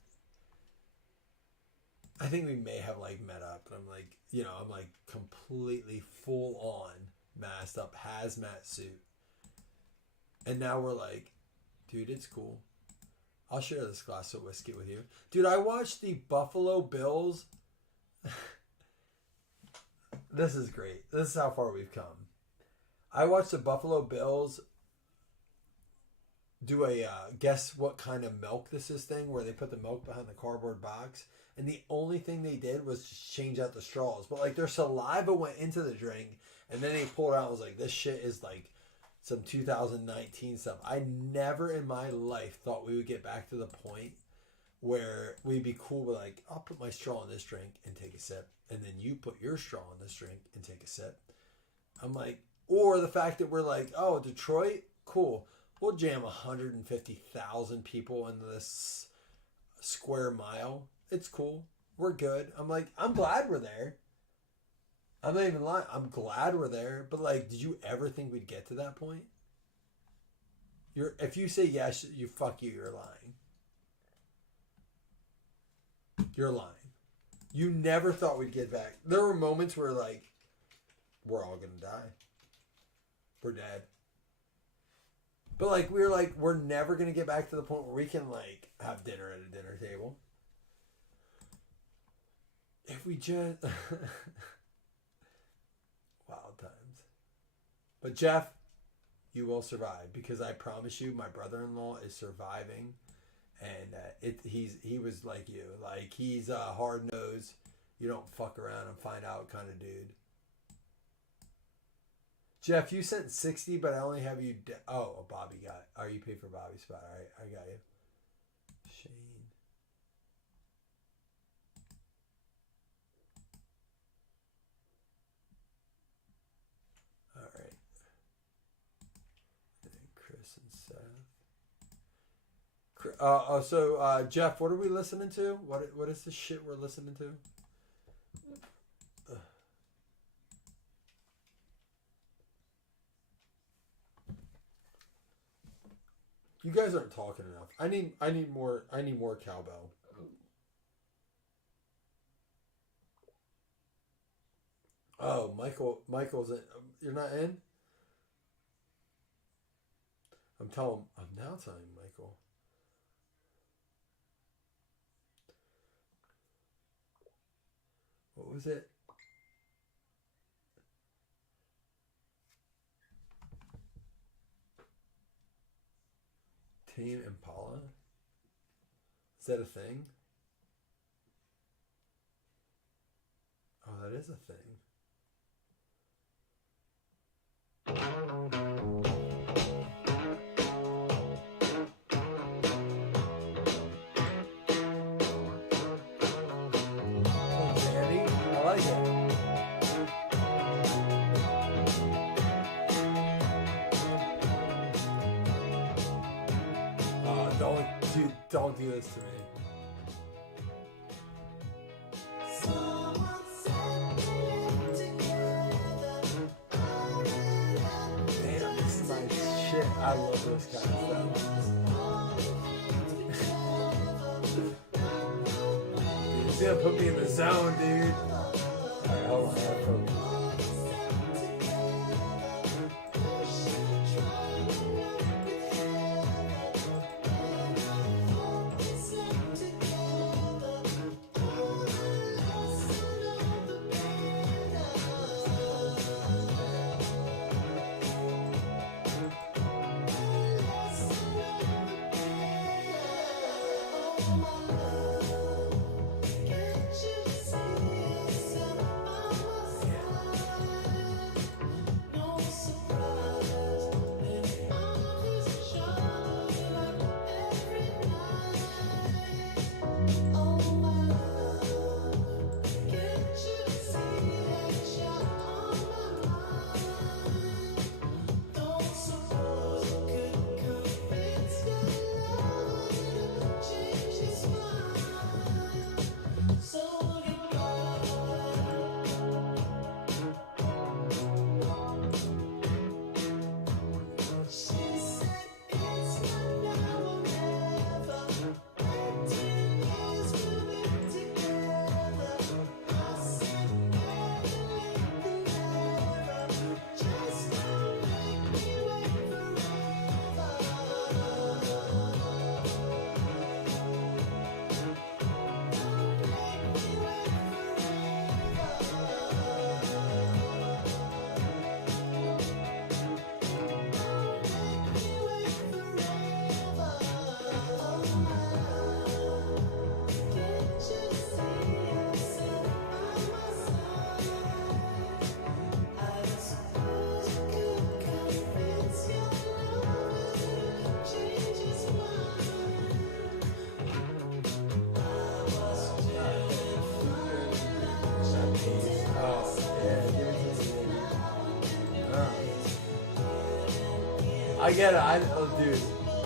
I think we may have met up. And I'm like, I'm completely full on masked up hazmat suit. And now we're like, dude, it's cool. I'll share this glass of whiskey with you. Dude, I watched the Buffalo Bills. This is great. This is how far we've come. I watched the Buffalo Bills do a guess what kind of milk this is thing where they put the milk behind the cardboard box, and the only thing they did was just change out the straws, but like their saliva went into the drink, and then they pulled it out and was like, this shit is like some 2019 stuff. I never in my life thought we would get back to the point where we'd be cool with like, I'll put my straw in this drink and take a sip, and then you put your straw in this drink and take a sip. I'm like, or the fact that we're like, oh, Detroit, cool. We'll jam 150,000 people into this square mile. It's cool. We're good. I'm like, I'm glad we're there. I'm not even lying. I'm glad we're there. But like, did you ever think we'd get to that point? If you say yes, you fuck you. You're lying. You're lying. You never thought we'd get back. There were moments where like, we're all gonna die. We're dead. But like we were like, we're never gonna get back to the point where we can like have dinner at a dinner table. If we just wild times. But Jeff, you will survive because I promise you, my brother-in-law is surviving, and he was like you, like he's a hard nosed, you don't fuck around and find out kind of dude. Jeff, you sent 60, but I only have you. Bobby got. Oh, you paid for Bobby's spot. All right, I got you. Shane. All right. And then Chris and Seth. So Jeff, what are we listening to? What is the shit we're listening to? You guys aren't talking enough. I need more cowbell. Oh, Michael's in. You're not in? I'm now telling Michael. What was it? Tame Impala? Is that a thing? Oh, that is a thing. Oh, Danny, I like it. Don't do this to me. Damn, this is my shit. I love this kind of stuff. Dude, it's gonna put me in the zone, dude. Alright, hold on. I gotta focus. I get it. Dude,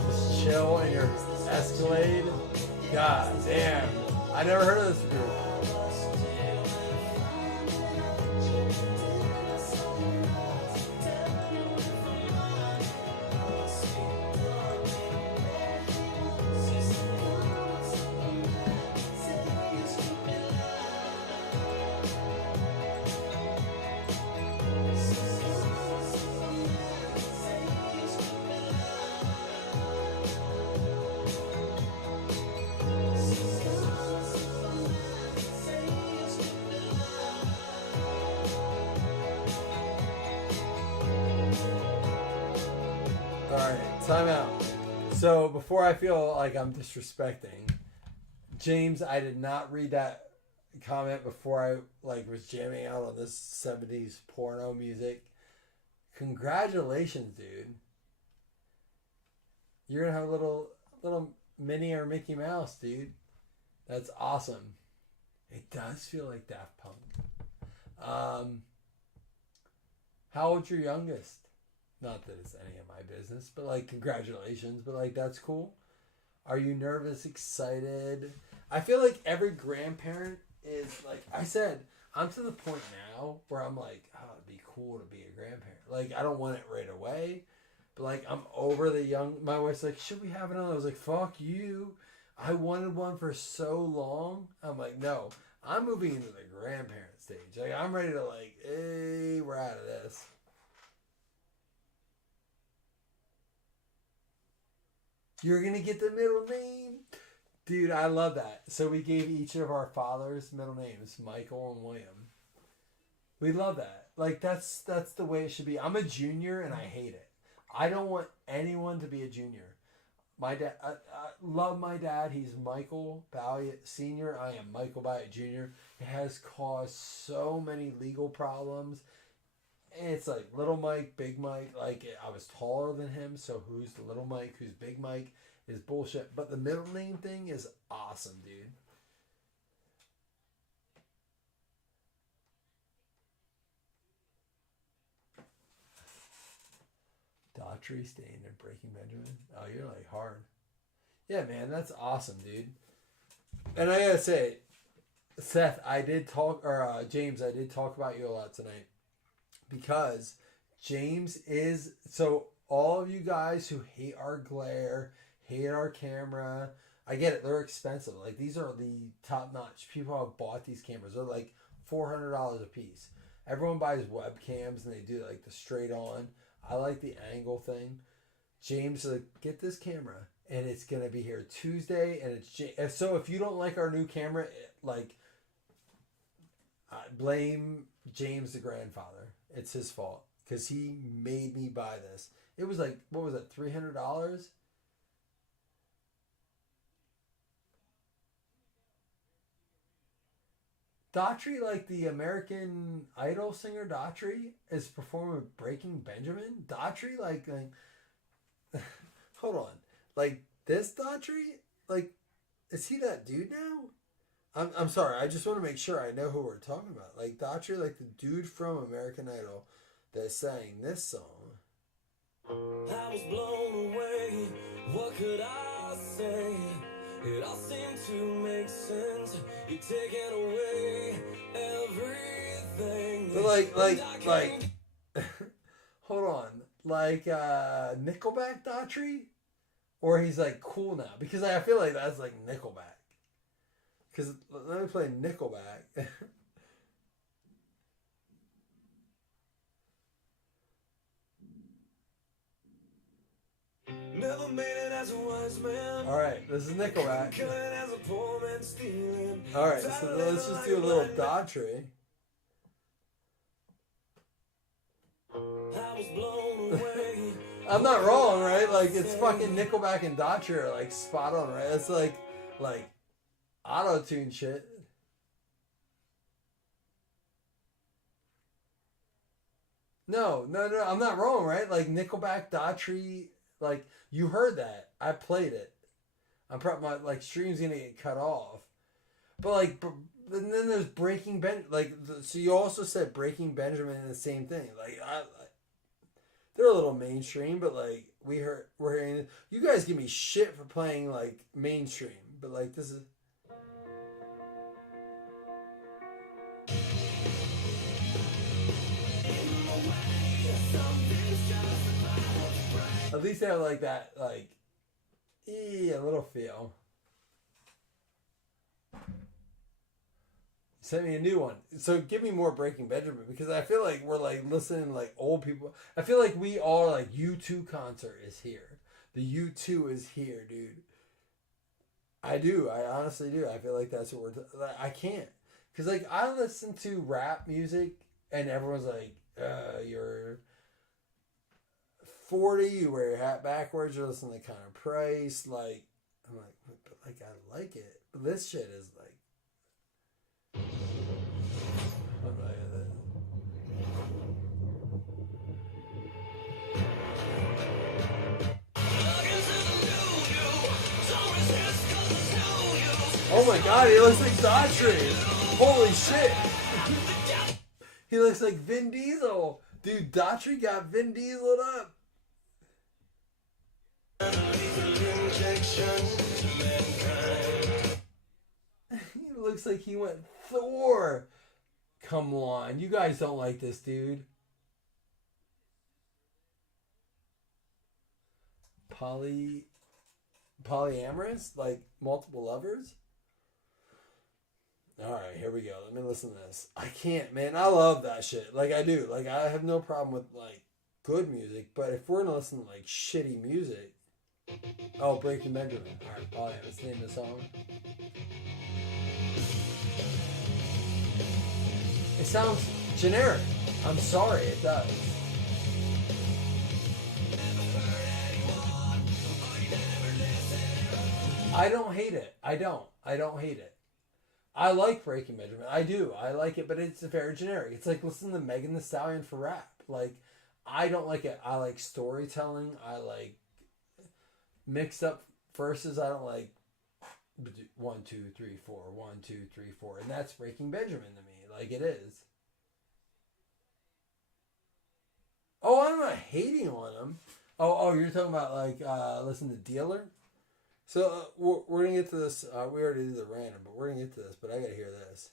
just chill in your Escalade. God damn. I never heard of this group. Alright, time out. So before I feel like I'm disrespecting, James, I did not read that comment before I was jamming out on this 70s porno music. Congratulations, dude. You're gonna have a little Minnie or Mickey Mouse, dude. That's awesome. It does feel like Daft Punk. How old's your youngest? Not that it's any of my business, but congratulations, but that's cool. Are you nervous, excited? I feel like every grandparent is I said, I'm to the point now where I'm like, oh, it'd be cool to be a grandparent. I don't want it right away, but I'm over the young. My wife's like, should we have another? I was like, fuck you. I wanted one for so long. I'm like, no, I'm moving into the grandparent stage. I'm ready to hey, we're out of this. You're going to get the middle name. Dude, I love that. So we gave each of our fathers middle names, Michael and William. We love that. That's the way it should be. I'm a junior and I hate it. I don't want anyone to be a junior. My dad, I love my dad. He's Michael Balliet Sr. I am Michael Balliet Jr. It has caused so many legal problems. It's little Mike, big Mike. I was taller than him, so who's the little Mike, who's big Mike is bullshit. But the middle name thing is awesome, dude. Daughtry staying in Breaking Benjamin. Oh, you're hard. Yeah, man, that's awesome, dude. And I gotta say, Seth, James, I did talk about you a lot tonight. Because James is, so all of you guys who hate our glare, hate our camera, I get it, they're expensive. These are the top notch. People have bought these cameras. They're $400 a piece. Everyone buys webcams and they do the straight on. I like the angle thing. James, get this camera and it's going to be here Tuesday. And so if you don't like our new camera, blame James the grandfather. It's his fault because he made me buy this. It was what was it, $300? Daughtry, the American Idol singer Daughtry, is performing with Breaking Benjamin. Daughtry, hold on, this Daughtry, is he that dude now? I'm sorry. I just want to make sure I know who we're talking about. Daughtry, the dude from American Idol that sang this song. I was blown away. What could I say? It all seemed to make sense. You're taking away everything. But hold on. Nickelback Daughtry? Or he's cool now? Because I feel like that's Nickelback. Because let me play Nickelback. Never made it as a wise man. Alright, this is Nickelback. Alright, so let's just do a little Daughtry. I'm not wrong, right? It's fucking Nickelback and Daughtry are spot on, right? It's like auto-tune shit. No, I'm not wrong, right? Nickelback, Daughtry, you heard that. I played it. I'm probably my stream's gonna get cut off. But and then there's Breaking Ben. So you also said Breaking Benjamin and the same thing. They're a little mainstream, but like we're hearing. You guys give me shit for playing like mainstream, but like this is. At least they have like that, like, a little feel. Send me a new one. So give me more Breaking Benjamin, because I feel like we're like listening to like old people. I feel like we all like U2 concert is here. The U2 is here, dude. I do. I honestly do. I feel like that's what we're. I can't, because like I listen to rap music and everyone's like, you're 40, you wear your hat backwards, you're listening to Kind of Price. Like, I'm like, but like I like it. But this shit is like. Oh my god, he looks like Daughtry. Holy shit. He looks like Vin Diesel. Dude, Daughtry got Vin Dieseled up. He looks like he went Thor. Come on. You guys don't like this, dude. Polyamorous? Like multiple lovers? Alright, here we go. Let me listen to this. I can't, man. I love that shit. Like, I do. Like, I have no problem with, like, good music. But if we're gonna listen to, like, shitty music... Oh, Breaking Benjamin. Alright, Polyamorous. Name the song. It sounds generic. I'm sorry, it does. I don't hate it. I don't hate it. I like Breaking Benjamin. I do. I like it, but it's very generic. It's like listening to Megan Thee Stallion for rap. Like, I don't like it. I like storytelling. I like mixed up verses. I don't like 1, 2, 3, 4, 1, 2, 3, 4. And that's Breaking Benjamin to me. Like, it is. Oh, I'm not hating on him. Oh, you're talking about, like, listen to Dealer? So, we're going to get to this. We already did the random, but we're going to get to this. But I got to hear this.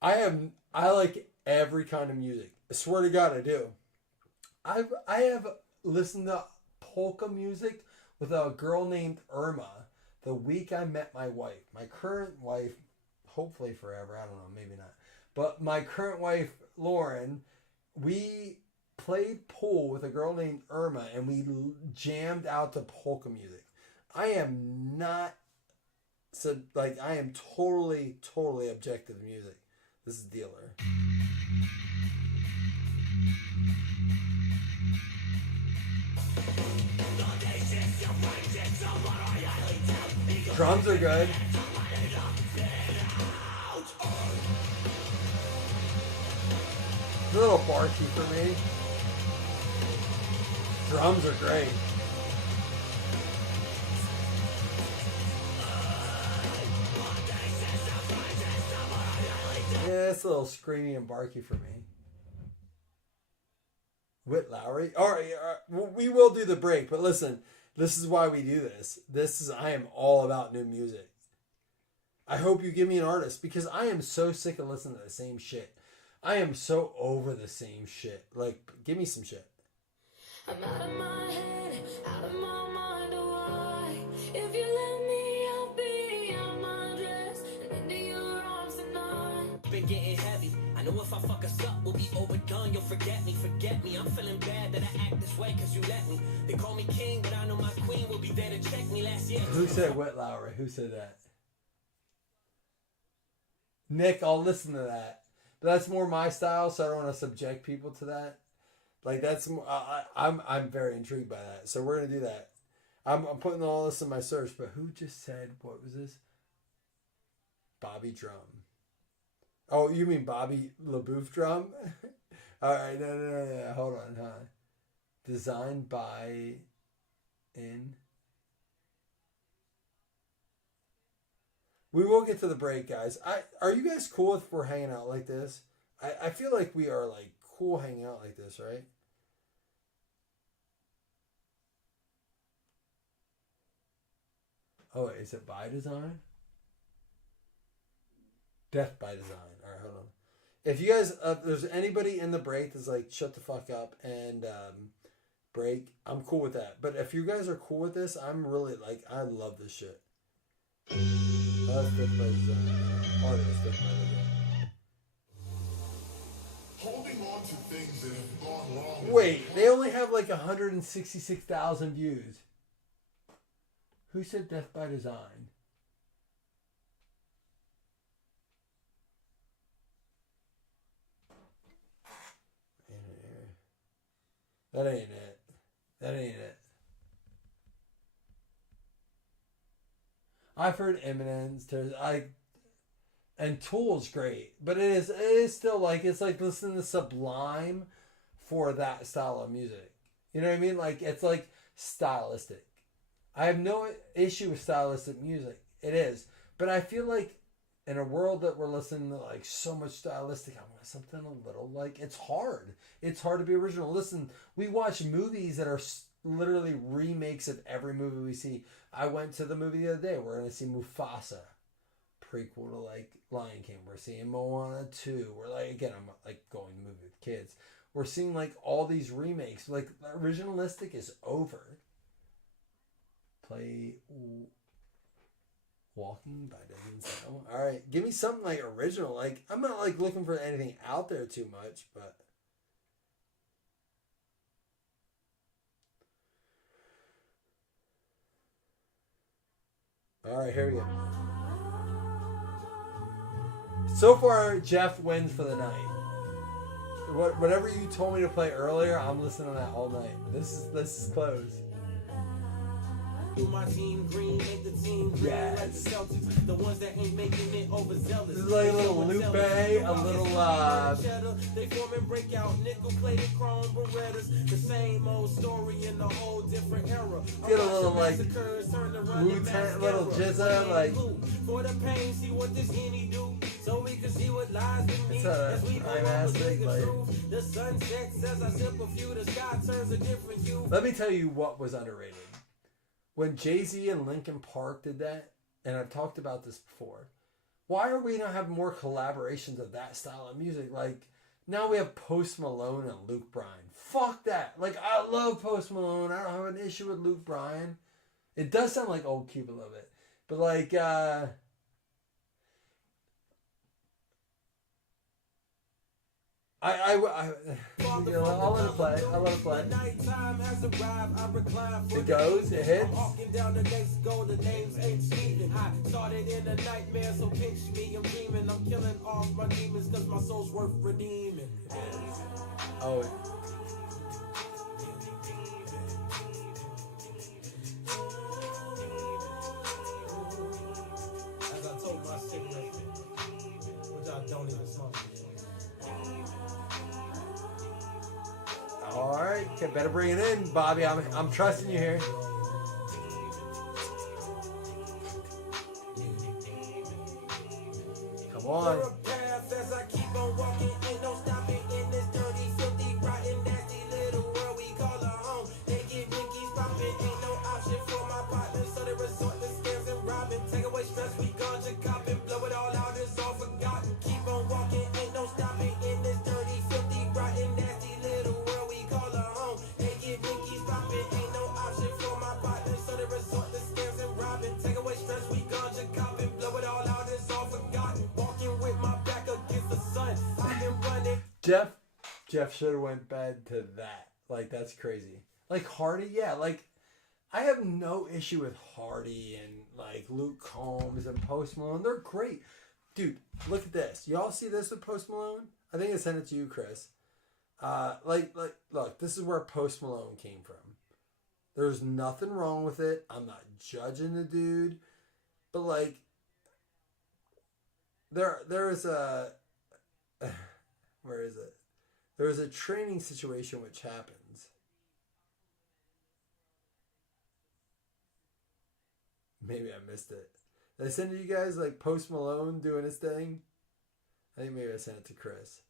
I like every kind of music. I swear to God, I do. I have listened to polka music with a girl named Irma the week I met my wife. My current wife, hopefully forever. I don't know, maybe not. But my current wife, Lauren, we played pool with a girl named Irma, and we jammed out to polka music. I am not, so like, I am totally objective music. This is Dealer. Drums are good. It's a little barky for me. Drums are great. Yeah, it's a little screamy and barky for me. Whit Lowry. All right, we will do the break, but listen, this is why we do this. I am all about new music. I hope you give me an artist, because I am so sick of listening to the same shit. I am so over the same shit. Like, give me some shit. I'm out of my head, out of my mind, why? If you let me, I'll be out my dress and into your arms tonight. Been getting heavy. I know if I fuck us up, we'll be overdone. You'll forget me. I'm feeling bad that I act this way cause you let me. They call me king, but I know my queen will be there to check me last year. Who said Whit Lowry? Who said that? Nick, I'll listen to that. But that's more my style, so I don't want to subject people to that. Like, that's I'm very intrigued by that. So we're gonna do that. I'm putting all this in my search. But who just said, what was this? Bobby Drum. Oh, you mean Bobby LaBouffe Drum? All right, no. Hold on, huh? Designed by We will get to the break, guys. Are you guys cool if we're hanging out like this? I feel like we are like cool hanging out like this, right? Oh, is it by design? Death by design. All right, hold on. If you guys, there's anybody in the break that's like, shut the fuck up and break, I'm cool with that. But if you guys are cool with this, I'm really like, I love this shit. That's Death by design. Artist Death by design. Holding on to things that have gone wrong. Wait, they only have like 166,000 views. Who said Death by Design? That ain't it. That ain't it. I've heard Eminence. And Tool's great, but it is still like it's like listening to Sublime for that style of music. You know what I mean? Like it's like stylistic. I have no issue with stylistic music. It is, but I feel like in a world that we're listening to like so much stylistic, I want something a little like it's hard. It's hard to be original. Listen, we watch movies that are literally remakes of every movie we see. I went to the movie the other day. We're gonna see Mufasa, prequel to like Lion King. We're seeing Moana 2. We're like, again, I'm like going to movie with kids. We're seeing like all these remakes. Like originalistic is over. Play Walking by Desmond Stone. All right, give me something like original. Like I'm not like looking for anything out there too much, but all right, here we go. So far, Jeff wins for the night. Whatever you told me to play earlier, I'm listening to that all night. This is close. My team green, make the team green like the Celtics. The ones that ain't making it overzealous. This is like a little Lupe, a little They form and break out nickel plated chrome Berettas. The same old story in a whole different era. Get a little like Wu-Tang, little Jizza, like for the pain, see what this Henny do. So we can see what lies with me. As we like, the sun sets as I sip a few, the sky turns a different hue. Let me tell you what was underrated. When Jay-Z and Linkin Park did that, and I've talked about this before, why are we not having more collaborations of that style of music? Like, now we have Post Malone and Luke Bryan. Fuck that. Like, I love Post Malone. I don't have an issue with Luke Bryan. It does sound like old Cube a little bit. But, like, I'll let it play. I'll let it play. It goes. It hits. Started in a nightmare, so pinch me. I'm dreaming. I'm killing off my demons because my soul's worth redeeming. Oh. As I told my cigarette, which I don't even smoke. All right, okay, better bring it in, Bobby. I'm trusting you here. Come on. Jeff should have went bed to that. Like, that's crazy. Like, Hardy, yeah. Like, I have no issue with Hardy and, like, Luke Combs and Post Malone. They're great. Dude, look at this. Y'all see this with Post Malone? I think I sent it to you, Chris. Look, this is where Post Malone came from. There's nothing wrong with it. I'm not judging the dude. But, like, there's a... Where is it? There's a training situation which happens. Maybe I missed it. Did I send it to you guys, like, Post Malone doing his thing? I think maybe I sent it to Chris.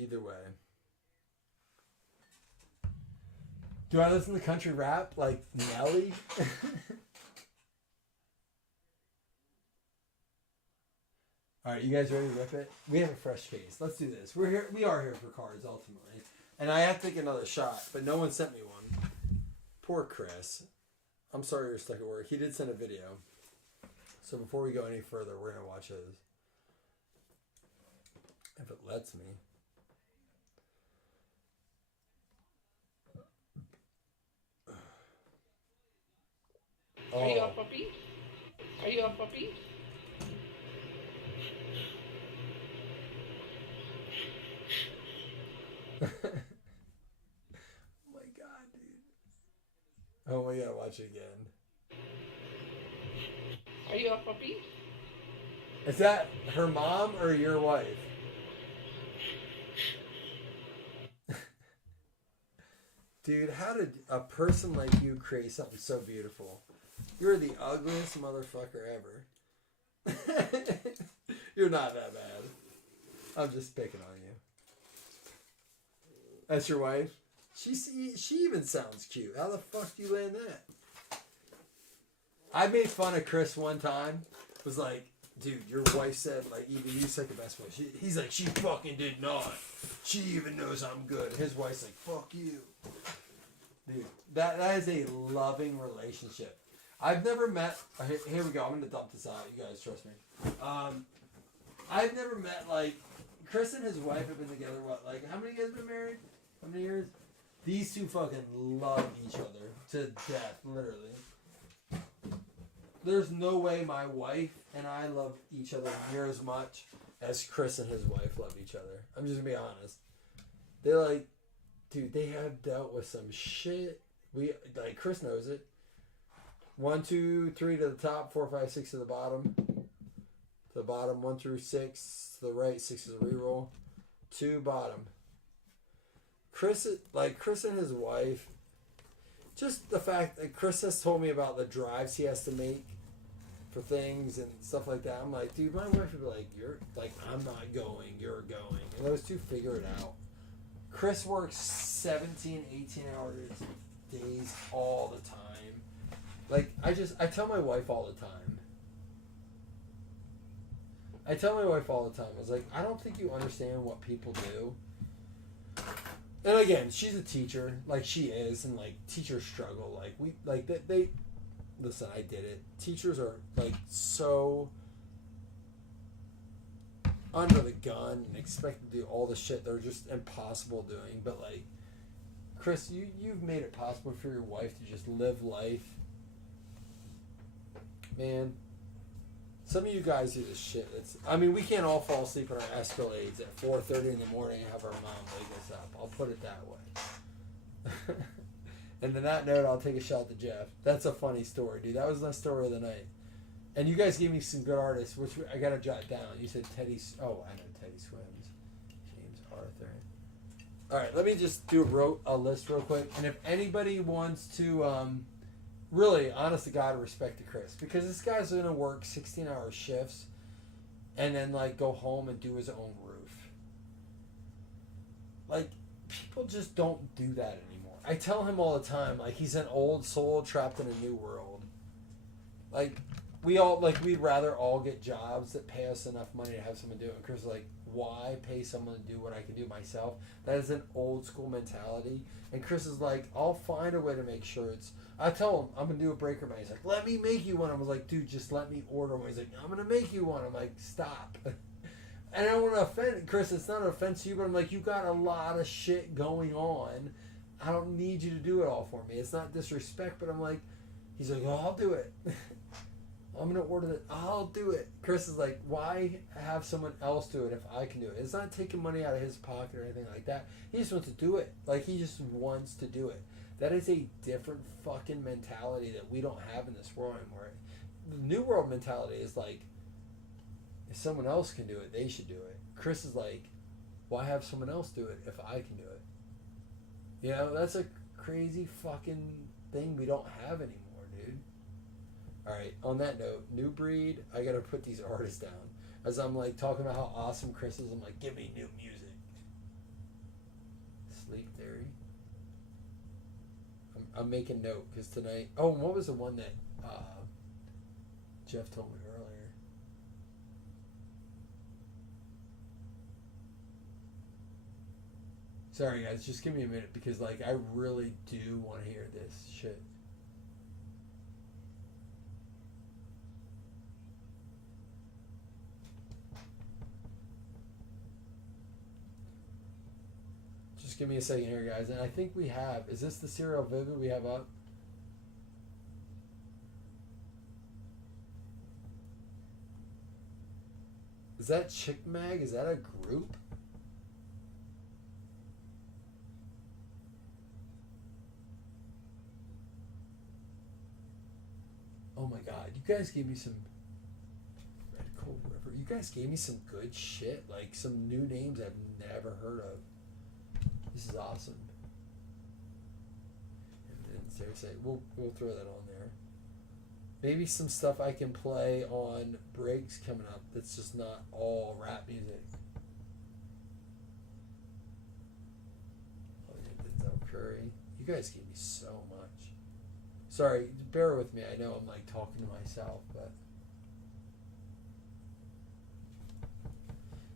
either way. Do I listen to country rap like Nelly? All right, you guys ready to rip it? We have a fresh case. Let's do this. We're here. We are here for cards ultimately, and I have to take another shot, but no one sent me one. Poor Chris. I'm sorry you're stuck at work. He did send a video. So before we go any further, we're gonna watch his. If it lets me. Are you a puppy? Are you a puppy? Oh my god, dude. Oh my god, watch it again. Are you a puppy? Is that her mom or your wife? Dude, how did a person like you create something so beautiful? You're the ugliest motherfucker ever. You're not that bad. I'm just picking on you. That's your wife? She even sounds cute. How the fuck do you land that? I made fun of Chris one time. Was like, dude, your wife said, like, Evie, you said the best way. He's like, she fucking did not. She even knows I'm good. His wife's like, fuck you. Dude, that is a loving relationship. I've never met... Here we go. I'm going to dump this out. You guys trust me. I've never met, like... Chris and his wife have been together, what? Like, how many of you guys been married? How many years? These two fucking love each other to death, literally. There's no way my wife and I love each other near as much as Chris and his wife love each other. I'm just gonna be honest. They're like, dude, they have dealt with some shit. Chris knows it. 1, 2, 3 to the top, 4, 5, 6 to the bottom. To the bottom, 1 through 6 to the right, 6 is a reroll. 2 bottom. Chris and his wife. Just the fact that Chris has told me about the drives he has to make for things and stuff like that. I'm like, dude, my wife would be like, you're like, I'm not going, you're going. And those two figure it out. Chris works 17, 18 hours days all the time. Like, I tell my wife all the time. I was like, I don't think you understand what people do. And again, she's a teacher, like she is, and like teachers struggle. They listen, I did it. Teachers are like so under the gun and expected to do all the shit they're just impossible doing. But like, Chris, you've made it possible for your wife to just live life. Man, some of you guys do this shit. We can't all fall asleep on our Escalades at 4:30 in the morning and have our mom wake us up. I'll put it that way. And on that note, I'll take a shot to Jeff. That's a funny story, dude. That was the story of the night. And you guys gave me some good artists, which I gotta jot down. You said Teddy. Oh, I know Teddy Swims, James Arthur. All right, let me just do a list real quick. And if anybody wants to, really, honest to God, respect to Chris, because this guy's gonna work 16-hour shifts, and then like go home and do his own roof. Like, people just don't do that anymore. I tell him all the time, like, he's an old soul trapped in a new world. Like, we'd rather all get jobs that pay us enough money to have someone do it. And Chris is like, why pay someone to do what I can do myself? That is an old school mentality. And Chris is like, I'll find a way to make sure it's... I tell him, I'm going to do a breaker man. He's like, let me make you one. I was like, dude, just let me order one. He's like, I'm going to make you one. I'm like, stop. And I don't want to offend Chris. It's not an offense to you, but I'm like, you got a lot of shit going on. I don't need you to do it all for me. It's not disrespect, but I'm like, he's like, oh, I'll do it. I'm going to order it. I'll do it. Chris is like, why have someone else do it if I can do it? It's not taking money out of his pocket or anything like that. He just wants to do it. Like, he just wants to do it. That is a different fucking mentality that we don't have in this world anymore. The new world mentality is like, if someone else can do it, they should do it. Chris is like, why have someone else do it if I can do it? You know, that's a crazy fucking thing we don't have anymore, dude. Alright, on that note, New Breed, I gotta put these artists down. As I'm like talking about how awesome Chris is, I'm like, give me new music. Sleep Theory. I'm making note because tonight. Oh, and what was the one that Jeff told me earlier? Sorry guys, just give me a minute because like I really do want to hear this shit. Just give me a second here, guys. And I think we have. Is this the Serial Vivid we have up? Is that Chick Mag? Is that a group? Oh my god, you guys gave me some Red Cold River. You guys gave me some good shit, like some new names I've never heard of. This is awesome. And then seriously, we'll throw that on there. Maybe some stuff I can play on breaks coming up that's just not all rap music. Oh yeah, Denzel Curry. You guys gave me so much. Sorry, bear with me. I know I'm like talking to myself, but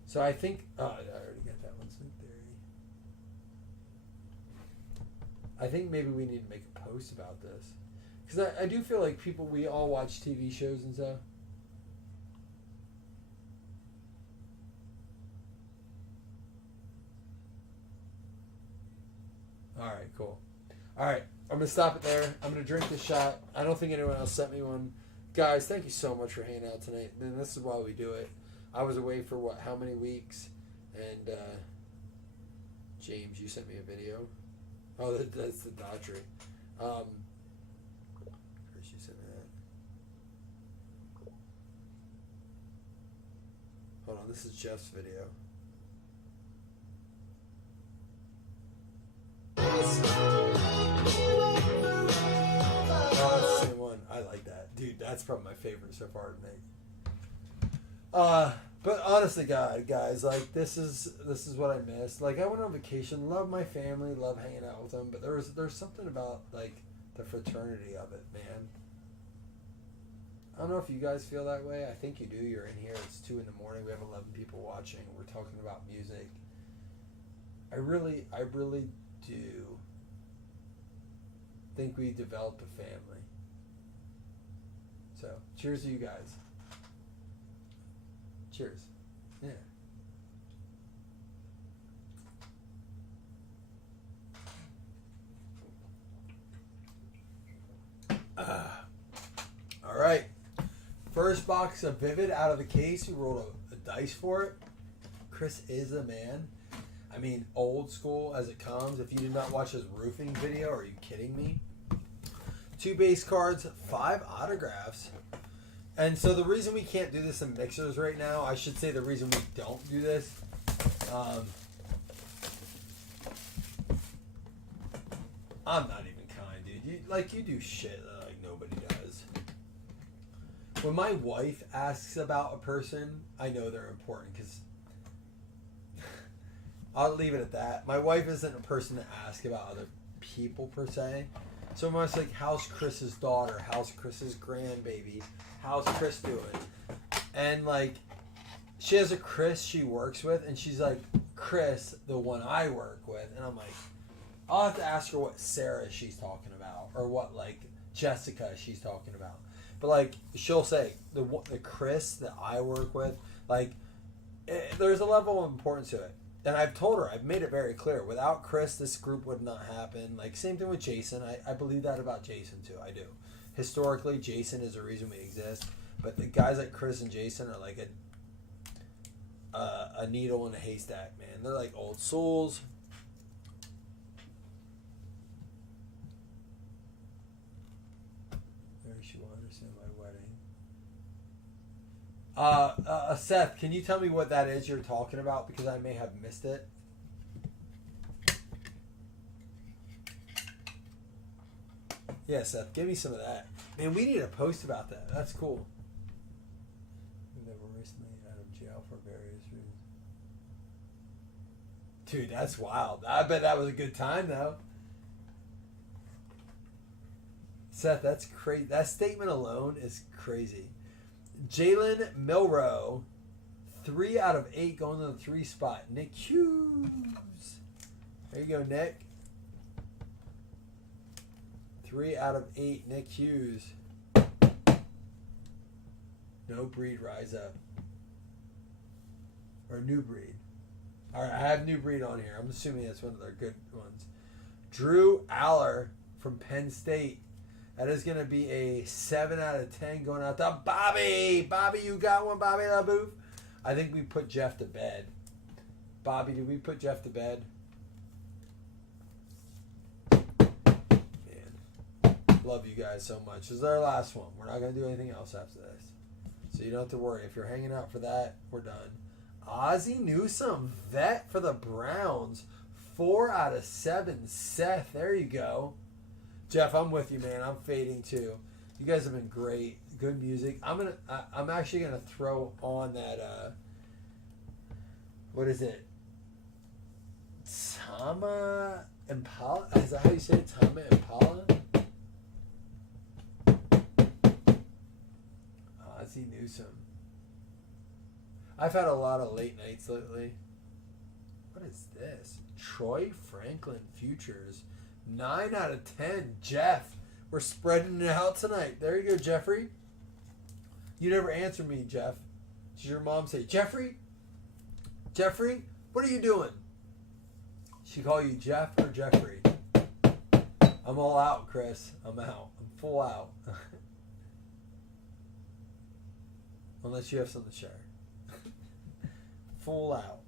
so I think I already got that one. Sleep Theory. I think maybe we need to make a post about this because I do feel like we all watch TV shows and stuff. All right, cool. All right. I'm going to stop it there. I'm going to drink this shot. I don't think anyone else sent me one. Guys, thank you so much for hanging out tonight. And this is why we do it. I was away for how many weeks? And, James, you sent me a video. Oh, that's the Daughtry. Chris, you sent me that. Hold on, this is Jeff's video. Oh, that's the same one. I like that. Dude, that's probably my favorite so far tonight. But honestly, guys, like this is what I missed. Like I went on vacation, love my family, love hanging out with them, but there's something about like the fraternity of it, man. I don't know if you guys feel that way. I think you do. You're in here. It's 2 a.m. We have 11 people watching. We're talking about music. I really do think we developed a family. So, cheers to you guys. Cheers. Yeah. All right. First box of Vivid out of the case. We rolled a dice for it. Chris is a man. I mean, old school as it comes. If you did not watch his roofing video, are you kidding me? 2 base cards, 5 autographs. And so the reason we can't do this in mixers right now, I should say the reason we don't do this, I'm not even kind, dude. You do shit that like nobody does. When my wife asks about a person, I know they're important because I'll leave it at that. My wife isn't a person to ask about other people per se. So I'm almost like, how's Chris's daughter? How's Chris's grandbaby? How's Chris doing? And like, she has a Chris she works with, and she's like, Chris, the one I work with. And I'm like, I'll have to ask her what Sarah she's talking about, or what like Jessica she's talking about. But like, she'll say the Chris that I work with, like, there's a level of importance to it. And I've told her, I've made it very clear, without Chris, this group would not happen. Like, same thing with Jason. I believe that about Jason, too. I do. Historically, Jason is the reason we exist. But the guys like Chris and Jason are like a needle in a haystack, man. They're like old souls. Mary, she will understand my wedding. Seth, can you tell me what that is you're talking about? Because I may have missed it. Yeah, Seth, give me some of that. Man, we need a post about that. That's cool. They were recently out of jail for various reasons. Dude, that's wild. I bet that was a good time, though. Seth, that's crazy. That statement alone is crazy. Jalen Milrow, 3 out of 8 going to the 3 spot. Nick Hughes. There you go, Nick. 3 out of 8, Nick Hughes. No breed, rise up. Or new breed. All right, I have new breed on here. I'm assuming that's one of their good ones. Drew Aller from Penn State. That is going to be a 7 out of 10 going out to Bobby. Bobby, you got one, Bobby LaBouffe? I think we put Jeff to bed. Bobby, did we put Jeff to bed? Man, love you guys so much. This is our last one. We're not going to do anything else after this. So you don't have to worry. If you're hanging out for that, we're done. Ozzie Newsome, vet for the Browns. 4 out of 7. Seth, there you go. Jeff, I'm with you, man. I'm fading too. You guys have been great. Good music. I'm actually gonna throw on that. What is it? Tama Impala. Is that how you say it? Tama Impala. Ozzie Newsome. I've had a lot of late nights lately. What is this? Troy Franklin Futures. 9 out of 10. Jeff, we're spreading it out tonight. There you go, Jeffrey. You never answer me, Jeff. Does your mom say, Jeffrey? Jeffrey, what are you doing? She call you Jeff or Jeffrey? I'm all out, Chris. I'm out. I'm full out. Unless you have something to share. Full out.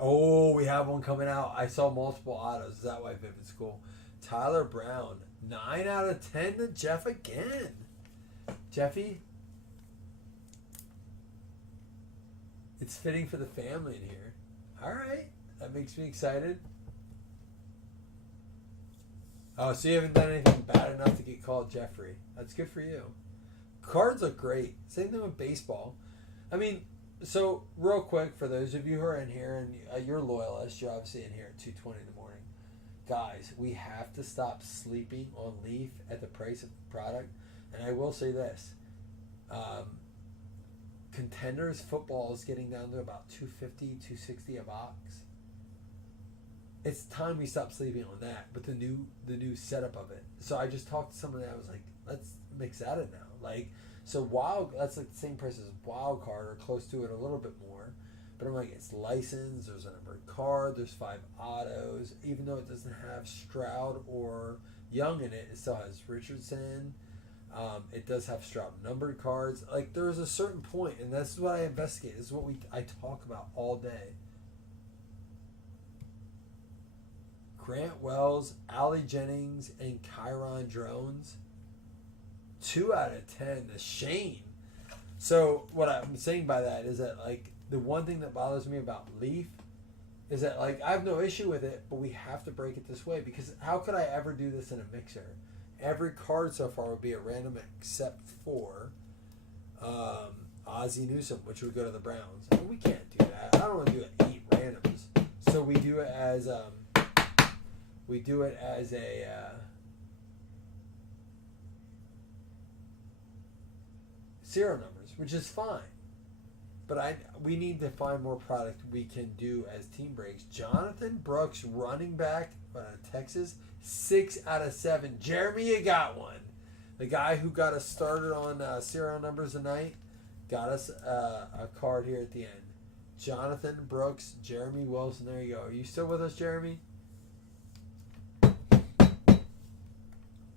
Oh, we have one coming out. I saw multiple autos. Is that why Vivid's cool? Tyler Brown, 9 out of 10 to Jeff again. Jeffy, it's fitting for the family in here. All right, that makes me excited. Oh, so you haven't done anything bad enough to get called Jeffrey. That's good for you. Cards look great. Same thing with baseball. I mean, so real quick, for those of you who are in here and you're loyalists, you're obviously in here at 2:20 in the morning. Guys, we have to stop sleeping on Leaf at the price of the product. And I will say this. Contenders football is getting down to about $250, $260 a box. It's time we stop sleeping on that, but the new setup of it. So I just talked to someone that I was like, let's mix that in now. Like, so that's like the same price as Wild Card or close to it, a little bit more. But I'm like, it's licensed, there's a numbered card, there's 5 autos. Even though it doesn't have Stroud or Young in it, it still has Richardson. It does have Stroud numbered cards. Like, there's a certain point, and this is what I investigate. This is what I talk about all day. Grant Wells, Allie Jennings, and Chiron Drones. 2 out of 10. The Shane. So what I'm saying by that is that, like, the one thing that bothers me about Leaf is that, like, I have no issue with it, but we have to break it this way, because how could I ever do this in a mixer? Every card so far would be a random except for Ozzie Newsome, which would go to the Browns. And we can't do that. I don't want to do 8 randoms. So we do it as a serial numbers, which is fine. But we need to find more product we can do as team breaks. Jonathan Brooks, running back out of Texas, 6 out of 7. Jeremy, you got one. The guy who got us started on serial numbers tonight got us a card here at the end. Jonathan Brooks, Jeremy Wilson. There you go. Are you still with us, Jeremy?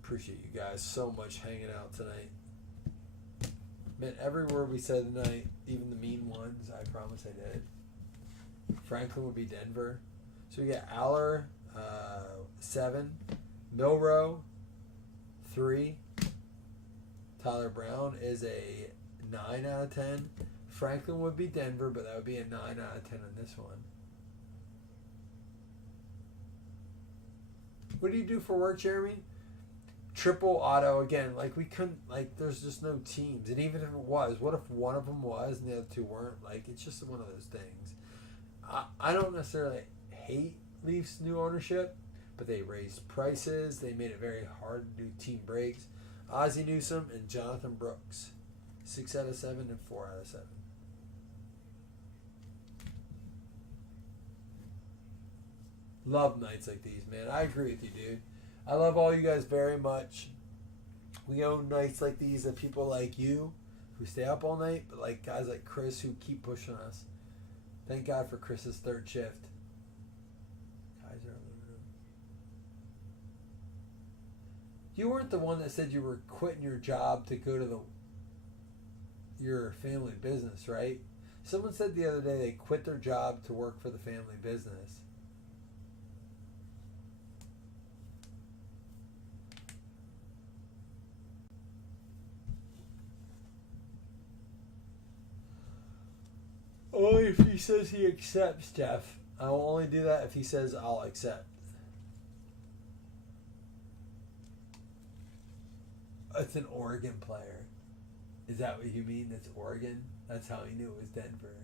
Appreciate you guys so much hanging out tonight. Meant every word we said tonight, even the mean ones. I promise I did. Franklin would be Denver. So we got Aller, 7. Milrow, 3. Tyler Brown is a 9 out of 10. Franklin would be Denver, but that would be a 9 out of 10 on this one. What do you do for work, Jeremy? Triple auto again. Like, we couldn't, like, there's just no teams. And even if it was, what if one of them was and the other 2 weren't? Like, it's just one of those things. I don't necessarily hate Leafs' new ownership, but they raised prices. They made it very hard to do team breaks. Ozzie Newsome and Jonathan Brooks, 6 out of 7 and 4 out of 7. Love nights like these, man. I agree with you, dude. I love all you guys very much. We own nights like these that people like you who stay up all night, but like guys like Chris who keep pushing us. Thank God for Chris's third shift. Kaiser Aluminum. You weren't the one that said you were quitting your job to go to your family business, right? Someone said the other day they quit their job to work for the family business. Only if he says he accepts, Jeff. I will only do that if he says I'll accept. It's an Oregon player. Is that what you mean? That's Oregon? That's how he knew it was Denver.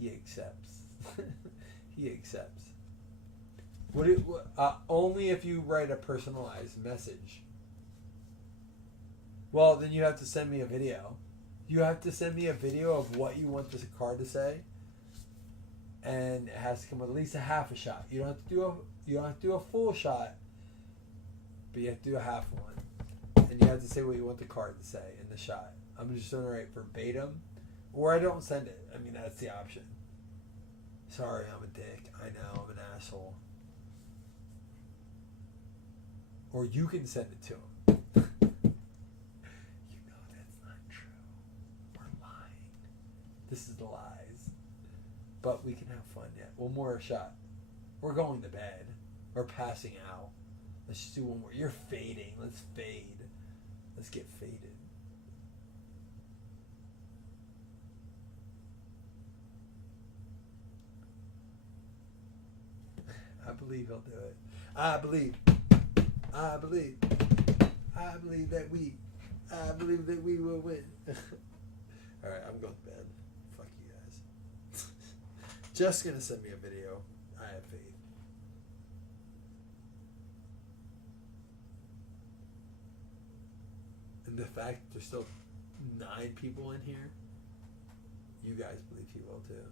He accepts. He accepts. Only if you write a personalized message. Well, then you have to send me a video. You have to send me a video of what you want this card to say, and it has to come with at least a half a shot. You don't have to do a full shot, but you have to do a half one, and you have to say what you want the card to say in the shot. I'm just going to write verbatim, or I don't send it. I mean, that's the option. Sorry, I'm a dick. I know, I'm an asshole. Or you can send it to him. This is the lies. But we can have fun yet. One more shot. We're going to bed. We're passing out. Let's just do one more. You're fading. Let's fade. Let's get faded. I believe he'll do it. I believe. I believe. I believe that we will win. Alright, I'm going to bed. Fuck you guys. Just gonna send me a video. I have faith. And the fact there's still 9 people in here, you guys believe he will too.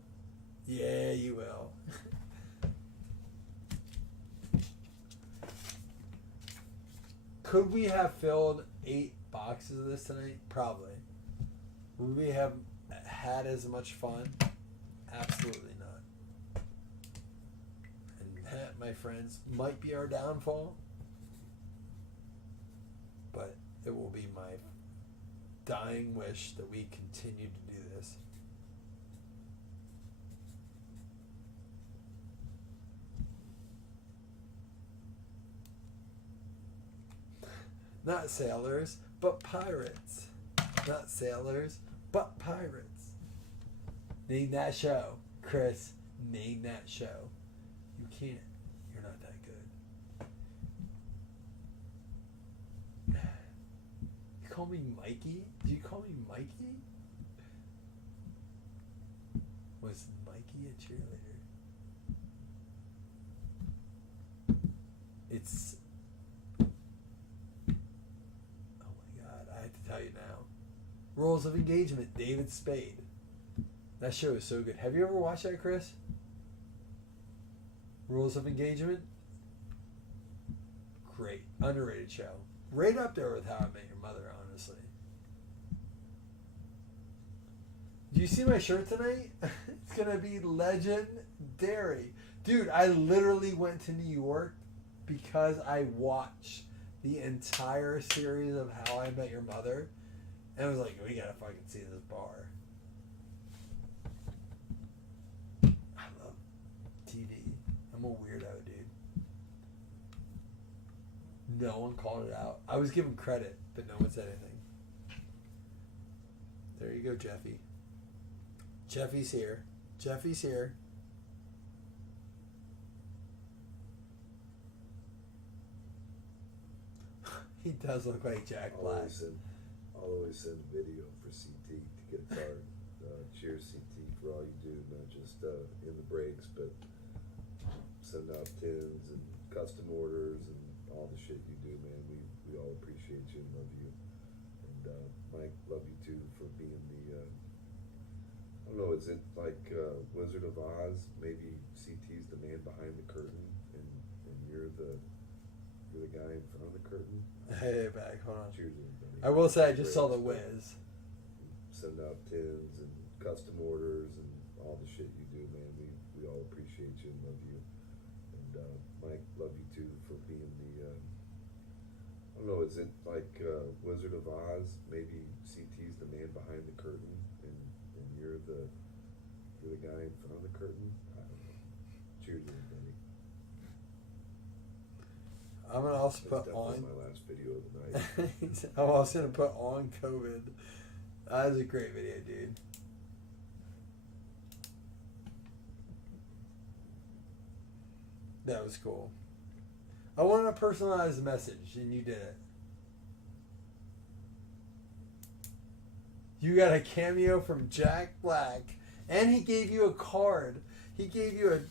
Yeah, you will. Could we have filled 8 boxes of this tonight? Probably. Would we have had as much fun? Absolutely not. And that, my friends, might be our downfall. But it will be my dying wish that we continue to do this. Not sailors, but pirates. Not sailors, but pirates. Name that show. Chris, name that show. You can't. You're not that good. You call me Mikey? Do you call me Mikey? Was Mikey a cheerleader? It's... Oh my God, I have to tell you now. Rules of Engagement, David Spade. That show is so good. Have you ever watched that, Chris? Rules of Engagement? Great. Underrated show. Right up there with How I Met Your Mother, honestly. Do you see my shirt tonight? It's going to be legendary. Dude, I literally went to New York because I watched the entire series of How I Met Your Mother. And I was like, we gotta fucking see this bar. I love TV. I'm a weirdo, dude. No one called it out. I was given credit, but no one said anything. There you go, Jeffy. Jeffy's here. Jeffy's here. He does look like Jack Black. I'll always send a video for CT to get a card. Cheers, CT, for all you do, not just just in the breaks, but send out tins and custom orders and all the shit you do, man. We all appreciate you and love you. And Mike, love you too for being the I don't know, is it like Wizard of Oz? Maybe CT's the man behind the curtain, and you're the guy in front of the curtain. Hey, back, hold on. Cheers, everybody. I will say I just saw the Wiz. Send out tins and custom orders and all the shit you do, man. We all appreciate you and love you. And Mike, love you too for being the I don't know, is it like Wizard of Oz? Maybe CT's the man behind the curtain, and you're the guy in front of the curtain. I don't know. Cheers, everybody. I'm gonna also That's put definitely on. my last video of the night. I'm also gonna put on COVID. That was a great video, dude. That was cool. I wanted a personalized message, and you did it. You got a cameo from Jack Black, and he gave you a card. He gave you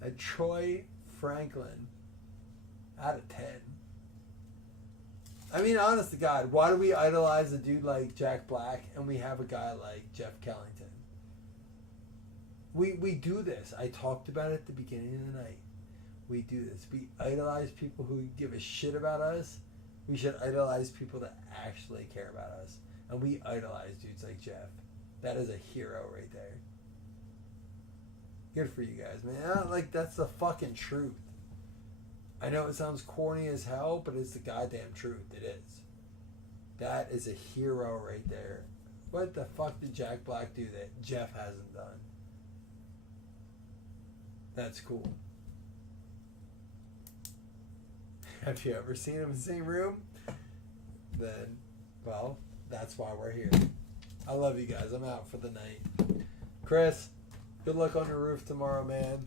a Troy Franklin out of 10. I mean, honest to God, why do we idolize a dude like Jack Black and we have a guy like Jeff Kellington? We do this. I talked about it at the beginning of the night. We do this. We idolize people who give a shit about us. We should idolize people that actually care about us. And we idolize dudes like Jeff. That is a hero right there. Good for you guys, man. Like, that's the fucking truth. I know it sounds corny as hell, but it's the goddamn truth. It is. That is a hero right there. What the fuck did Jack Black do that Jeff hasn't done? That's cool. Have you ever seen him in the same room? Then, well, that's why we're here. I love you guys. I'm out for the night. Chris, good luck on your roof tomorrow, man.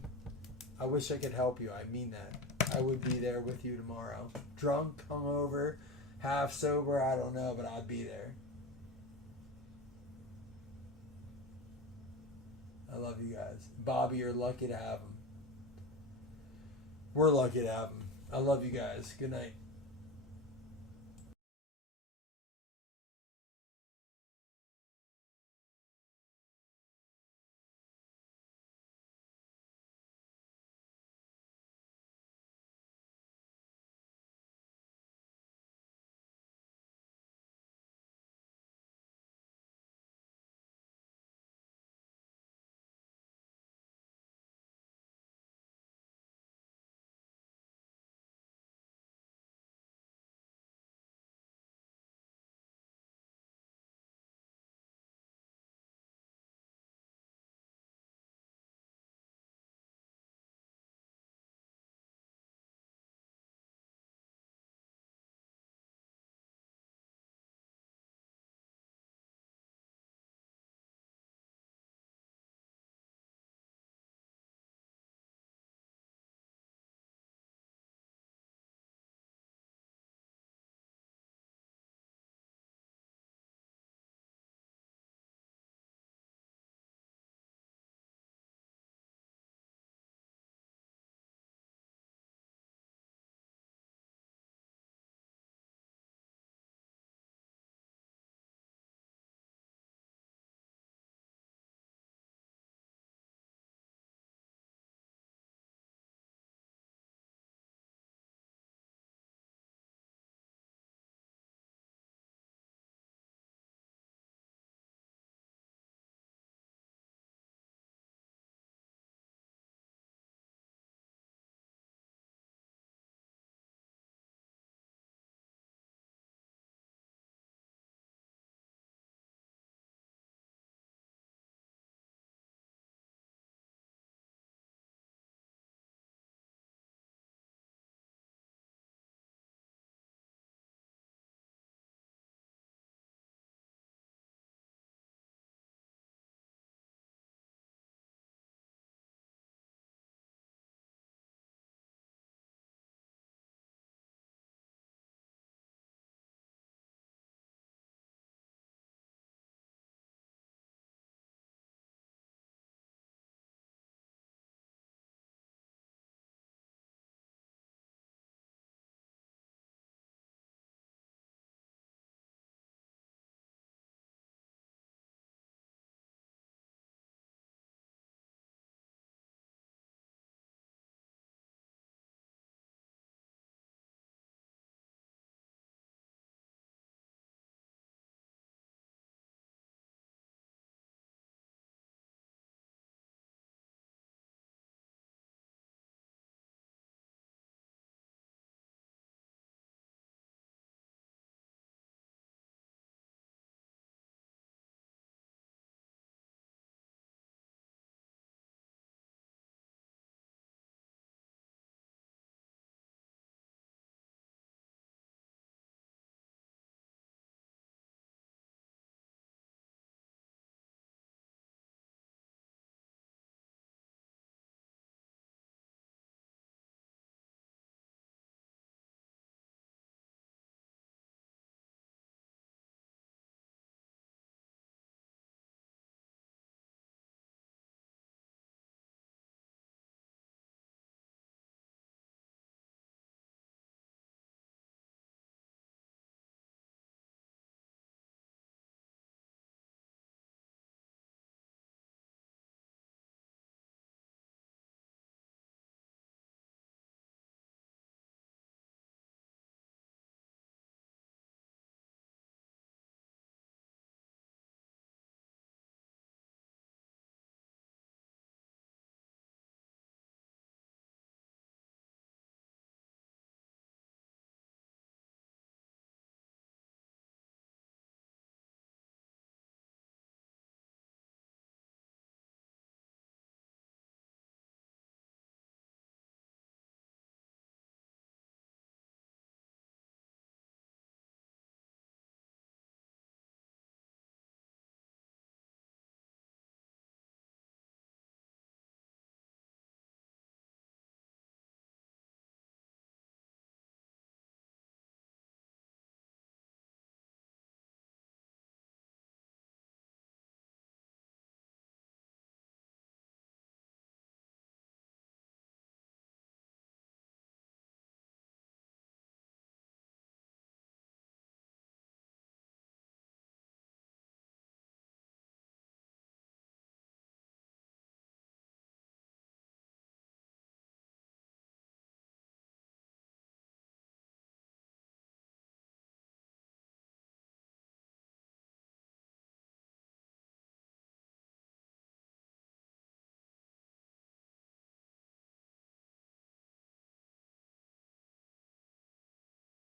I wish I could help you. I mean that. I would be there with you tomorrow. Drunk, hungover, half sober, I don't know, but I'd be there. I love you guys. Bobby, you're lucky to have him. We're lucky to have him. I love you guys. Good night.